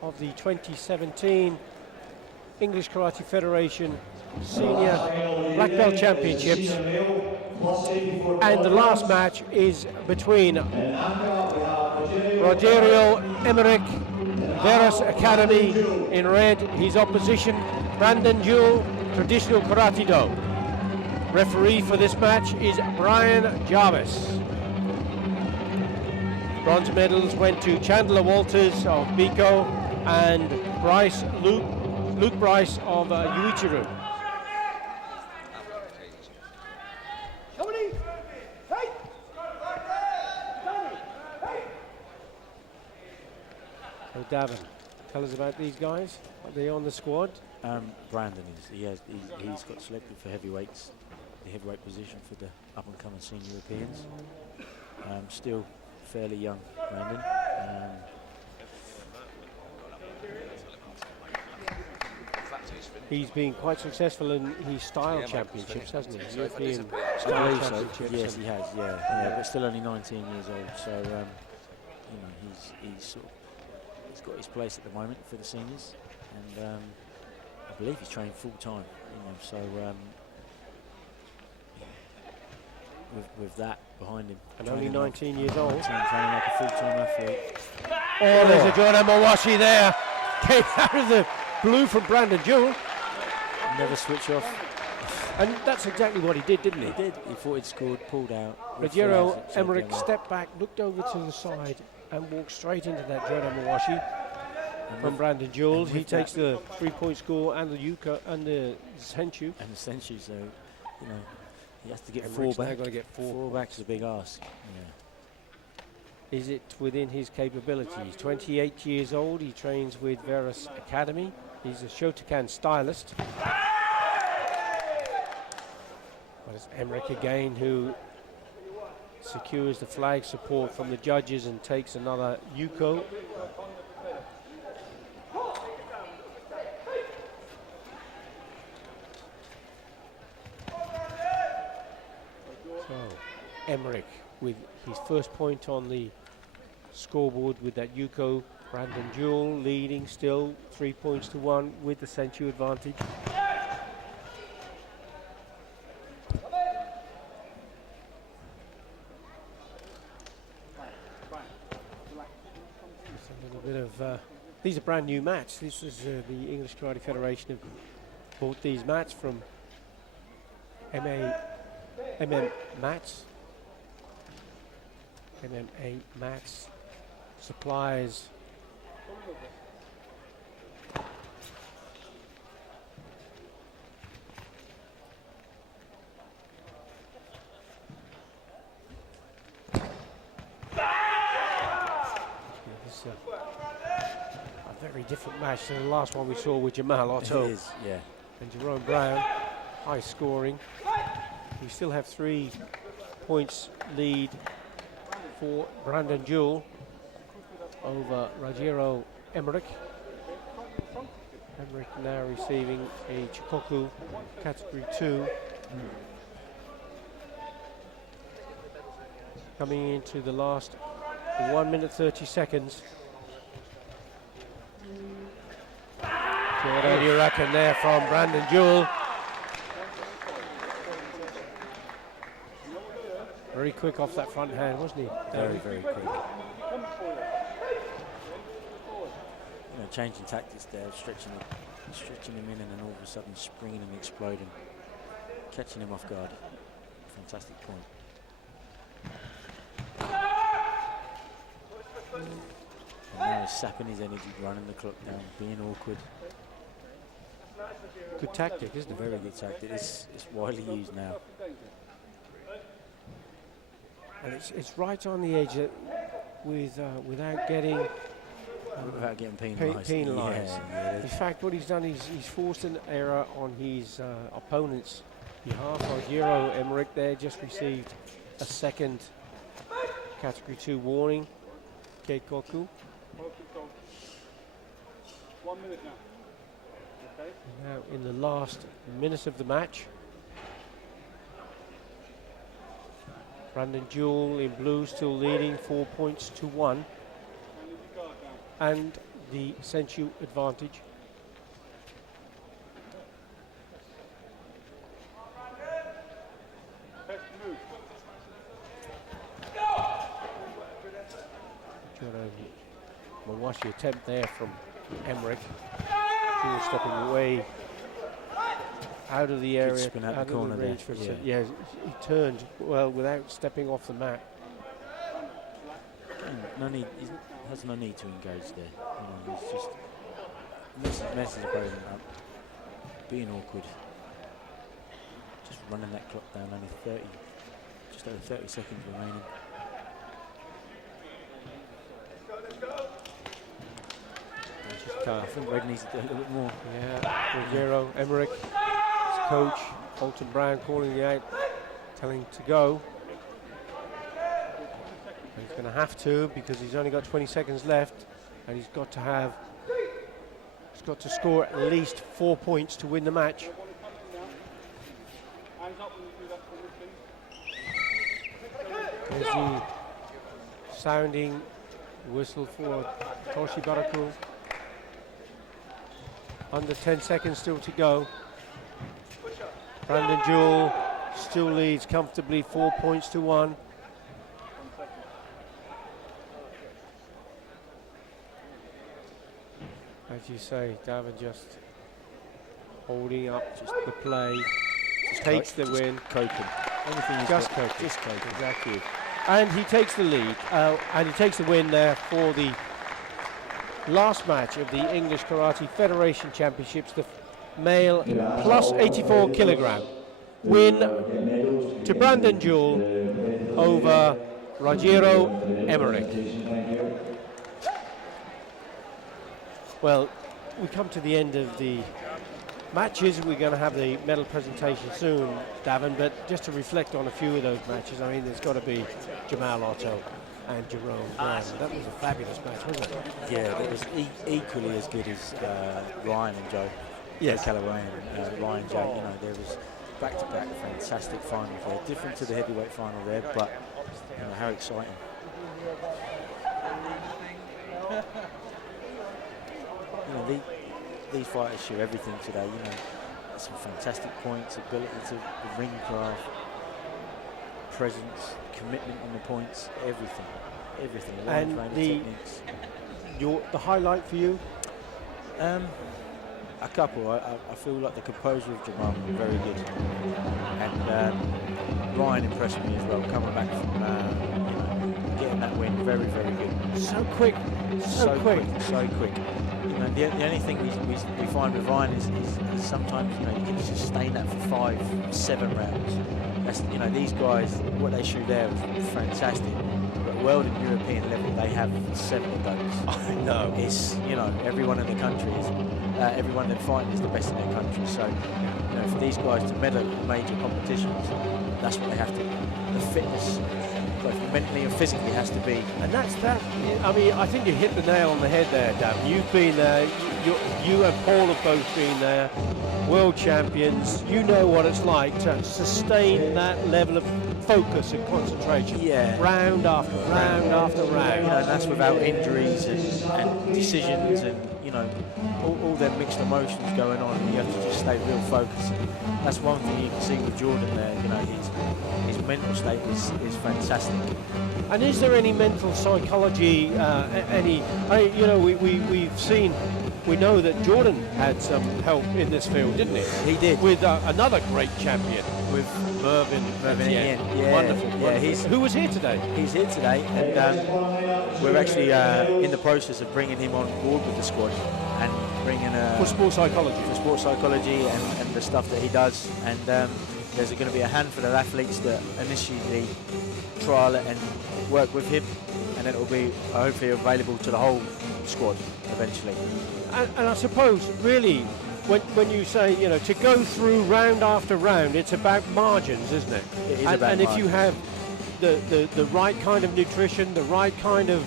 of the 2017 English Karate Federation Senior Black Belt Championships. And the last match is between Rogerio Emmerich, Veras Academy in red, his opposition Brandon Jewell, Traditional Karate Do. Referee for this match is Brian Jarvis. Bronze medals went to Chandler Walters of Biko and Luke Bryce of Yuichiro. So Davin, tell us about these guys. Are they on the squad? Brandon is. He's got selected for heavyweights, the heavyweight position for the up-and-coming senior Europeans. Still fairly young, Brandon. He's been quite successful in his style championships, hasn't he? European I style believe so. championships. Yes, he has. Yeah, but still only 19 years old. So you know, he's got his place at the moment for the seniors, and I believe he's trained full time. You know, so with that behind him, And only 19 years old. training like a full-time athlete. Oh, there's a Jordan Mawashi there. Came out of the blue from Brandon Jewell. Never switch off. And that's exactly what he did, didn't he? He did. He thought he'd scored, pulled out. Rogero Emmerich stepped back, looked over to the side, and walked straight into that Jordan Mawashi from Brandon Jewell. He takes the 3-point score and the Yuka and the Senchu. And the Senchu, so you know, he has to get Emmerich's 4 now back. got to get 4 back is a big ask. Yeah. Is it within his capabilities? 28 years old, he trains with Veras Academy. He's a Shotokan stylist. But it's Emmerich again who secures the flag support from the judges and takes another Yuko. So Emmerich with his first point on the scoreboard with that Yuko. Brandon Jewell leading still 3 points to 1 with the Senchu advantage. Just a little bit of These are brand new mats. This is the English Karate Federation have bought these mats from MMA Mats. MMA Mats supplies a very different match than the last one we saw with Jamal Otto. It is, yeah. And Jerome Brown, high scoring. We still have 3 points lead for Brandon Jewell over Rogero Emmerich. Emmerich now receiving a Chikoku category 2. Coming into the last 1 minute 30 seconds. What do you reckon there from Brandon Jewell? Very quick off that front hand, wasn't he? Very, very quick. You know, changing tactics there, stretching him in, and then all of a sudden springing and exploding, catching him off guard. Fantastic point. And now he's sapping his energy, running the clock down, being awkward. Good tactic, isn't it? Very good tactic. It's widely used now. And it's right on the edge without getting penalised. penalised. Yeah, In fact, what he's done is he's forced an error on his opponent's behalf. Rogero Emmerich there just received a second category 2 warning. Keikoku. 1 minute now. Okay. Now in the last minute of the match. Brandon Jewell in blue still leading 4 points to 1. And the Sensu advantage. Got a Mawashi attempt there from Emmerich. Jewell stepping away out of the area, spin out the out corner of the range there. for yeah, he turned well without stepping off the mat. No need. He has no need to engage there. You know, he's just messes the opponent up, being awkward, just running that clock down. Only just over 30 seconds remaining. I think Red needs to do a little bit more. Yeah, Rogero Emmerich, his coach, Alton Brown calling the out, telling him to go. And he's going to have to because he's only got 20 seconds left, and he's got to score at least 4 points to win the match. There's the sounding whistle for Toshi Baraku. Under 10 seconds still to go. Brandon Jewell still leads comfortably 4 points to 1. As you say, Davin just holding up just the play, takes the win. Coking. Just coking. Exactly. And he takes the lead, and he takes the win there for the last match of the English Karate Federation Championships, the male plus 84 kilogram. Win to Brandon Jewell over Rogero Emmerich. Well, we come to the end of the matches. We're going to have the medal presentation soon, Davin, but just to reflect on a few of those matches, I mean, there's got to be Jamal Otto and Jerome Brown. That was a fabulous match, wasn't it? Yeah, it was equally as good as Ryan and Joe. Yes. Callaway and Ryan and Joe. You know, there was back-to-back fantastic finals there. Different to the heavyweight final there, but you know, how exciting. You know, these fighters show everything today. You know, some fantastic points, ability to the ring craft, presence, commitment on the points, everything. And the techniques. the highlight for you? A couple. I feel like the composure of Jamal was very good, and Ryan impressed me as well, coming back from getting that win. Very, very good. So quick, so quick. So quick. You know, the only thing we find with Ryan is sometimes, you know, you can sustain that for 5-7 rounds. That's, you know, these guys, what they shoot there was fantastic. But world and European level, they have 7 of those. I know. It's, you know, everyone in the country is, everyone they're fighting is the best in their country. So, you know, for these guys to medal in major competitions, that's what they have to. The fitness, both mentally and physically, has to be. And that's that. I mean, I think you hit the nail on the head there, Dan. You've been there. You and Paul have both been there. World champions. You know what it's like to sustain that level of focus and concentration. Yeah. Round after round after round. You know, and that's without injuries and decisions and, you know, all their mixed emotions going on. You have to just stay real focused. And that's one thing you can see with Jordan there. You know, his mental state is fantastic. And is there any mental psychology? We know that Jordan had some help in this field, didn't he? He did. With another great champion, with Mervyn Etienne. Yeah, Wonderful. Yeah, who was here today? He's here today, and we're actually in the process of bringing him on board with the squad and bringing for sports psychology. For sports psychology and the stuff that he does. And there's going to be a handful of athletes that initially trial it and work with him, and then it will be hopefully available to the whole squad eventually. And I suppose, really, when you say, you know, to go through round after round, it's about margins, isn't it? It is and, about and if you margins. have the right kind of nutrition, the right kind of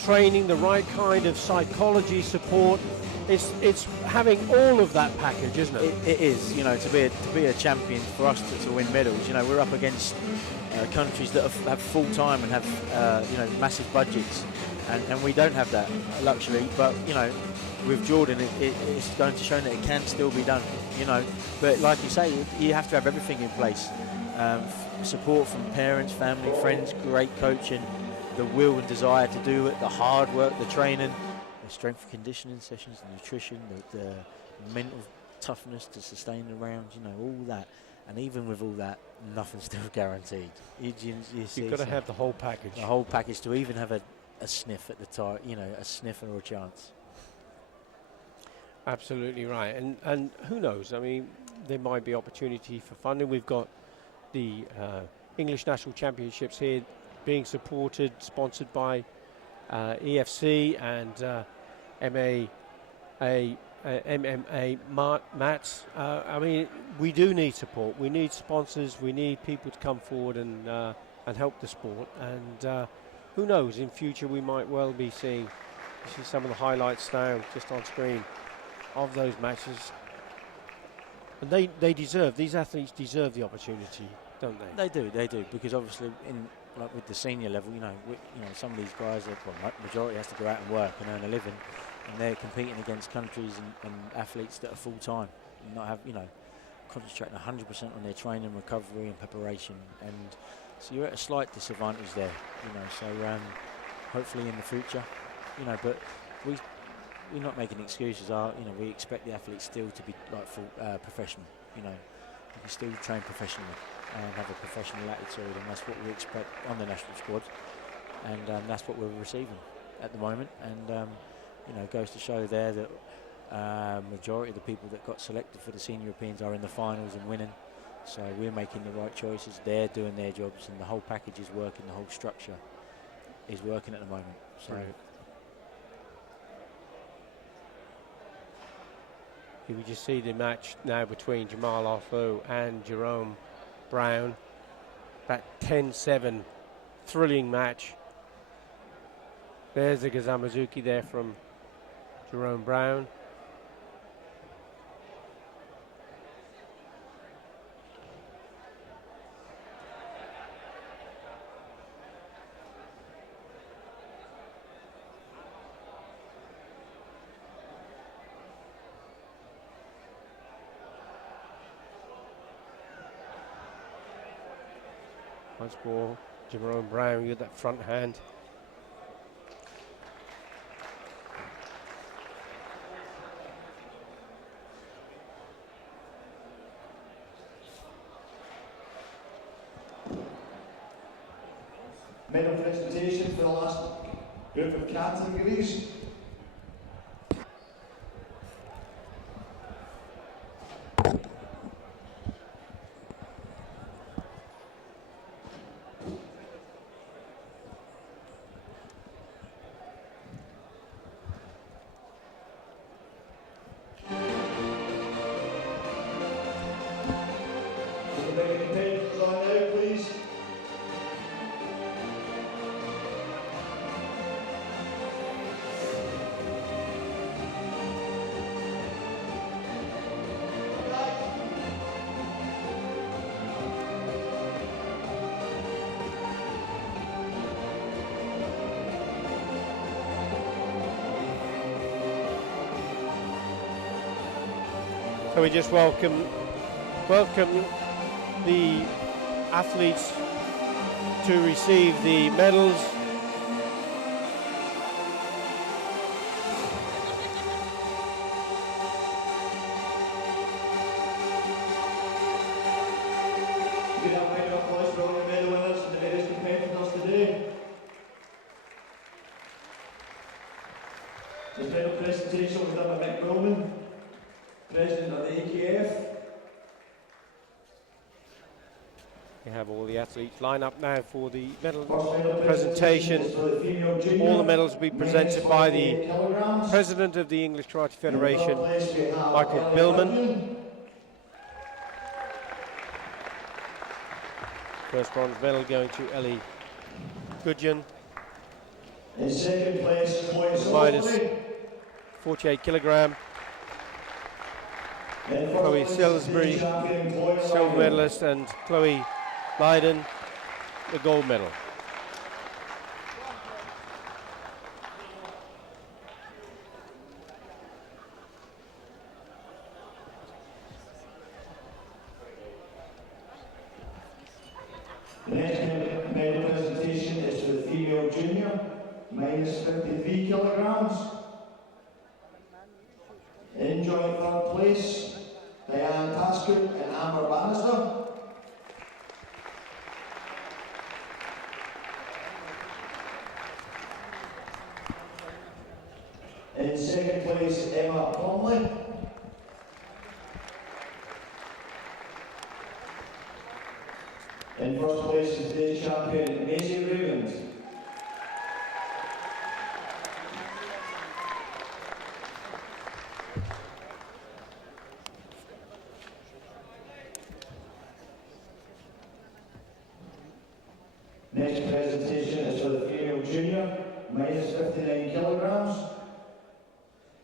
training, the right kind of psychology support, it's having all of that package, isn't it? It is, you know, to be a champion, for us to win medals. You know, we're up against countries that have full time and have you know, massive budgets, and we don't have that luxury. But you know, with Jordan, it's going to show that it can still be done. You know, but like you say, you have to have everything in place. Support from parents, family, friends, great coaching, the will and desire to do it, the hard work, the training, the strength and conditioning sessions, the nutrition, the mental toughness to sustain the rounds, you know, all that. And even with all that, nothing's still guaranteed. You've got to have the whole package. The whole package to even have a sniff at the time, you know, a sniff or a chance. Absolutely right. And who knows? I mean, there might be opportunity for funding. We've got the English National Championships here being supported, sponsored by EFC and MMA mats. I mean, we do need support. We need sponsors. We need people to come forward and help the sport. And who knows? In future, we might well be seeing some of the highlights now just on screen of those matches. And these athletes deserve the opportunity, don't they? They do, because obviously like with the senior level, you know, some of these guys, majority has to go out and work and earn a living, and they're competing against countries and athletes that are full time, and not have, you know, concentrating 100% on their training, recovery, and preparation, and so you're at a slight disadvantage there, you know. So hopefully in the future, you know, but we're not making excuses. You know, we expect the athletes still to be like full professional. You know, you can still train professionally and have a professional attitude, and that's what we expect on the national squad, and that's what we're receiving at the moment. And you know, it goes to show there that majority of the people that got selected for the senior Europeans are in the finals and winning. So we're making the right choices. They're doing their jobs, and the whole package is working. The whole structure is working at the moment. So. Right. Here we just see the match now between Jamal Arthur and Jerome Brown. That 10-7 thrilling match. There's the Gazamazuki there from Jerome Brown. Once more, Jerome Brown with that front hand. Medal presentation for the last group of categories. So we just welcome the athletes to receive the medals. We have a round of applause for all your medal winners and the various competitors today. The medal presentation was done by Mick Roman, President of the AKF. We have all the athletes line up now for the medal First medal presentation. is for the female junior, All the medals will be presented by the -48 kilograms. President of the English Karate In Federation, third place we have Michael Ellie Billman. Hudson. First bronze medal going to Ellie Gudgeon, In second place, Chloe minus Salisbury. 48 kilogram. In first Chloe place, Salisbury, state champion Chloe silver Lydon. medalist, and Chloe Lydon, the gold medal. The next medal presentation is for the female junior, -53 kilograms. In joint third place, Diane Tasker and Amber Bannister. In second place, Emma Conley. In first place is today's champion, Maisie Ravens. Next presentation is for the female junior, -59 kilograms.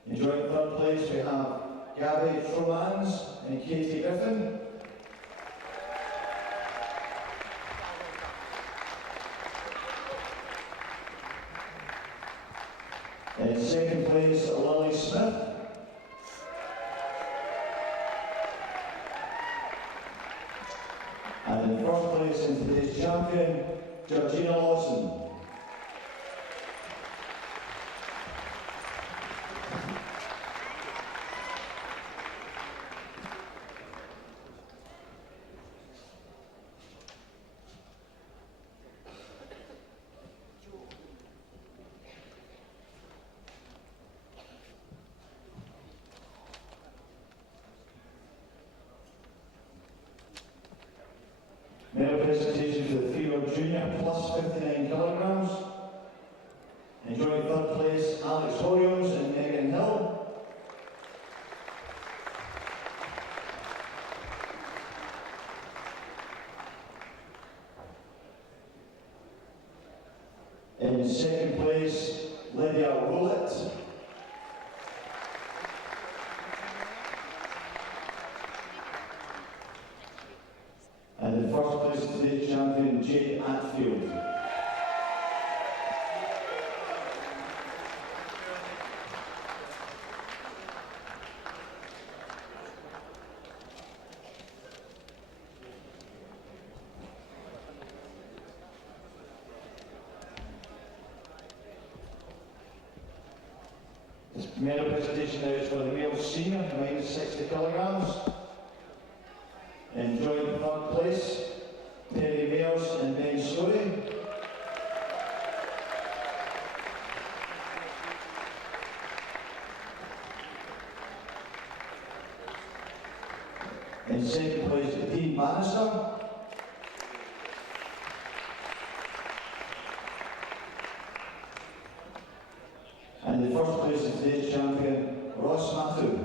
In joint third place we have Gabby Tromans and Katie Griffin. In second place, Lily Smith. And in first place in today's champion, Georgina Lawson. Medal presentation for the female junior, +59 kilograms. Enjoying third place, Alex Horios and Megan Hill. In second place, Lydia Rowlett. And in first place, today's champion, Jade Atfield. This medal presentation now is for the male senior, -60 kilograms. Enjoying third place, Terry Mayers and Ben Story. In second place, Dean Bannister. And the first place is today's champion, Ross Matthew.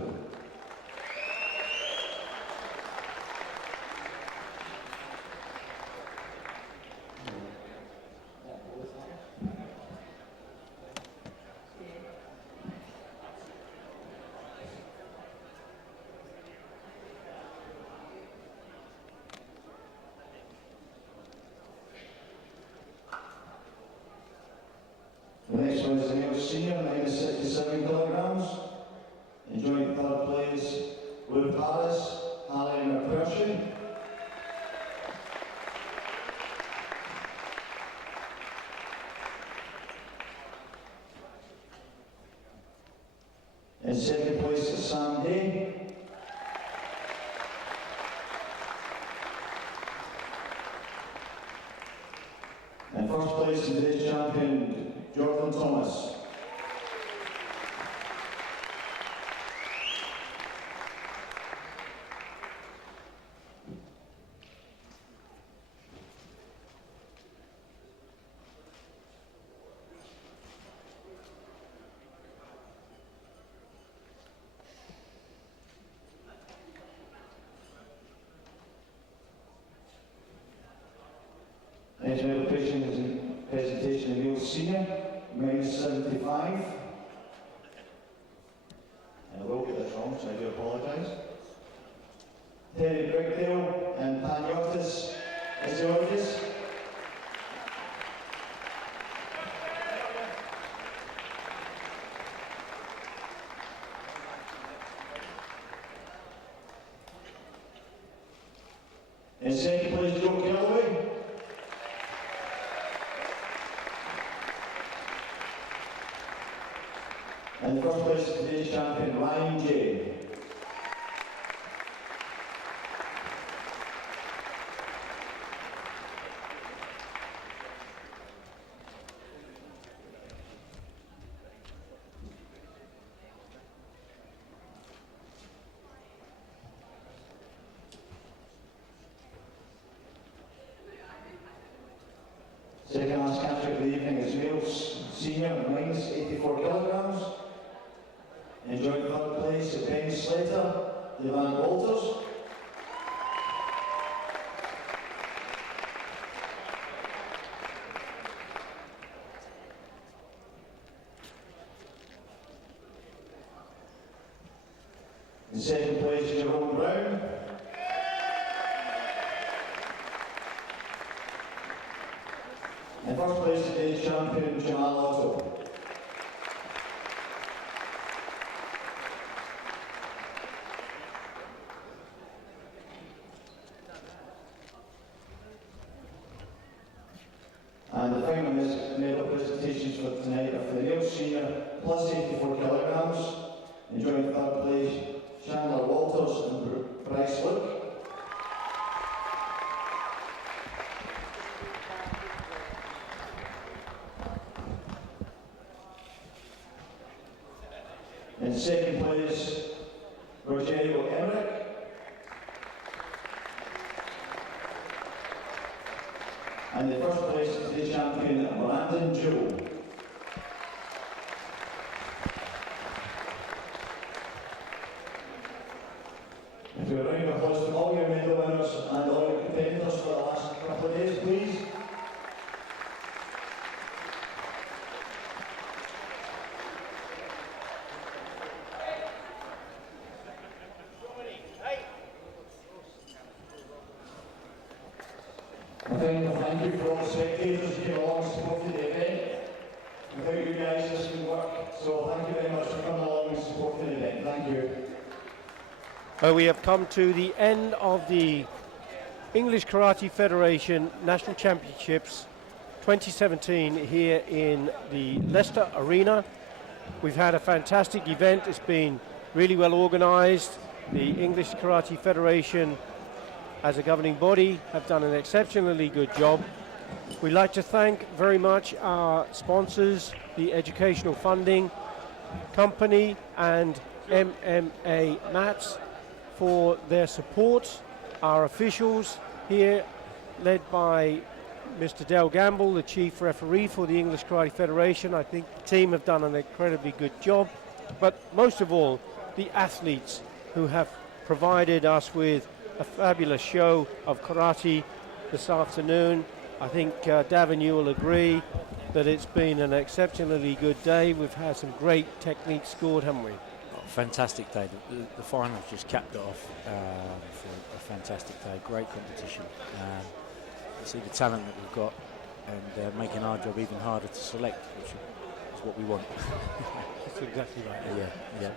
The next one is the male senior, minus 67 kilograms. Enjoying third place, Luke Harris, Alan McPherson. In second place is Sam Day. And first place today's champion, Jordan Thomas. Next medal presentation of Neil Senior, minus 75. And I will get this wrong, so I do apologise. Terry Brigdale and Panyotis as the judges. In second place, Joe Galloway. And the first place is today's champion, Ryan J. Second last capture of the evening is male senior, minus 84 kilograms. Enjoying third place is Ben Slater, Devan Walters. In second place, Jerome Brown. And first place today's champion, Jamal Otto. And the final medal presentations for tonight are for the male senior, plus 84 kilograms. Enjoying third place, Chandler Walters and Bryce Luke. In second place, Rogerio Emmerich. And the first place is the champion, Brandon Joe. If you're round of applause to all your medal winners and all your competitors for the last couple of days, please. Thank you for all the spectators who came along and supported the event. Without you guys, this wouldn't work. So thank you very much for coming along and supporting the event. Thank you. We have come to the end of the English Karate Federation National Championships 2017 here in the Leicester Arena. We've had a fantastic event. It's been really well organised. The English Karate Federation, as a governing body, have done an exceptionally good job. We'd like to thank very much our sponsors, the Educational Funding Company and MMA Mats, for their support. Our officials here, led by Mr. Dale Gamble, the chief referee for the English Karate Federation. I think the team have done an incredibly good job. But most of all, the athletes who have provided us with a fabulous show of karate this afternoon. I think Davin, you will agree that it's been an exceptionally good day. We've had some great techniques scored, haven't we? Oh, fantastic day. The finals just capped it off for a fantastic day. Great competition. You see the talent that we've got, and making our job even harder to select, which is what we want. That's exactly right. Yeah.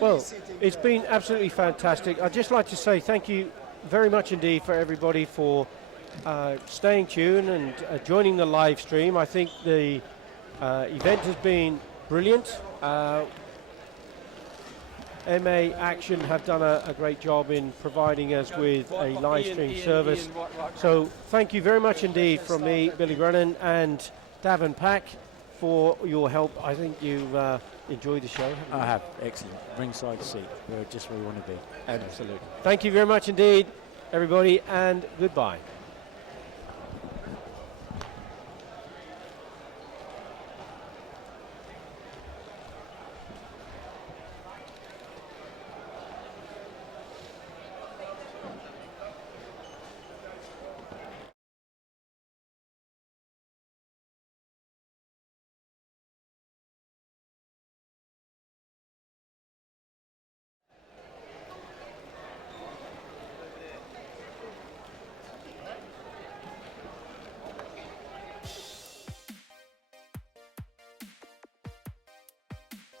Well, it's been absolutely fantastic. I'd just like to say thank you very much indeed for everybody for staying tuned and joining the live stream. I think the event has been brilliant. MAaction have done a great job in providing us with a live stream service. So thank you very much indeed from me, Billy Brennan, and Davin Pack for your help. I think you've enjoyed the show. I have. Excellent. Ringside seat. We're just where we want to be. Absolutely. Thank you very much indeed, everybody, and goodbye.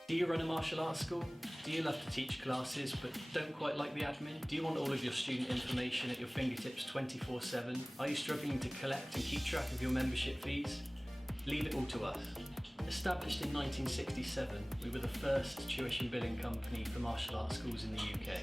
Do you run a martial arts school? Do you love to teach classes but don't quite like the admin? Do you want all of your student information at your fingertips 24/7? Are you struggling to collect and keep track of your membership fees? Leave it all to us. Established in 1967, we were the first tuition billing company for martial arts schools in the UK.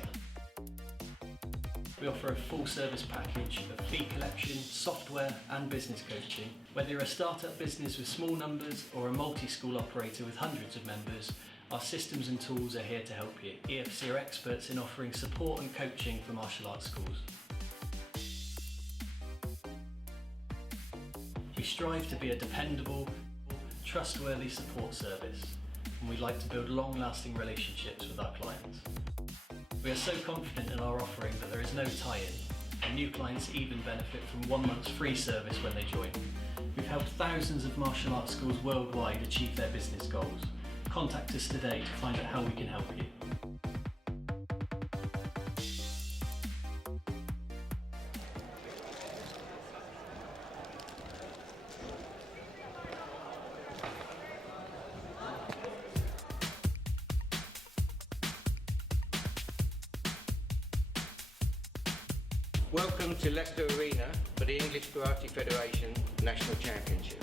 We offer a full service package of fee collection, software and business coaching. Whether you're a startup business with small numbers or a multi-school operator with hundreds of members, our systems and tools are here to help you. EFC are experts in offering support and coaching for martial arts schools. We strive to be a dependable, trustworthy support service, and we like to build long-lasting relationships with our clients. We are so confident in our offering that there is no tie-in, and new clients even benefit from 1 month's free service when they join. We've helped thousands of martial arts schools worldwide achieve their business goals. Contact us today to find out how we can help you. Welcome to Leicester Arena for the English Karate Federation National Championships.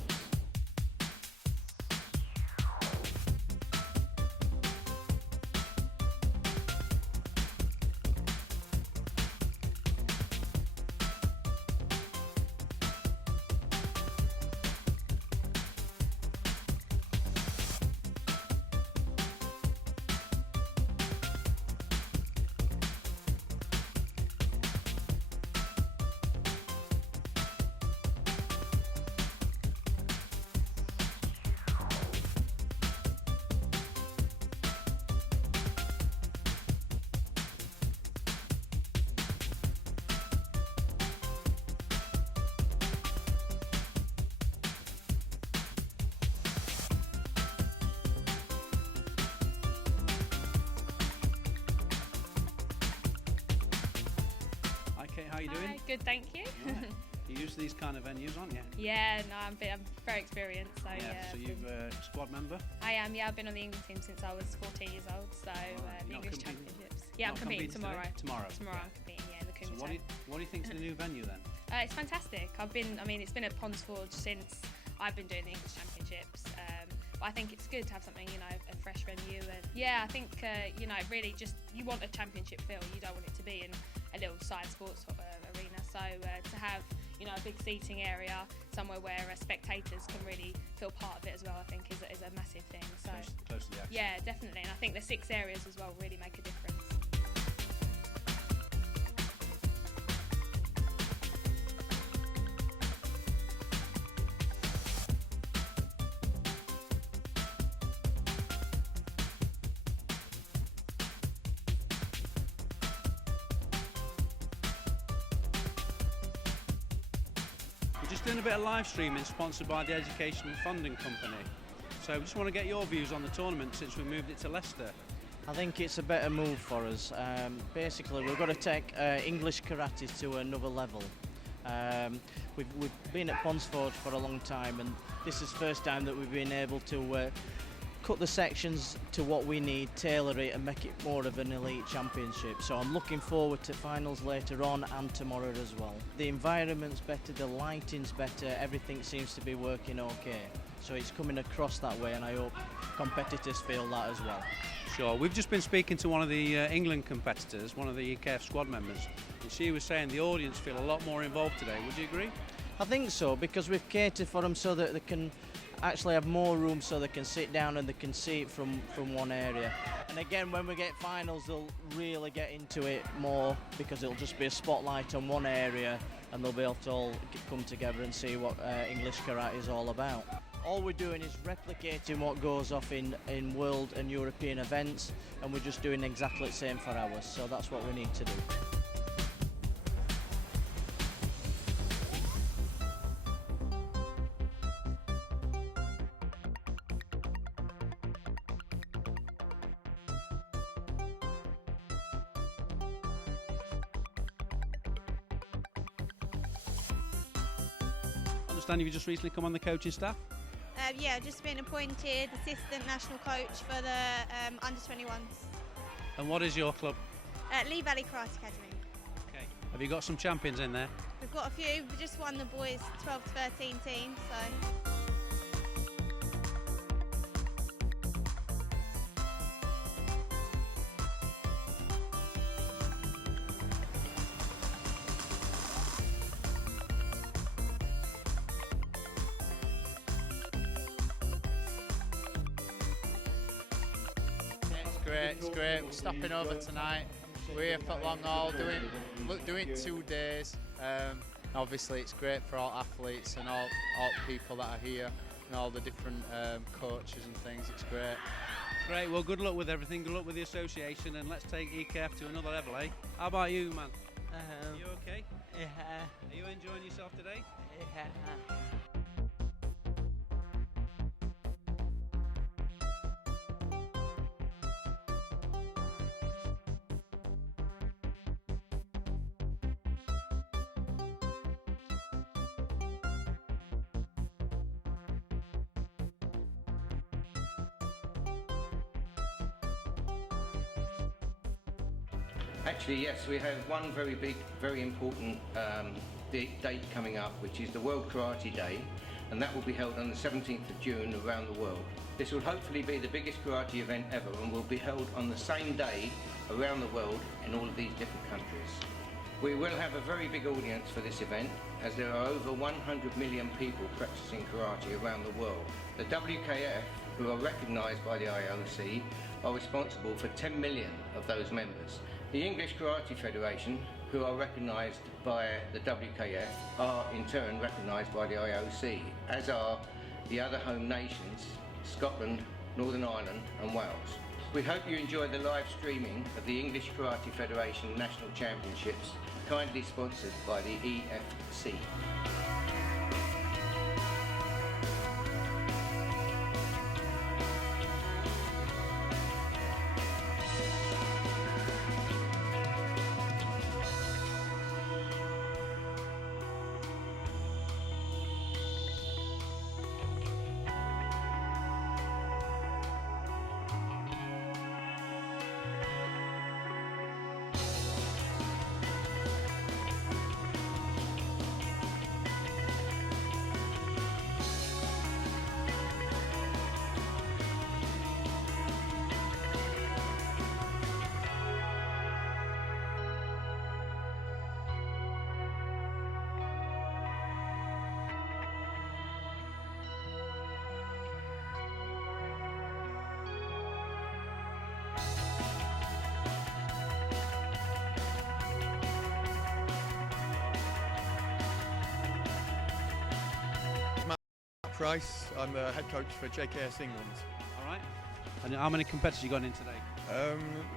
How are you doing? Hi, good, thank you. Right. You're used to these kind of venues, aren't you? Yeah, no, I'm very experienced. So So you're a squad member? I am. Yeah, I've been on the England team since I was 14 years old. So the Not English competing? Championships. Yeah, I'm Not competing competing tomorrow. today? Tomorrow. Tomorrow I'm competing. Yeah, in the So kumite. what do you think of the new venue then? It's fantastic. It's been at Pondsforge since I've been doing the English Championships. But I think it's good to have something, a fresh venue. And yeah, I think, really just, you want a championship feel. You don't want it to be in a little side sports arena. So to have, a big seating area, somewhere where spectators can really feel part of it as well, I think is a massive thing. So Close to the action. yeah, definitely. And I think the 6 areas as well really make a difference. doing a bit of live streaming sponsored by the Education Funding Company. So we just want to get your views on the tournament since we moved it to Leicester. I think it's a better move for us. Basically, we've got to take English karate to another level. We've been at Ponsford for a long time, and this is the first time that we've been able to cut the sections to what we need, tailor it and make it more of an elite championship. So I'm looking forward to finals later on and tomorrow as well. The environment's better, the lighting's better, everything seems to be working okay. So it's coming across that way, and I hope competitors feel that as well. Sure. We've just been speaking to one of the England competitors, one of the EKF squad members, and she was saying the audience feel a lot more involved today. Would you agree? I think so, because we've catered for them so that they can actually have more room so they can sit down and they can see it from one area. And again, when we get finals, they'll really get into it more, because it'll just be a spotlight on one area and they'll be able to all come together and see what English karate is all about. All we're doing is replicating what goes off in world and European events, and we're just doing exactly the same for ours, so that's what we need to do. I understand you've just recently come on the coaching staff? Yeah, I've just been appointed assistant national coach for the under-21s. And what is your club? Lee Valley Karate Academy. Okay. Have you got some champions in there? We've got a few. We just won the boys 12 to 13 team, so. It's great. We're stopping over tonight. We're here for long haul, doing 2 days. Obviously, it's great for all athletes and all people that are here and all the different coaches and things. It's great. Great. Well, good luck with everything. Good luck with the association, and let's take EKF to another level, eh? How about you, man? Are you okay? Yeah. Are you enjoying yourself today? Yeah. Actually, yes, we have one very big, very important date coming up, which is the World Karate Day, and that will be held on the 17th of June around the world. This will hopefully be the biggest karate event ever, and will be held on the same day around the world in all of these different countries. We will have a very big audience for this event, as there are over 100 million people practicing karate around the world. The WKF, who are recognised by the IOC, are responsible for 10 million of those members. The English Karate Federation, who are recognised by the WKF, are in turn recognised by the IOC, as are the other home nations, Scotland, Northern Ireland and Wales. We hope you enjoy the live streaming of the English Karate Federation National Championships, kindly sponsored by the EFC. Price. I'm the head coach for JKS England. All right. And how many competitors you got in today?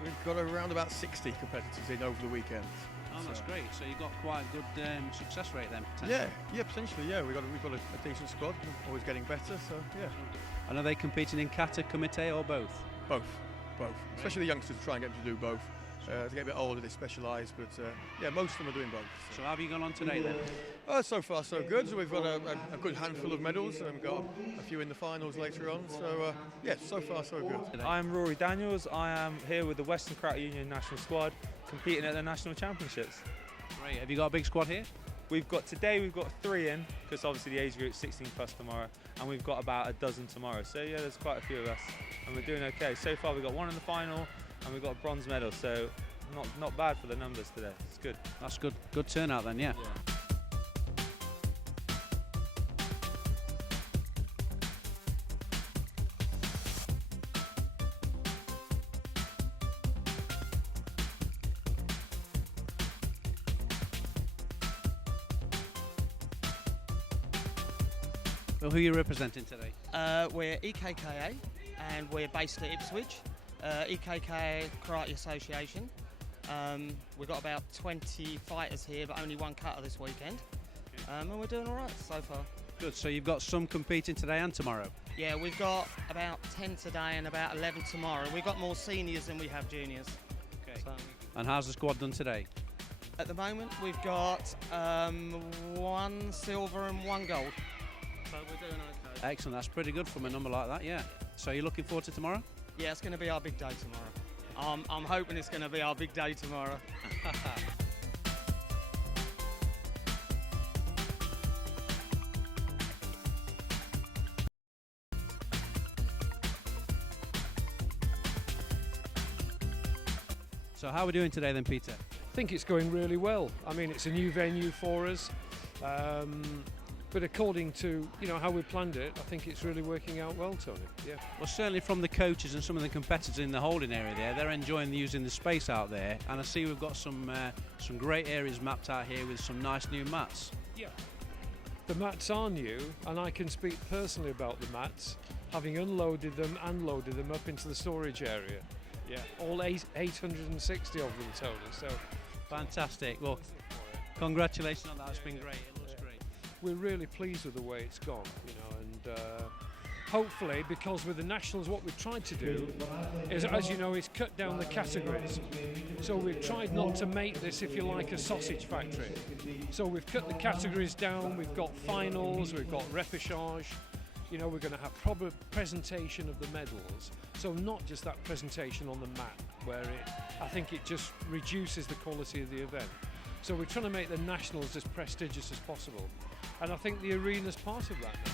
We've got around about 60 competitors in over the weekend. Oh, that's great. So you've got quite a good success rate then, Yeah, potentially. potentially. Yeah, we've got a decent squad. Always getting better. So yeah. And are they competing in kata, kumite, or both? Both. Especially the youngsters, try and get them to do both. As they get a bit older, they specialise, but yeah, most of them are doing both. So how have you gone on today then? So far, so good. So we've got a good handful of medals, and we've got a few in the finals later on. So yeah, so far, so good. I'm Rory Daniels. I am here with the Western Karate Union national squad, competing at the national championships. Great. Have you got a big squad here? We've got 3 in, because obviously the age group's 16 plus tomorrow, and we've got about a dozen tomorrow. So yeah, there's quite a few of us, and we're doing okay. So far we've got 1 in the final, and we've got a bronze medal, so not bad for the numbers today. It's good. That's good. Good turnout then, yeah. Well, who are you representing today? We're EKKA and we're based at Ipswich. EKKA Karate Association. We've got about 20 fighters here, but only 1 cutter this weekend. And we're doing all right so far. Good, so you've got some competing today and tomorrow? Yeah, we've got about 10 today and about 11 tomorrow. We've got more seniors than we have juniors. Okay. So, And how's the squad done today? at the moment, we've got 1 silver and 1 gold. So we're doing okay. Excellent, that's pretty good from a number like that, yeah. So you're looking forward to tomorrow? Yeah, it's going to be our big day tomorrow. I'm hoping it's going to be our big day tomorrow. So how are we doing today then, Peter? I think it's going really well. I mean, it's a new venue for us, but according to how we planned it, I think it's really working out well, Tony. Yeah. Well, certainly from the coaches and some of the competitors in the holding area there, they're enjoying using the space out there, and I see we've got some great areas mapped out here with some nice new mats. Yeah. The mats are new, and I can speak personally about the mats, having unloaded them and loaded them up into the storage area. Yeah, all 860 of them, Tony. So fantastic. Well, congratulations on that. It's been great. It looks great. We're really pleased with the way it's gone, and hopefully, because with the Nationals, what we've tried to do is, as you know, is cut down the categories. So we've tried not to make this, if you like, a sausage factory. So we've cut the categories down. We've got finals. We've got repechage. We're going to have proper presentation of the medals. So not just that presentation on the mat, where I think it just reduces the quality of the event. So we're trying to make the Nationals as prestigious as possible. And I think the arena's part of that now.